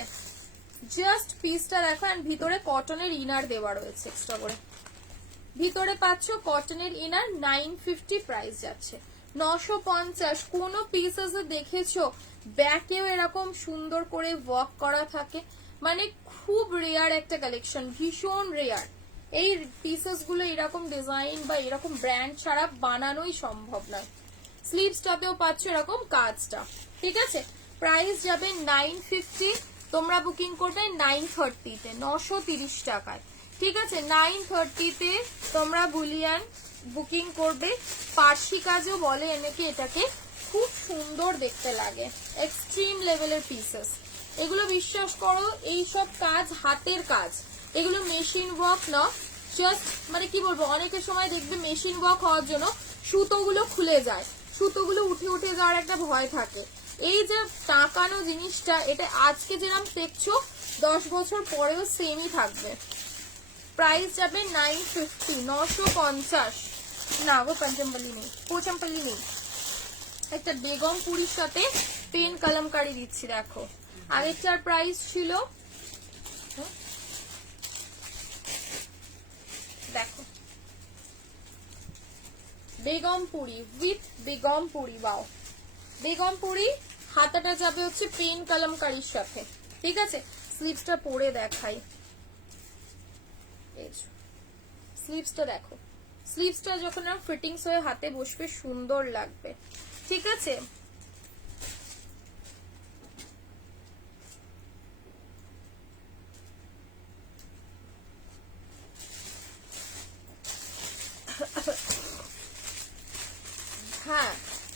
জাস্ট পিসটা দেখো, এন্ড ভিতরে কটনের ইনার দেওয়া রয়েছে এক্সট্রা করে। ভিতরে পাচ্ছ কটনের ইনার, 950 প্রাইস যাচ্ছে। 950। কোন পিসেস দেখেছো ব্যাকেও এরকম সুন্দর করে ওয়ার্ক করা থাকে? মানে খুব রেয়ার একটা কালেকশন, ভীষণ রেয়ার। এই পিসেস গুলো এরকম ডিজাইন বা এরকম ব্র্যান্ড ছাড়া বানানোই সম্ভব নয়। স্লিভসটাতেও পাচ্ছ এরকম কাজটা, ঠিক আছে। প্রাইস যাবে 950, তোমরা বুকিং করবে 930-তে, 930 টাকায়, ঠিক আছে। 930-তে তোমরা বুলিয়ান বুকিং করবে। পার্সি কাজও বলে এনেকে এটাকে, খুব সুন্দর দেখতে লাগে, এক্সট্রিম লেভেলের পিসেস এগুলো। বিশ্বাস করো এই সব কাজ হাতের কাজ, এগুলো মেশিন ওয়ার্ক না। জাস্ট মানে কি বলবো, অনেকের সময় দেখবে মেশিন ওয়ার্ক হওয়ার জন্য সুতোগুলো খুলে যায়, সুতোগুলো উঠে উঠে যাওয়ার একটা ভয় থাকে। এই যে টাকানো জিনিসটা, এটা আজকে যেরকম দেখছো 10 বছর পরেও সেমই থাকবে। প্রাইস যাবে 950, 950। না গো পঞ্চমপল্লি নেই, পোচমপল্লি নেই। একটা বেগম পুরীর সাথে পেন কলমকারি দিচ্ছি দেখো। আগেরটার প্রাইস ছিল দেখো বেগমপুরি উইথ বেগমপুরি, বাও বেগমপুরি। হাতাটা যাবে হচ্ছে পেন কলমকারির সাথে, ঠিক আছে। স্লিভসটা পরে দেখাই, স্লিভসটা দেখো। স্লিভসটা যখন ফিটিংস হয়ে হাতে বসবে সুন্দর লাগবে, ঠিক আছে। হ্যাঁ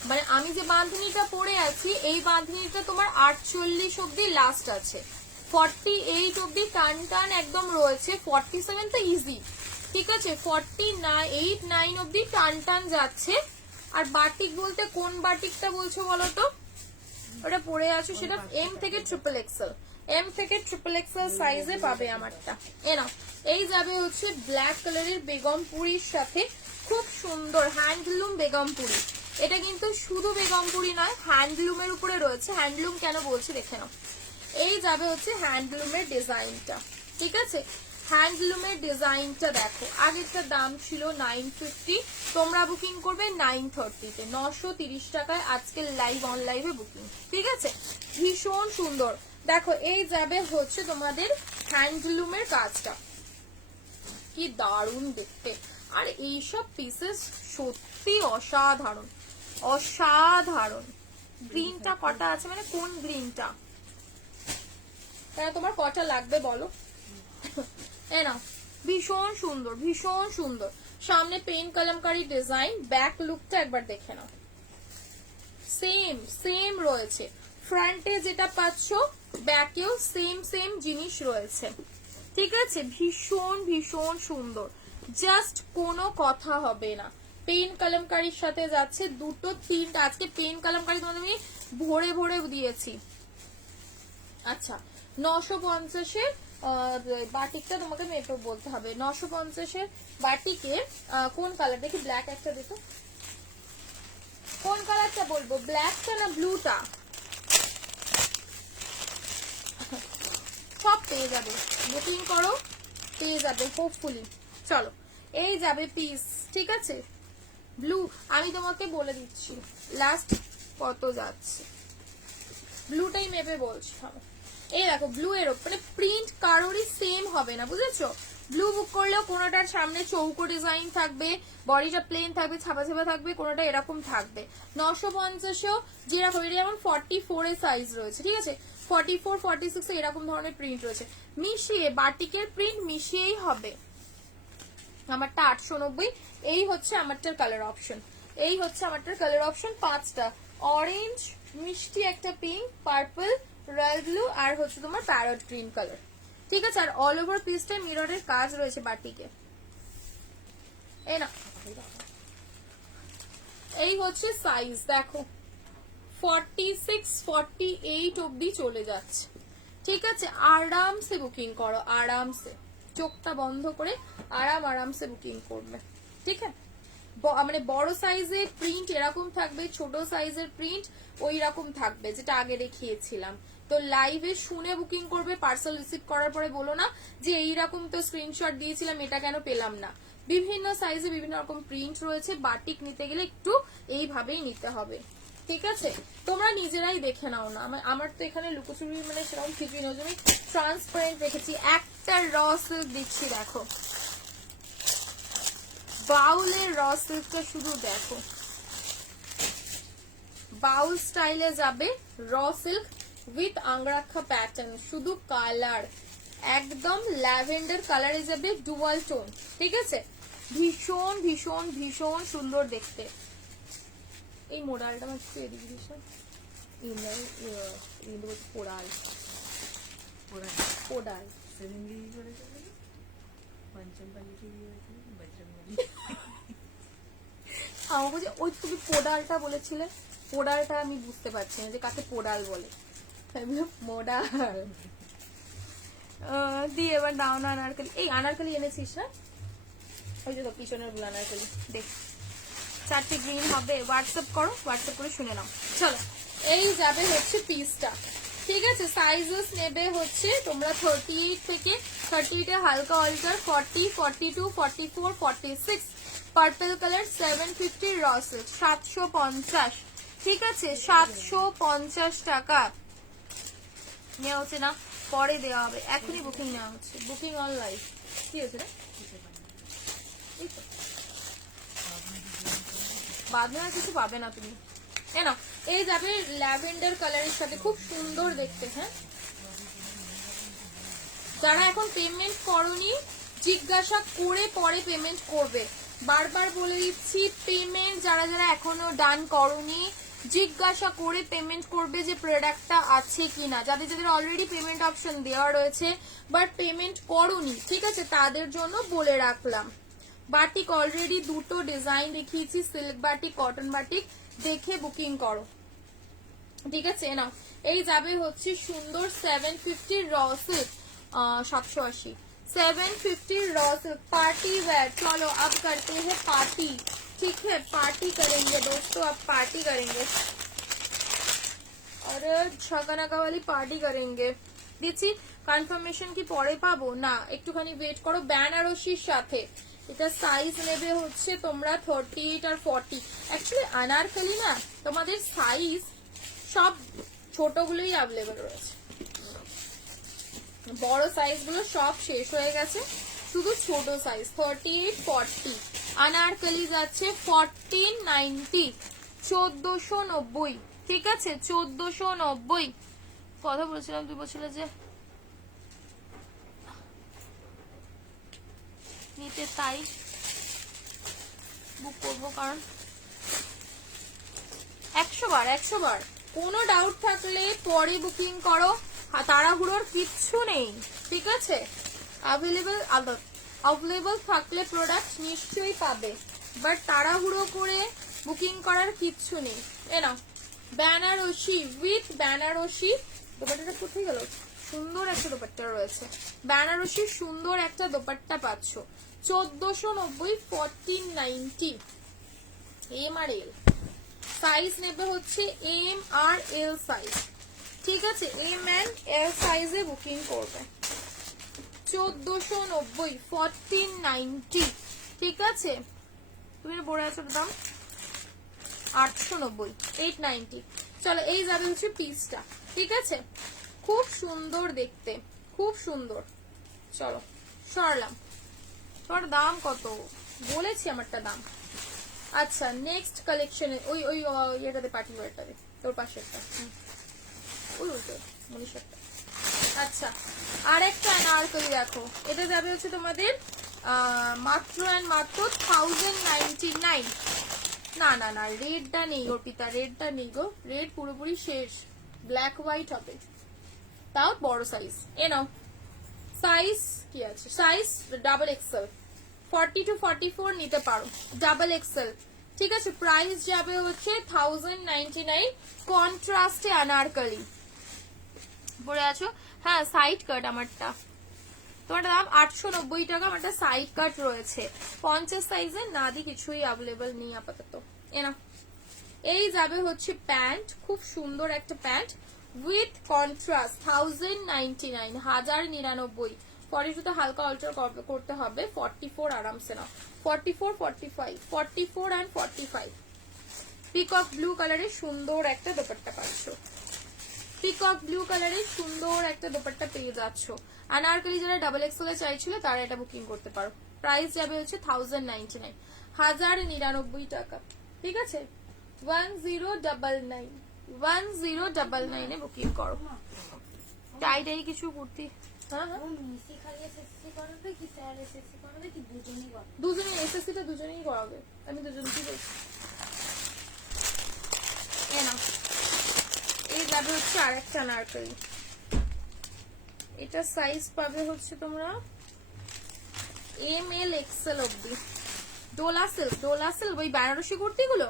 মানে আমি যে বাঁধনিটা পরে আছি এই বাঁধনিটা তোমার 48 অব্দি লাস্ট আছে, 48 অব্দি টান টান একদম রয়েছে, 47 তো ইজি, ঠিক আছে। 48, 9 অব্দি টান টান যাচ্ছে। আর বাটিক বলতে কোন বাটিকটা বলছো বলো তো? ওটা পরে আছো সেটা এম থেকে ট্রিপল এক্সেল, এম থেকে ট্রিপল এক্সেল সাইজে পাবে আমারটা। এ নাও, এই যাবে হচ্ছে ব্ল্যাক কালারের বেগমপুরির সাথে, খুব সুন্দর হ্যান্ডলুম বেগমপুরি। এটা কিন্তু শুধু বেগমপুরি নয়, হ্যান্ডলুমের উপরে রয়েছে। হ্যান্ডলুম কেন বলছি দেখে নাও। এই যাবে হচ্ছে হ্যান্ডলুমের ডিজাইনটা, ঠিক আছে। হ্যান্ডলুমের ডিজাইনটা দেখো। আগেরটার দাম ছিল 950, তোমরা বুকিং করবে 930-তে, 930 টাকায় আজকে লাইভ অন লাইভে বুকিং, ঠিক আছে। ভীষণ সুন্দর দেখো। এই যাবে হচ্ছে তোমাদের হ্যান্ডলুমের কাজটা, কি দারুণ দেখতে। আর এইসব পিসেস সত্যি অসাধারণ, অসাধারণ। গ্রিনটা কটা আছে, মানে কোন গ্রিনটা, তোমার কটা লাগবে বলো। না ভীষণ সুন্দর, ভীষণ সুন্দর। সামনে পেন কলমকারি ডিজাইন, ব্যাক লুকটা একবার দেখে নাও। সেম সেম রয়েছে, ফ্রন্টে যেটা পাচ্ছ ব্যাকেও সেম সেম জিনিস রয়েছে, ঠিক আছে। ভীষণ ভীষণ সুন্দর, জাস্ট কোনো কথা হবে না। পেন কলমকারির সাথে যাচ্ছে, দুটো তিনটা আজকে পেন কলমকারি তোমাদের আমি ভরে ভরে দিয়েছি। আচ্ছা 950-এর বাটিকটা তোমাকে মেপে বলতে হবে। 950-এর বাটিকে কোন কালার দেখি, ব্ল্যাক একটা দেখো, কোন কালারটা বলবো, ব্ল্যাকটা না ব্লুটা? সব পেয়ে যাবে, বুকিং করো পেয়ে যাবে হোপফুলি। চলো এই যাবে পিস, ঠিক আছে। ব্লু আমি তোমাকে বলে দিচ্ছি লাস্ট কত যাচ্ছে, ব্লুটাই মেপে বলছি। এই দেখো ব্লু এর মানে প্রিন্ট কারোরই সেম হবে না, বুঝেছো। ব্লু বুক করলেও কোনোটার সামনে চৌকো ডিজাইন থাকবে, বডিটা প্লেন থাকবে, ছাপা ছাপা থাকবে, কোনোটা এরকম থাকবে। 950-এও যেরকম, এটা যেমন 44 এর সাইজ রয়েছে, ঠিক আছে। 44, 46 এরকম ধরনের প্রিন্ট রয়েছে, মিশিয়ে বাটিকের প্রিন্ট মিশিয়েই হবে। আমারটা 890। এই হচ্ছে আমারটার কালার অপশন, এই হচ্ছে আমারটার কালার অপশন 5টা। অরেঞ্জ, মিষ্টি একটা পিঙ্ক, পার্পল, রয়্যাল ব্লু আর হচ্ছে তোমার প্যারট গ্রিন কালার, ঠিক আছে। আর অল ওভার পিসটা মিররের কাজ রয়েছে বাটিকে। এই না, এই হচ্ছে সাইজ দেখো, 46, 48 অব্দি চলে যাচ্ছে, ঠিক আছে। আরামসে বুকিং করো, আরামসে চোখটা বন্ধ করে আরামসে বুকিং করবে, ঠিক আছে। মানে বড় সাইজের প্রিন্ট এরকম থাকবে, ছোট সাইজের প্রিন্ট ওই রকম থাকবে যেটা আগে দেখিয়েছিলাম। তো লাইভে শুনে বুকিং করবে, পার্সেল রিসিভ করার পরে বলো না যে এইরকম তো স্ক্রিনশট দিয়েছিলাম এটা কেন পেলাম না। বিভিন্ন সাইজে বিভিন্ন রকম প্রিন্ট রয়েছে, বাটিক নিতে গেলে একটু এইভাবেই নিতে হবে, ঠিক আছে। তোমরা নিজেরাই দেখে নাও না, আমার তো এখানে লুকোচুরি মানে সেরকম কিছুই নয়, আমি ট্রান্সপারেন্ট রেখেছি। একটা র সিল্ক দিচ্ছি দেখো, বাউলের র সিল্কটা শুধু দেখো, বাউল স্টাইলে যাবে raw silk with angrakha pattern, শুধু কালার একদম ল্যাভেন্ডার কালারে যাবে, ডুয়াল টোন, ঠিক আছে। ভীষণ ভীষণ ভীষণ সুন্দর দেখতে। এই মোডালটা আমার একটু এদিকে দিস, পোড়াল পোড়াল আমার বলছি ওই তুমি পোডালটা বলেছিলে, পোড়ালটা আমি বুঝতে পারছি না যে কাকে পোড়াল বলে, মোডাল দিয়ে এবার দাও না আনারকলি। এই আনারকলি এনেছিস না? ওই যে তো পিছনের গুলো আনারকলি দেখ, 4টে গ্রিন হবে। হোয়াটসঅ্যাপ করো, হোয়াটসঅ্যাপ করে শুনে নাও। চলো এই যাবে হচ্ছে পিসটা, ঠিক আছে। সাইজেস নেবে হচ্ছে তোমরা 38 থেকে 38 এ হালকা alter, 40, 42, 44, 46। Purple colour 750 raw silk 750, ঠিক আছে 750 টাকা নেওয়া হচ্ছে না, পরে দেওয়া হবে, এখনই বুকিং নেওয়া হচ্ছে, বুকিং অন লাইভ। কি হয়েছে রে? এই তো। বাদে আর কিছু পাবে না তুমি, তাই না? এই যাবে ল্যাভেন্ডার কালারের সাথে, খুব সুন্দর দেখতে। হ্যাঁ, যারা এখন পেমেন্ট করনি জিজ্ঞাসা করে পরে পেমেন্ট করবে, বারবার বলে দিচ্ছি। পেমেন্ট যারা যারা এখনো ডান করনি জিজ্ঞাসা করে পেমেন্ট করবে যে প্রোডাক্টটা আছে কিনা। যাদের যাদের অলরেডি পেমেন্ট অপশন দেওয়া রয়েছে বাট পেমেন্ট করনি, ঠিক আছে, তাদের জন্য বলে রাখলাম। বাটিক অলরেডি দুটো ডিজাইন দেখিয়েছি, সিল্ক বাটিক, কটন বাটিক, দেখে বুকিং করো, ঠিক আছে। না এই যাবে হচ্ছে সুন্দর 750 র সিল্ক 780, 750 র सिल्क पार्टी वेयर। चलो अब करते हैं पार्टी, ठीक है, पार्टी करेंगे दोस्तों, अब पार्टी करेंगे, अरे छकानाका वाली पार्टी करेंगे। দিচ্ছি কনফার্মেশন কি পরে পাবো না, একটুখানি ওয়েট করো। বেনারসির সাথে এটা সাইজ নেবে হচ্ছে তোমরা 38 আর 40। অ্যাকচুয়ালি আনারকলি না তোমাদের সাইজ সব ছোটগুলোই অ্যাভেলেবল রয়েছে, বড় সাইজ গুলো সব শেষ হয়ে গেছে, শুধু ছোট সাইজ 38, 40। আনারকলি যাচ্ছে 1490, 1490, ঠিক আছে 1490। কথা বলছিলাম, তুই বলছিলে যে নিতে, তাই বুক করবো, কারণ 100 বার কোনো ডাউট থাকলে পরে বুকিং করো, তাড়াহুড়োর কিচ্ছু নেই, ঠিক আছে। অ্যাভেলেবল থাকলে প্রোডাক্ট নিশ্চয়ই পাবে, বাট তাড়াহুড়ো করে বুকিং করার কিচ্ছু নেই। এ নাও বেনারসি উইথ বেনারসি, দোপাট্টাটা কোথায় গেল? সুন্দর একটা দোপাট্টা রয়েছে, বেনারসির সুন্দর একটা দোপাট্টা পাচ্ছ 1490, 1490। এম আর এল সাইজ নেবে হচ্ছে এম আর এল সাইজ, ঠিক আছে, এম এন্ড এল সাইজে বুকিং করবে 1490, 1490, ঠিক আছে। তুমি বড় আছো দাম 890, 890। চলো এই যাবে হচ্ছে পিসটা, ঠিক আছে, খুব সুন্দর দেখতে, খুব সুন্দর। চলো সরলাম, তোমার দাম কত বলেছি, আমারটা দাম। আচ্ছা নেক্সট কালেকশনে ওই ওই ইয়েটাতে, পার্টি ওয়ারটাতে, তোর পাশেরটা, ওই উল্টো মনীষারটা। আচ্ছা আর একটা আনারকলি দেখো, এটা যাবে হচ্ছে তোমাদের মাত্র অ্যান্ড মাত্র 1099। না না না, রেডটা নেই অর্পিতা, রেডটা নেই গো, রেড পুরোপুরি শেষ, ব্ল্যাক হোয়াইট হবে, তাও বড় সাইজ। এ নাও সাইজ কি আছে, সাইজ ডাবল এক্সেল, 40 to 44 নিতে পারো, ডাবল এক্সেল, ঠিক আছে। প্রাইস যাবে হচ্ছে 1099, কন্ট্রাস্টে আনারকলি পরে আছো। হ্যাঁ সাইড কাট আমারটা, তোমার দাম 890 টাকা, আমারটা সাইড কাট রয়েছে 50 সাইজের, না দি কিছুই অ্যাভেলেবল নেই আপাতত। এনা এই যাবে হচ্ছে প্যান্ট, খুব সুন্দর একটা প্যান্ট উইথ কন্ট্রাস্ট 1099, 1099। 42 তে হালকা অল্টার করতে হবে, 44 আরামসে না, 44, 45, 44 and 45। পিকক ব্লু কালারের সুন্দর একটা দোপাট্টা পাচ্ছ, পিকক ব্লু কালারের সুন্দর একটা দোপাট্টা পেয়ে যাচ্ছ। আনারকলি যারা ডাবল এক্সেল এ চাইছিল তারা এটা বুকিং করতে পারো। প্রাইস যাবে হচ্ছে 1099, 1099 টাকা, ঠিক আছে। 1099, 1099 এ বুকিং করো। টাইটাই কিছু কুর্তি, হ্যাঁ হ্যাঁ দুজনেই এসএসসি টা দুজনেই করাবে, আমি দুজনকেই বলছি। না এই যাবে হচ্ছে আর একটা আনারকলি, এটা সাইজ পাবে হচ্ছে তোমরা এম এল এক্সেল অব্দি। ডোলা সিল্ক, ডোলা সিল্ক ওই বেনারসি কুর্তিগুলো,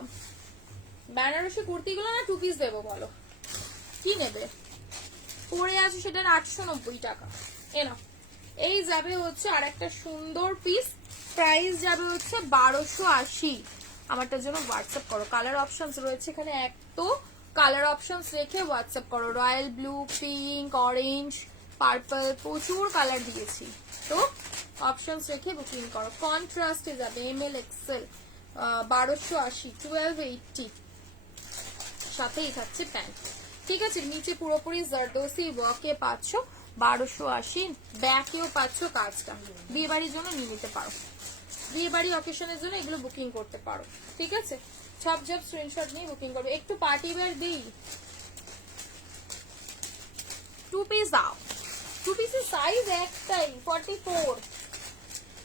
বেনারসি কুর্তিগুলো না 2 পিস দেবো, বলো কি নেবে? পরে আছে সেটার 890 টাকা। এনা এই যাবে হচ্ছে আর একটা সুন্দর পিস, প্রাইস যাবে হচ্ছে 1280। আমারটার জন্য হোয়াটসঅ্যাপ করো, কালার অপশনস রয়েছে এখানে, এক তো কালার অপশনস রেখে হোয়াটসঅ্যাপ করো। Royal blue, pink, orange, purple, প্রচুর কালার দিয়েছি, তো অপশনস রেখে বুকিং করো। কন্ট্রাস্টে যাবে এমএল এক্সেল 1280, 1280, সাথেই থাকছে প্যান্ট। ঠিক আছে, নিচে পুরোপুরি জারদোসি ওয়ার্কে পাচ্ছ 1280, ব্যাকেও পাচ্ছ কাজটা। বিয়ে বাড়ির জন্য নিয়ে নিতে পারো, বিয়ে বাড়ি অকেশনের জন্য এগুলো বুকিং করতে পারো। ঠিক আছে, সব স্ক্রিনশট নিয়ে বুকিং করবে। একটু পার্টি ওয়্যার দিই, 2 পিস দাও। 2 পিসের সাইজ একটাই 44,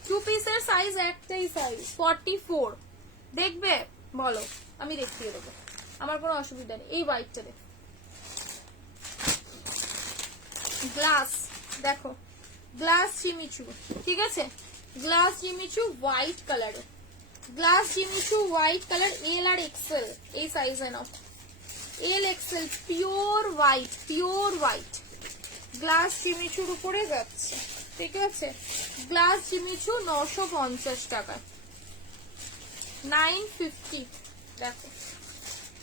2 পিসের সাইজ একটাই, সাইজ 44। দেখবে বলো, আমি দেখিয়ে দেবো, আমার কোনো অসুবিধা নেই। এই হোয়াইটটা দেখো, গ্লাস দেখো, গ্লাস জিমিচু। ঠিক আছে, গ্লাস জিমিচু হোয়াইট কালারে, glass Jimmy Choo white colour, L আর এক্সেল এই সাইজে নাও, L XL, pure white, pure white glass জিমিচুর উপরে যাচ্ছে। ঠিক আছে, গ্লাস জিমিচু 950 টাকা, 950। দেখো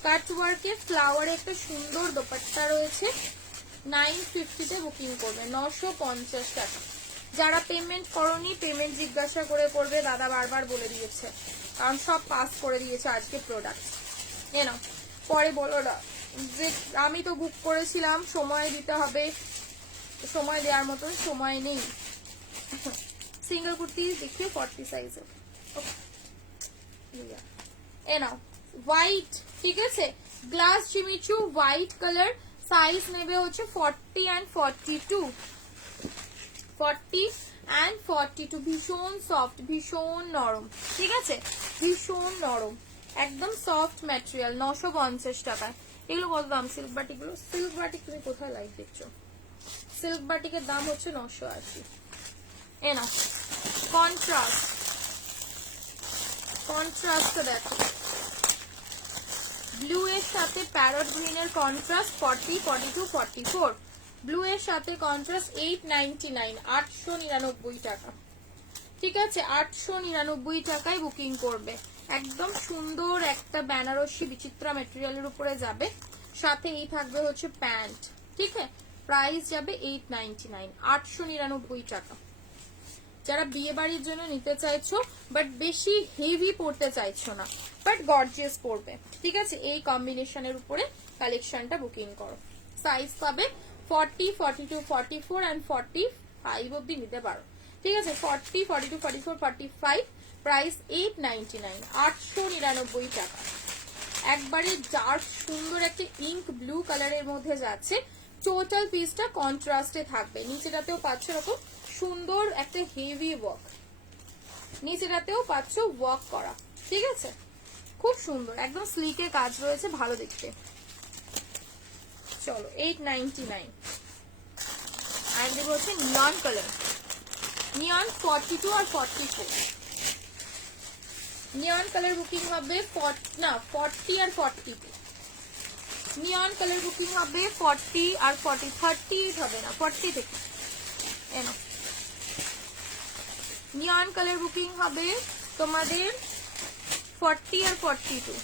কাট ওয়ার্কে ফ্লাওয়ারে একটা সুন্দর দোপাট্টা রয়েছে, 950 তে বুকিং করবে, 950 টাকা। যারা পেমেন্ট করনি পেমেন্ট জিজ্ঞাসা করে করবে, দাদা বারবার বলে দিয়েছে, কারণ সব পাস করে দিয়েছে আজকে প্রোডাক্ট। নাও পরে বলো না যে আমি তো বুক করেছিলাম, সময় দিতে হবে, সময় দেওয়ার মতন সময় নেই। সিঙ্গেল কুর্তি দেখিয়ে 40 সাইজের, এ নাও হোয়াইট। ঠিক আছে, glass Jimmy Choo white colour, size নেবে হচ্ছে 40 and 42, 40 and 42। ভীষণ সফট, ভীষণ নরম। ঠিক আছে, ভীষণ নরম, একদম সফট ম্যাটেরিয়াল, 950 টাকায়। এগুলো কত দাম? সিল্ক বাটিক গুলো, সিল্ক বাটিক তুমি কোথায় লাইভ দেখছো? সিল্ক বাটিকের দাম হচ্ছে 980। এ না কন্ট্রাস্ট, কন্ট্রাস্ট দেখো, ব্লু এর সাথে প্যারট গ্রিন এর কন্ট্রাস্ট 40, 42, 44। ব্লু এর সাথে কন্ট্রাস্ট 899, 899 টাকা। ঠিক আছে, 899 টাকায় বুকিং করবে। একদম সুন্দর একটা বেনারসি বিচিত্রা ম্যাটেরিয়ালের উপরে যাবে, সাথে এই থাকবে হচ্ছে প্যান্ট। ঠিক আছে, প্রাইস যাবে 899, 899 টাকা। যারা বিয়ে বাড়ির জন্য নিতে চাইছো বাট বেশি হেভি পড়তে চাইছো না, বাট গর্জিয়াস পড়বে, ঠিক আছে, এই কম্বিনেশনের উপরে কালেকশনটা বুকিং করো। সাইজ পাবে 40, 42, 44 and 45 অবধি নিতে পারো। ঠিক আছে, 40, 42, 44, 45, প্রাইস 899, 899 টাকা। একবারে ডার্ক সুন্দর একটা ইঙ্ক ব্লু কালারের মধ্যে যাচ্ছে, টোটাল পিসটা কন্ট্রাস্টে থাকবে। নিচেটাতেও পাচ্ছ এরকম সুন্দর একটা হেভি ওয়ার্ক, নিচেটাতেও পাচ্ছ ওয়ার্ক করা। ঠিক আছে, খুব সুন্দর, একদম স্লিকে কাজ রয়েছে, ভালো দেখতে। চলো 899। আর দেবো হচ্ছে নিয়ন কালার, নিয়ন 42 আর 44। নিয়ন কালার বুকিং হবে 40 আর 42। নিয়ন কালার বুকিং হবে 40 আর 40, 38 হবে না, 40 থেকে এনো। নিয়ন কালার বুকিং হবে তোমাদের 40 আর 42।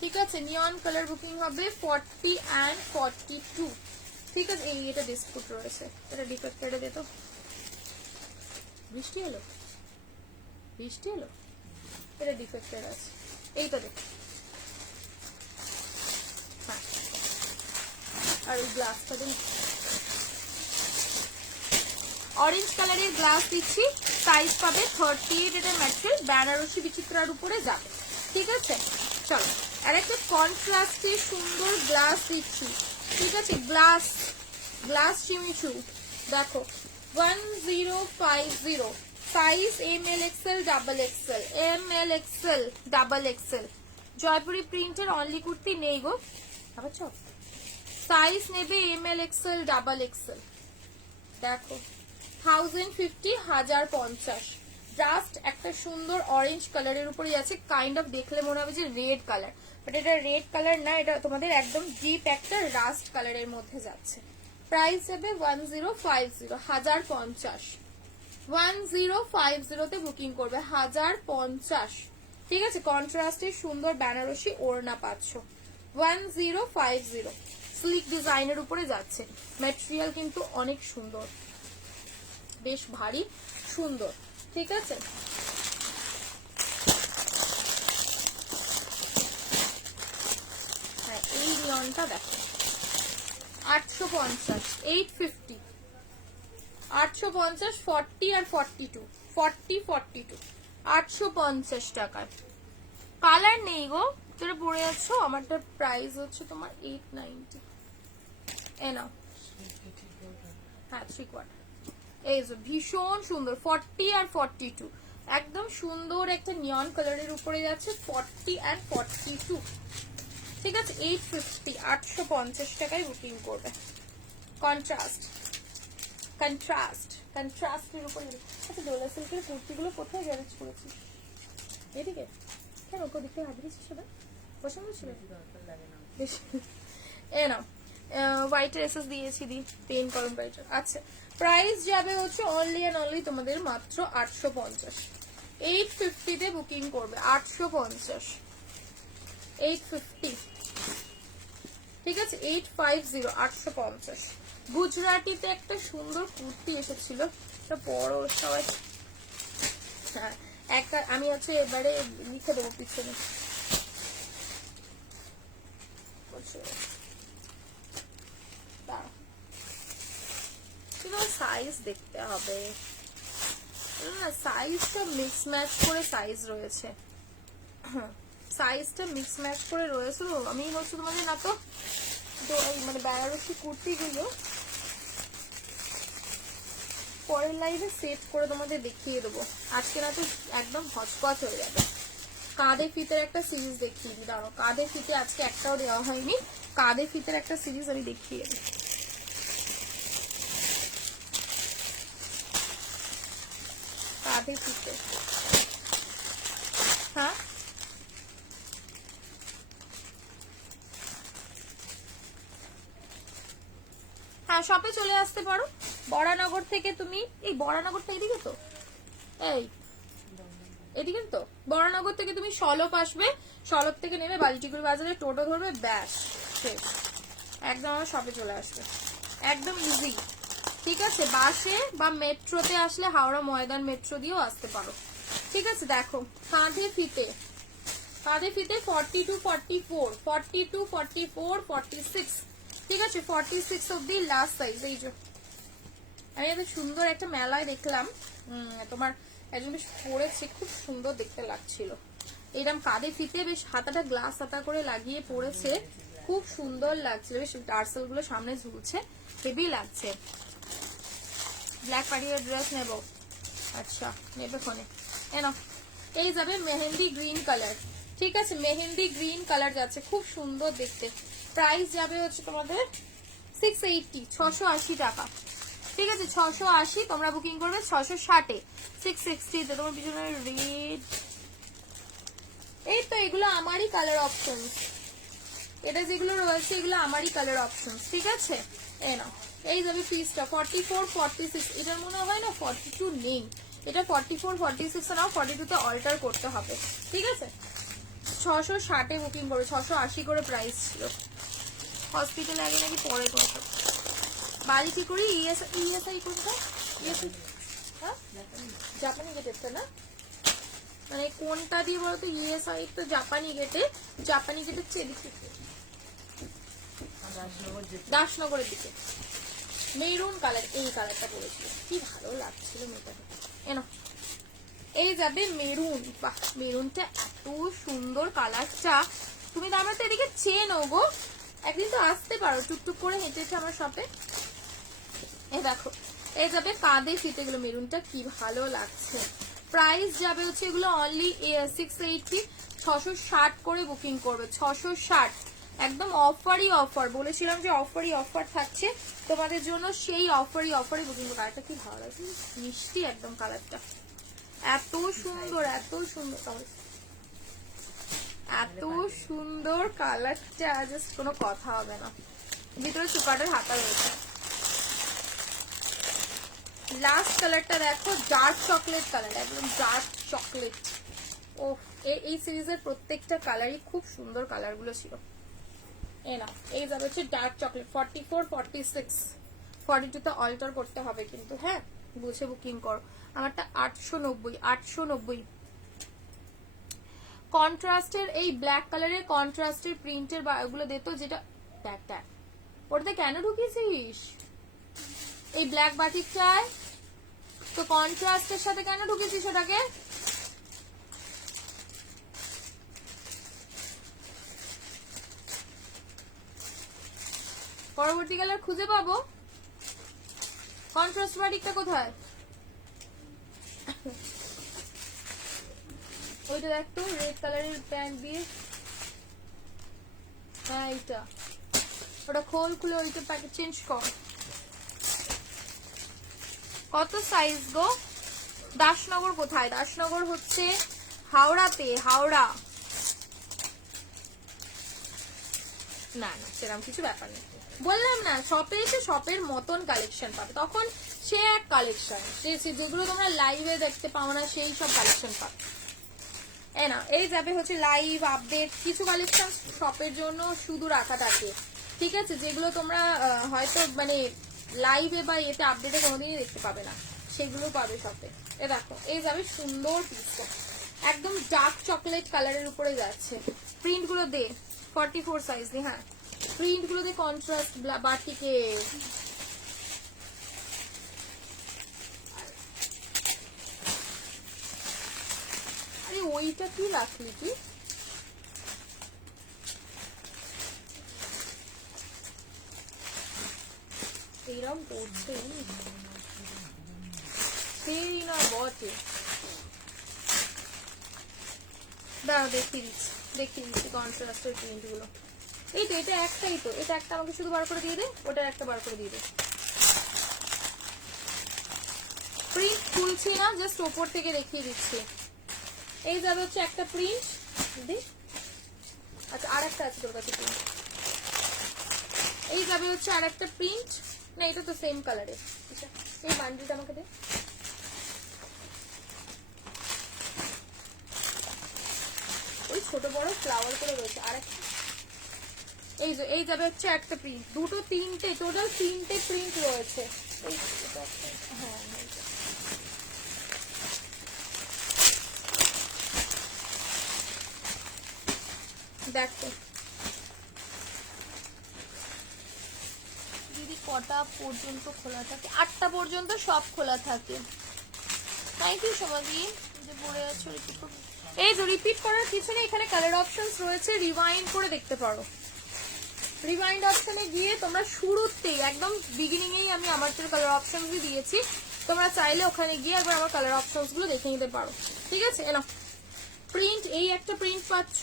ঠিক আছে, নিয়ন কালার বুকিং হবে 40 and 42। ঠিক আছে, এই এটা ডিসপুট রয়েছে, এটা ডিফেক্ট কেটে দে তো। বৃষ্টি এলো, বৃষ্টি এলো, এটা ডিফেক্টেড আছে, এইটা দেখ। হ্যাঁ, আর এই গ্লাসটা দিন, অরেঞ্জ কালারের গ্লাস দিচ্ছি, সাইজ পাবে 38। এটা ম্যাটেরিয়াল বেনারসি বিচিত্রার উপরে যাবে। ঠিক আছে, চলো আর একটা কন্ট্রাস্টে সুন্দর গ্লাস দিচ্ছি। ঠিক আছে, গ্লাস, গ্লাস জিমিচু দেখো 1050, size ML XL, double XL, ML XL, double XL। Jaipuri প্রিন্টের অনলি কুর্তি নেই গো, ভাবছ? সাইজ নেবে ML XL, ডাবল XL। দেখো 1050, 1050, জাস্ট একটা সুন্দর অরেঞ্জ কালারের উপরে যাচ্ছে, কাইন্ড অফ দেখলে মনে হবে যে রেড কালার, বাট এটা রেড কালার না, এটা তোমাদের একদম ডিপ একটা রাস্ট কালারের মধ্যে যাচ্ছে। প্রাইস যাবে 1050, 1050, 1050 তে বুকিং করবে, 1050। ঠিক আছে, কন্ট্রাস্টের সুন্দর বেনারসি ওড়না পাচ্ছ, 1050। স্লিক ডিজাইনের উপরে যাচ্ছে, ম্যাটেরিয়াল কিন্তু অনেক সুন্দর, বেশ ভারী সুন্দর। ঠিক আছে, হ্যাঁ এই নিয়নটা দেখো 850, 850, 850, 40 আর 42, 40, 42, 850 টাকায়। কালার নেই গো, তোরা পড়ে যাচ্ছ, আমারটা প্রাইস হচ্ছে তোমার 890। এ নাও, হ্যাঁ 3/4, এই যে ভীষণ সুন্দর 40 আর 42, একদম সুন্দর একটা নিয়ন কালারের উপরে যাচ্ছে 40 আর 42। ঠিক আছে, 850, 850 টাকায় বুকিং করবে। কন্ট্রাস্ট, কন্ট্রাস্টের উপরে। আচ্ছা ডোলা সিল্কের কুর্তিগুলো কোথায় গ্যারেজ করেছিস? এদিকে কেন, ওদিকে হাত দিয়েছিস সবাই পছন্দ ছিল? এ নাও, হোয়াইটের এসএস দিয়েছি, দি পেন কলম হোয়াইটার। আচ্ছা, প্রাইস যাবে হচ্ছে অনলি অ্যান্ড অনলি তোমাদের মাত্র 850, 850 তে বুকিং করবে, 850, 850। ঠিক আছে, 850, 850। গুজরাটিতে একটা সুন্দর কুর্তি এসেছিল, এটা বড় সবাই, হ্যাঁ একটা আমি হচ্ছে এবারে লিখে দেবো পিছনে, সাইজ দেখতে হবে না, সাইজটা মিক্স ম্যাচ করে সাইজ রয়েছে, সাইজটা মিক্স ম্যাচ করে রয়েছে। আমি হচ্ছে তোমাদের না তো মানে বেনারসি কুর্তিগুলো পরের লাইভে সেট করে তোমাদের দেখিয়ে দেবো, আজকে না তো একদম হচপচ হয়ে যাবে। কাঁধে ফিতের একটা সিরিজ দেখিয়ে দিই, দাঁড়ো, কাঁধে ফিতে আজকে একটাও দেওয়া হয়নি, কাঁধে ফিতের একটা সিরিজ আমি দেখিয়ে দিই। কাঁধে ফিতে, হ্যাঁ হ্যাঁ শপে চলে আসতে পারো, বরানগর থেকে তুমি, এই বরানগর থেকে এদিকে তো, এই এদিকে তো বরানগর থেকে তুমি সলপ আসবে, সলপ থেকে নেমে বালিটিকুড়ি বাজারে টোটো ধরবে, ব্যাস শেষ, একদম আমার শপে চলে আসবে, একদম ইজি। ঠিক আছে, বাসে বা মেট্রোতে আসলে হাওড়া ময়দান মেট্রো দিয়েও আসতে পারো। ঠিক আছে, দেখো কাঁধে ফিতে, কাঁধে ফিতে 42, 44, 42, 44, 46। ঠিক আছে, 46 অব্দি লাস্ট সাইজ। এই যে আমি এত সুন্দর একটা মেলায় দেখলাম, তোমার একজন বেশ পরেছে, খুব সুন্দর দেখতে লাগছিল, এরকম কাঁধে ফিতে বেশ হাতাটা গ্লাস হাতা করে লাগিয়ে পরেছে, খুব সুন্দর লাগছিল, বেশ টার্সেল গুলো সামনে ঝুলছে, হেভি লাগছে। ব্ল্যাক পার্টির ড্রেস নেব, আচ্ছা নেবে ফোনে, এনো এই যাবে মেহেন্দি গ্রিন কালার। ঠিক আছে, মেহেন্দি গ্রিন কালার যাচ্ছে, খুব সুন্দর দেখতে। প্রাইস যাবে হচ্ছে তোমাদের 680, 680 টাকা। ঠিক আছে, 680, তোমরা বুকিং করবে 660-এ, 660 তে। তোমার পিছনে রেড, এই তো এগুলো আমারই কালার অপশন, এটা যেগুলো রয়েছে এগুলো আমারই কালার অপশন। ঠিক আছে, এই নাও, এই যাবে পিসটা 44, 46, এটার মনে হয় না 42 নেই, এটা 44, 46 নাও, 42 তে অল্টার করতে হবে। ঠিক আছে, 660-এ বুকিং করবে, 680 করে প্রাইস ছিল। হসপিটাল আগে নাকি পরে করতে, বাড়ি কি করি, ইএসআই কোনটা, ইএসআই হ্যাঁ জাপানি গেটেরটা না, মানে কোনটা দিয়ে বলতো, ইএসআই তো জাপানি গেটে, জাপানি গেটের চেয়ে দাসনগরের দিকে, মেরুন কালার, এই কালারটা পরেছিল, কি ভালো লাগছিল মেয়েটাকে। এনো এই যাবে মেরুন, বাহ মেরুনটা এত সুন্দর কালারটা, তুমি তো আমরা তো এদিকে চেনো গো, একদিন তো আসতে পারো, টুকটুক করে হেঁটেছে আমার শপে। এই দেখো, এই যাবে কাঁধে ফিতে গুলো, মেরুনটা কি ভালো লাগছে। প্রাইস যাবে হচ্ছে এগুলো অনলি 680, 660 করে বুকিং করবে, 660, একদম অফারই অফার, বলেছিলাম যে অফারই অফার থাকছে তোমাদের জন্য, সেই অফারই অফারে বুকিং করবে। কালারটা কি ভালো লাগছে, মিষ্টি একদম কালারটা, এত সুন্দর, এত সুন্দর, এত সুন্দর কালারটা, জাস্ট কোনো কথা হবে না। ভিতরে সুপারের হাতা রয়েছে। লাস্ট কালারটা দেখো, ডার্ক চকলেট কালার, একদম ডার্ক চকলেট। ও এই সিরিজের প্রত্যেকটা কালারই খুব সুন্দর কালারগুলো ছিল। এই যাবে হচ্ছে ডার্ক চকলেট 44, 46, 42 তে অল্টার করতে হবে কিন্তু, হ্যাঁ বুঝে বুকিং করো। আমারটা 890, 890। কন্ট্রাস্টের এই ব্ল্যাক কালারের কন্ট্রাস্টের প্রিন্টের ওগুলো দিত, যেটা দেখ দেখ ওটাতে কেন ঢুকিয়েছিস এই ব্ল্যাক বাটিকটায়, তো কন্ট্রাস্টের সাথে কেন ঢুকিয়েছিস ওটাকে? পরবর্তী কালার খুঁজে পাবো। কন্ট্রাস্ট বাটিকটা কোথায়? ওইটা দেখতো রেড কালারের প্যান্ট দিয়ে, হ্যাঁ এইটা, ওটা খোল, খুলে ওইটা প্যাকেট চেঞ্জ কর। কত সাইজ গো? দাসনগর কোথায়? দাসনগর হচ্ছে হাওড়াতে, হাওড়া। না না সেরকম কিছু ব্যাপার নেই, বললাম না শপে এসে শপের মতন কালেকশন পাবে, তখন সে এক কালেকশন, যেগুলো তোমরা লাইভে দেখতে পাও না সেই সব কালেকশন পাবে। এই যাবে হচ্ছে লাইভ আপডেট, কিছু কালেকশন শপের জন্য শুধু রাখা থাকে, ঠিক আছে, যেগুলো তোমরা হয়তো মানে লাইভে বা এতে আপডেটে কোনোদিনই দেখতে পাবে না, সেগুলো পাবে শপে। দেখো এই যাবে সুন্দর পিসটা, একদম ডার্ক চকলেট কালারের উপরে যাচ্ছে। প্রিন্ট গুলো দে 44 সাইজ দিয়ে, হ্যাঁ প্রিন্ট গুলো দে কন্ট্রাস্ট বাটিকে। আরে ওইটা কি রাখলি তুই? এইরকম করছে সেই না বটে। দাঁড়া দেখিয়ে দিচ্ছি কন্ট্রাস্টের প্রিন্ট গুলো। এই তো এটা একটাই, তো এটা একটা আমাকে শুধু বার করে দিয়ে দে, ওটা একটা বার করে দিয়ে দে। প্রিন্ট খুলছি না, জাস্ট ওপর থেকে দেখিয়ে দিচ্ছি। এই যাবে হচ্ছে একটা প্রিন্ট, আচ্ছা আর একটা আছে তোর কাছে প্রিন্ট। এই যাবে হচ্ছে আর একটা প্রিন্ট, না এটা তো সেম কালারের। এই বান্ডিলটা আমাকে দে। ওই ছোট বড় ফ্লাওয়ার করে রয়েছে আর একটা। এই যাবে হচ্ছে একটা প্রিন্ট, দুটো তিনটে, টোটাল তিনটে প্রিন্ট রয়েছে। হ্যাঁ দেখো দিদি কটা পর্যন্ত খোলা থাকে? 8টা পর্যন্ত সব খোলা থাকে। থ্যাংক ইউ সমাধি যে পড়ে আছো রিপিট করো। এই যে রিপিট করার পিছনে এখানে কালার অপশনস রয়েছে, রিওয়াইন্ড করে দেখতে পারো। রিওয়াইন্ড অপশনে গিয়ে তোমরা শুরুতেই একদম বিগিনিং এই আমি আমার কালার অপশনস দিয়েছি, তোমরা চাইলে ওখানে গিয়ে একবার আমার কালার অপশনস গুলো দেখে নিতে পারো, ঠিক আছে। এলো প্রিন্ট, এই একটা প্রিন্ট পাচ্ছ,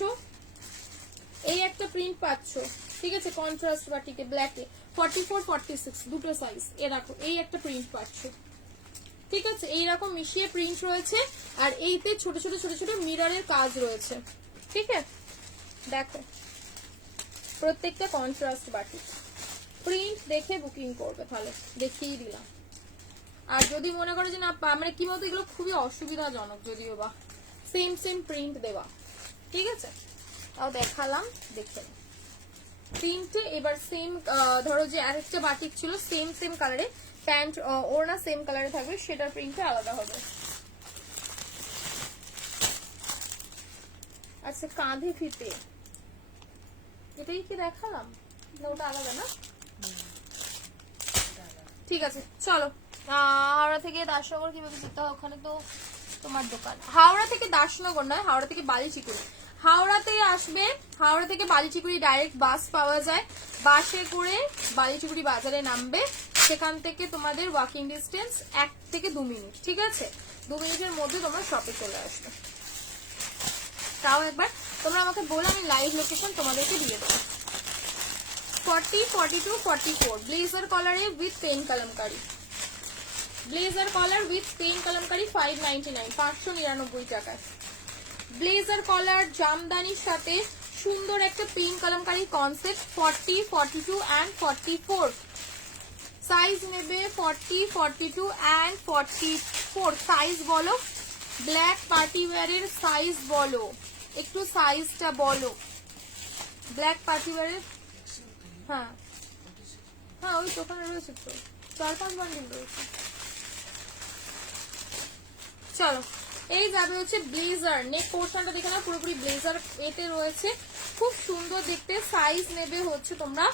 এই একটা প্রিন্ট পাচ্ছ, ঠিক আছে, কন্ট্রাস্ট বাটিকে ব্ল্যাকে 44, 46 দুটো সাইজ। এ দেখো এই একটা প্রিন্ট পাচ্ছ, ঠিক আছে, এইরকম মিশিয়ে প্রিন্ট রয়েছে, আর এইতে ছোট ছোট ছোট ছোট মিররের কাজ রয়েছে, ঠিক আছে। দেখো প্রত্যেকটা কন্ট্রাস্ট বাটিক, প্রিন্ট দেখে বুকিং করবে, তাহলে দেখিয়ে দিলাম। আর যদি মনে করো যে না মানে কি বলতো এগুলো খুবই অসুবিধাজনক, যদিও বা সেম প্রিন্ট দেওয়া, ঠিক আছে, তাও দেখালাম, দেখে প্রিন্টে এবার সেম, ধরো যে আরেকটা বাটিক ছিল সেম কালারে, প্যান্ট ওড়না সেম কালারে থাকবে, সেটার প্রিন্টটা আলাদা হবে। আচ্ছা কাঁধে ফিতে, এটাই কি দেখালাম না? ওটা আলাদা না, ঠিক আছে। চলো হাওড়া থেকে দাসনগর কিভাবে যেতে হয়? ওখানে তো তোমার দোকান। হাওড়া থেকে দাসনগর নয়, হাওড়া থেকে বালিচিকুড়ি। হাওড়াতে আসবে, হাওড়া থেকে বালিচিকুড়ি ডাইরেক্ট বাস পাওয়া যায়, বাসে করে বালিচিকুড়ি বাজারে নামবে, সেখান থেকে তোমাদের ওয়াকিং ডিস্টেন্স 1 থেকে 2 মিনিট, ঠিক আছে, 2 মিনিটের মধ্যে তোমরা শপে চলে আসবে। তাও একবার তোমরা আমাকে বলো, আমি লাইভ লোকেশন তোমাদেরকে দিয়ে দেবো। 40, 42, 44 blazer collar with pen kalamkari. Blazer collar with pen kalamkari 599, 599 টাকায়। ব্লেজার কলার জামদানির সাথে সুন্দর একটা pink kalamkari concept 40, 42 and 44 size নেবে 40, 42 and 44 সাইজ বলো। ব্ল্যাক পার্টি ওয়্যারের সাইজ বলো, একটু সাইজটা বলো। ব্ল্যাক পার্টি ওয়্যারের, হ্যাঁ হ্যাঁ ওই দোকানে রয়েছে তো 4-5 বান্ডিল রয়েছে। চলো এই যাবে হচ্ছে ব্লেজার, নেক পোর্শনটা দেখে না পুরোপুরি ব্লেজার এতে রয়েছে, খুব সুন্দর দেখতে। সাইজ নেবে হচ্ছে তোমরা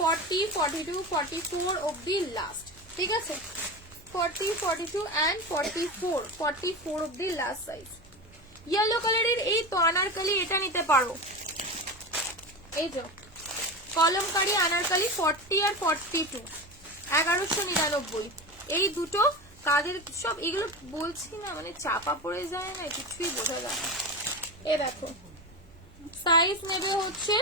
40, 42, 44 অব্দি লাস্ট, ঠিক আছে? 40, 42 and 44 অব্দি লাস্ট সাইজ। ইয়েলো কালারের এই তো আনারকলি, এটা নিতে পারো। এই যে কলমকারি আনারকলি 40 আর 42 1199। এই দুটো কাদের সব এগুলো বলছি না, মানে চাপা পড়ে যায় না, কিছুই বোঝা যায় না। এ দেখো সাইজ নেবে হচ্ছে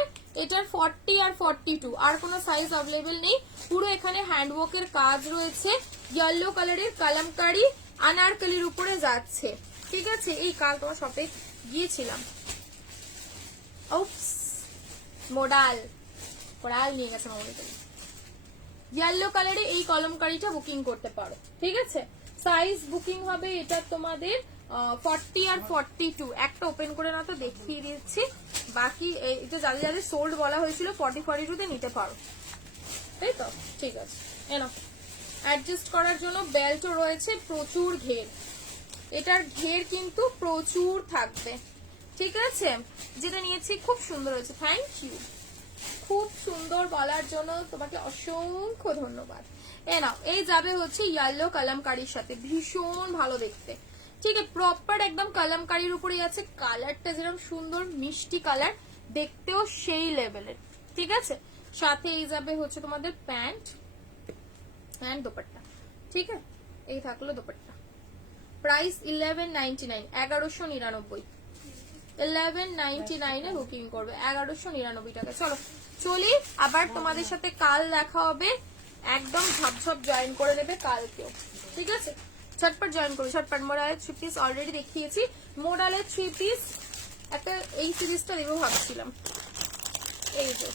এটার 40 আর 42, আর কোনো সাইজ অ্যাভেলেবেল নেই। পুরো এখানে হ্যান্ডওয়ার্কের কাজ রয়েছে, ইয়েলো কালারের কালামকারি আনারকলির উপরে যাচ্ছে, ঠিক আছে? এই কাল তোমার শপে গিয়েছিলাম, ওপস মোডাল নিয়ে গেছে মামনি। ইয়েলো কালারে এই কলমকারিটা বুকিং করতে পারো, ঠিক আছে? সাইজ বুকিং হবে এটা তোমাদের 40 আর 42। একটা ওপেন করে না তো দেখিয়ে দিচ্ছি, বাকি এটা যাদের যাদের সোল্ড বলা হয়েছিল 40, 42 তে নিতে পারো, তাই তো? ঠিক আছে, এনো অ্যাডজাস্ট করার জন্য বেল্টও রয়েছে, প্রচুর ঘের, এটার ঘের কিন্তু প্রচুর থাকবে, ঠিক আছে? যেটা নিয়েছি খুব সুন্দর হয়েছে, থ্যাংক ইউ, খুব সুন্দর বলার জন্য তোমাকে অসংখ্য ধন্যবাদ। এ নাও, এই যাবে হচ্ছে ইয়েলো কালামকারির সাথে, ভীষণ ভালো দেখতে, ঠিক আছে? প্রপার একদম কালামকারির উপরেই আছে, কালারটা যেরকম সুন্দর মিষ্টি কালার, দেখতেও সেই লেভেলের, ঠিক আছে? সাথে এই যাবে হচ্ছে তোমাদের প্যান্ট এন্ড দোপাট্টা, ঠিক আছে? এই থাকলো দোপাট্টা। প্রাইস 1199, 1199, 1199 এ বুকিং করবে, 1199 টাকা। চলো চলি, আবার তোমাদের সাথে কাল দেখা হবে, একদম ঝপঝপ জয়েন করে নেবে কালকেও, ঠিক আছে? ঝটপট জয়েন করবে, ঝটপট। মোডালের 3 পিস অলরেডি দেখিয়েছি, মোডালের 3 পিস একটা এই সিরিজটা দেবো ভাবছিলাম, এই যে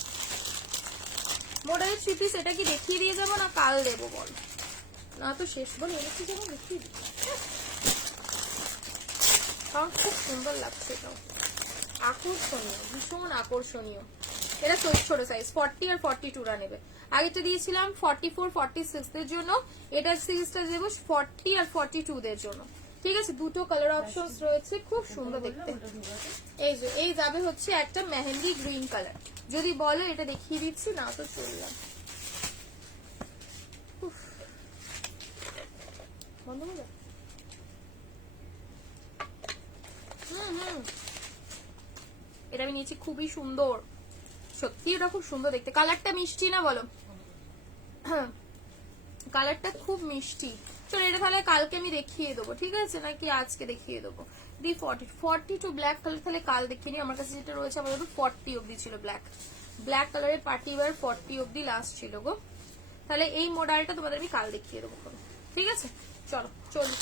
মোডালের 3 পিস, এটা কি দেখিয়ে দিয়ে যাবো না কাল দেবো বল? না তো শেষ বল এনেছি যেমন দেখিয়ে দিই, কারণ খুব সুন্দর লাগছে, এটাও আকর্ষণীয়, ভীষণ আকর্ষণীয়। এটা ছোট সাইজ 40 আর 42 রা নেবে। আগেটা দিয়েছিলাম 44, 46 দের জন্য, এটা সিরিজটা দেবো 40 আর 42 দের জন্য, ঠিক আছে? দুটো কালার অপশনস রয়েছে, খুব সুন্দর দেখতে। এই যে এই যাবে হচ্ছে একটা মেহেন্দি গ্রিন কালার, যদি বলো এটা দেখিয়ে দিচ্ছি, না তো চললাম। বন্ধ হয়ে যাবে। এটা আমি নিয়েছি, খুবই সুন্দর, সত্যি এটা খুব সুন্দর দেখতে, কালারটা মিষ্টি না বলো? কালারটা খুব মিষ্টি। চলো এটা তাহলে কালকে আমি দেখিয়ে দেবো, ঠিক আছে? নাকি আজকে দেখিয়ে দেবো? 42 ব্ল্যাক কালার, তাহলে কাল দেখিয়ে নি। আমার কাছে যেটা রয়েছে আমার 40 অব্দি ছিল, ব্ল্যাক কালারের পার্টি ওয়্যার 40 অব্দি লাস্ট ছিল গো। তাহলে এই মডেলটা তোমাদের আমি কাল দেখিয়ে দেবো, ঠিক আছে? চলো চলো।